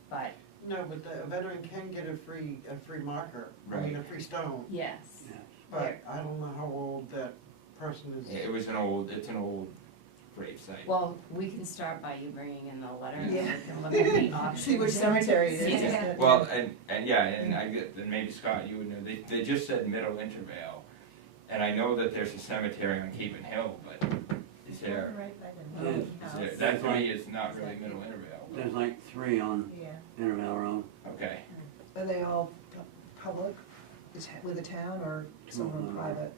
but No, but the veteran can get a free marker, I mean, a free stone, yes. Yeah. but I don't know how old that person is. It's an old grave site. Well, we can start by you bringing in the letter, and we Yeah. can look at the options. See which cemetery it is. Yeah. Well, and yeah, and I get, then maybe Scott, you would know, they just said Middle Intervale, and I know that there's a cemetery on Keepin Hill, but is there, Right by the Yeah. main is house. there, that to me is not really Middle Intervale. There's like 3 on Yeah. Intervale Road. Okay, Are they all public, with the town, or some of them Mhm. private?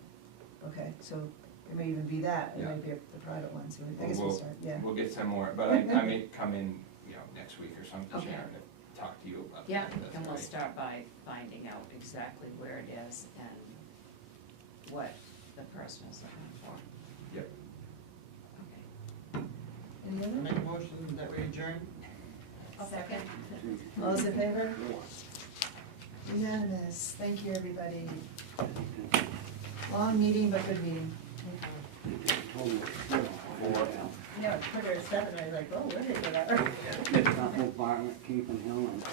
Okay, so it may even be that, it Yeah. might be the private one, so I Well, guess we'll start, yeah. we'll get some more, but I may come in, next week or something, Okay. Sharon, to talk to you about that. Yeah, if that's and we'll right. start by finding out exactly where it is and what the person is looking for. Yep. Okay. Any other? Make a motion that we adjourn? Second. All those in favor? Unanimous, thank you, everybody. Long meeting, but good meeting. Yeah, put her at 7, I was like, oh, what is it? Bartlett, Keeping Hill, and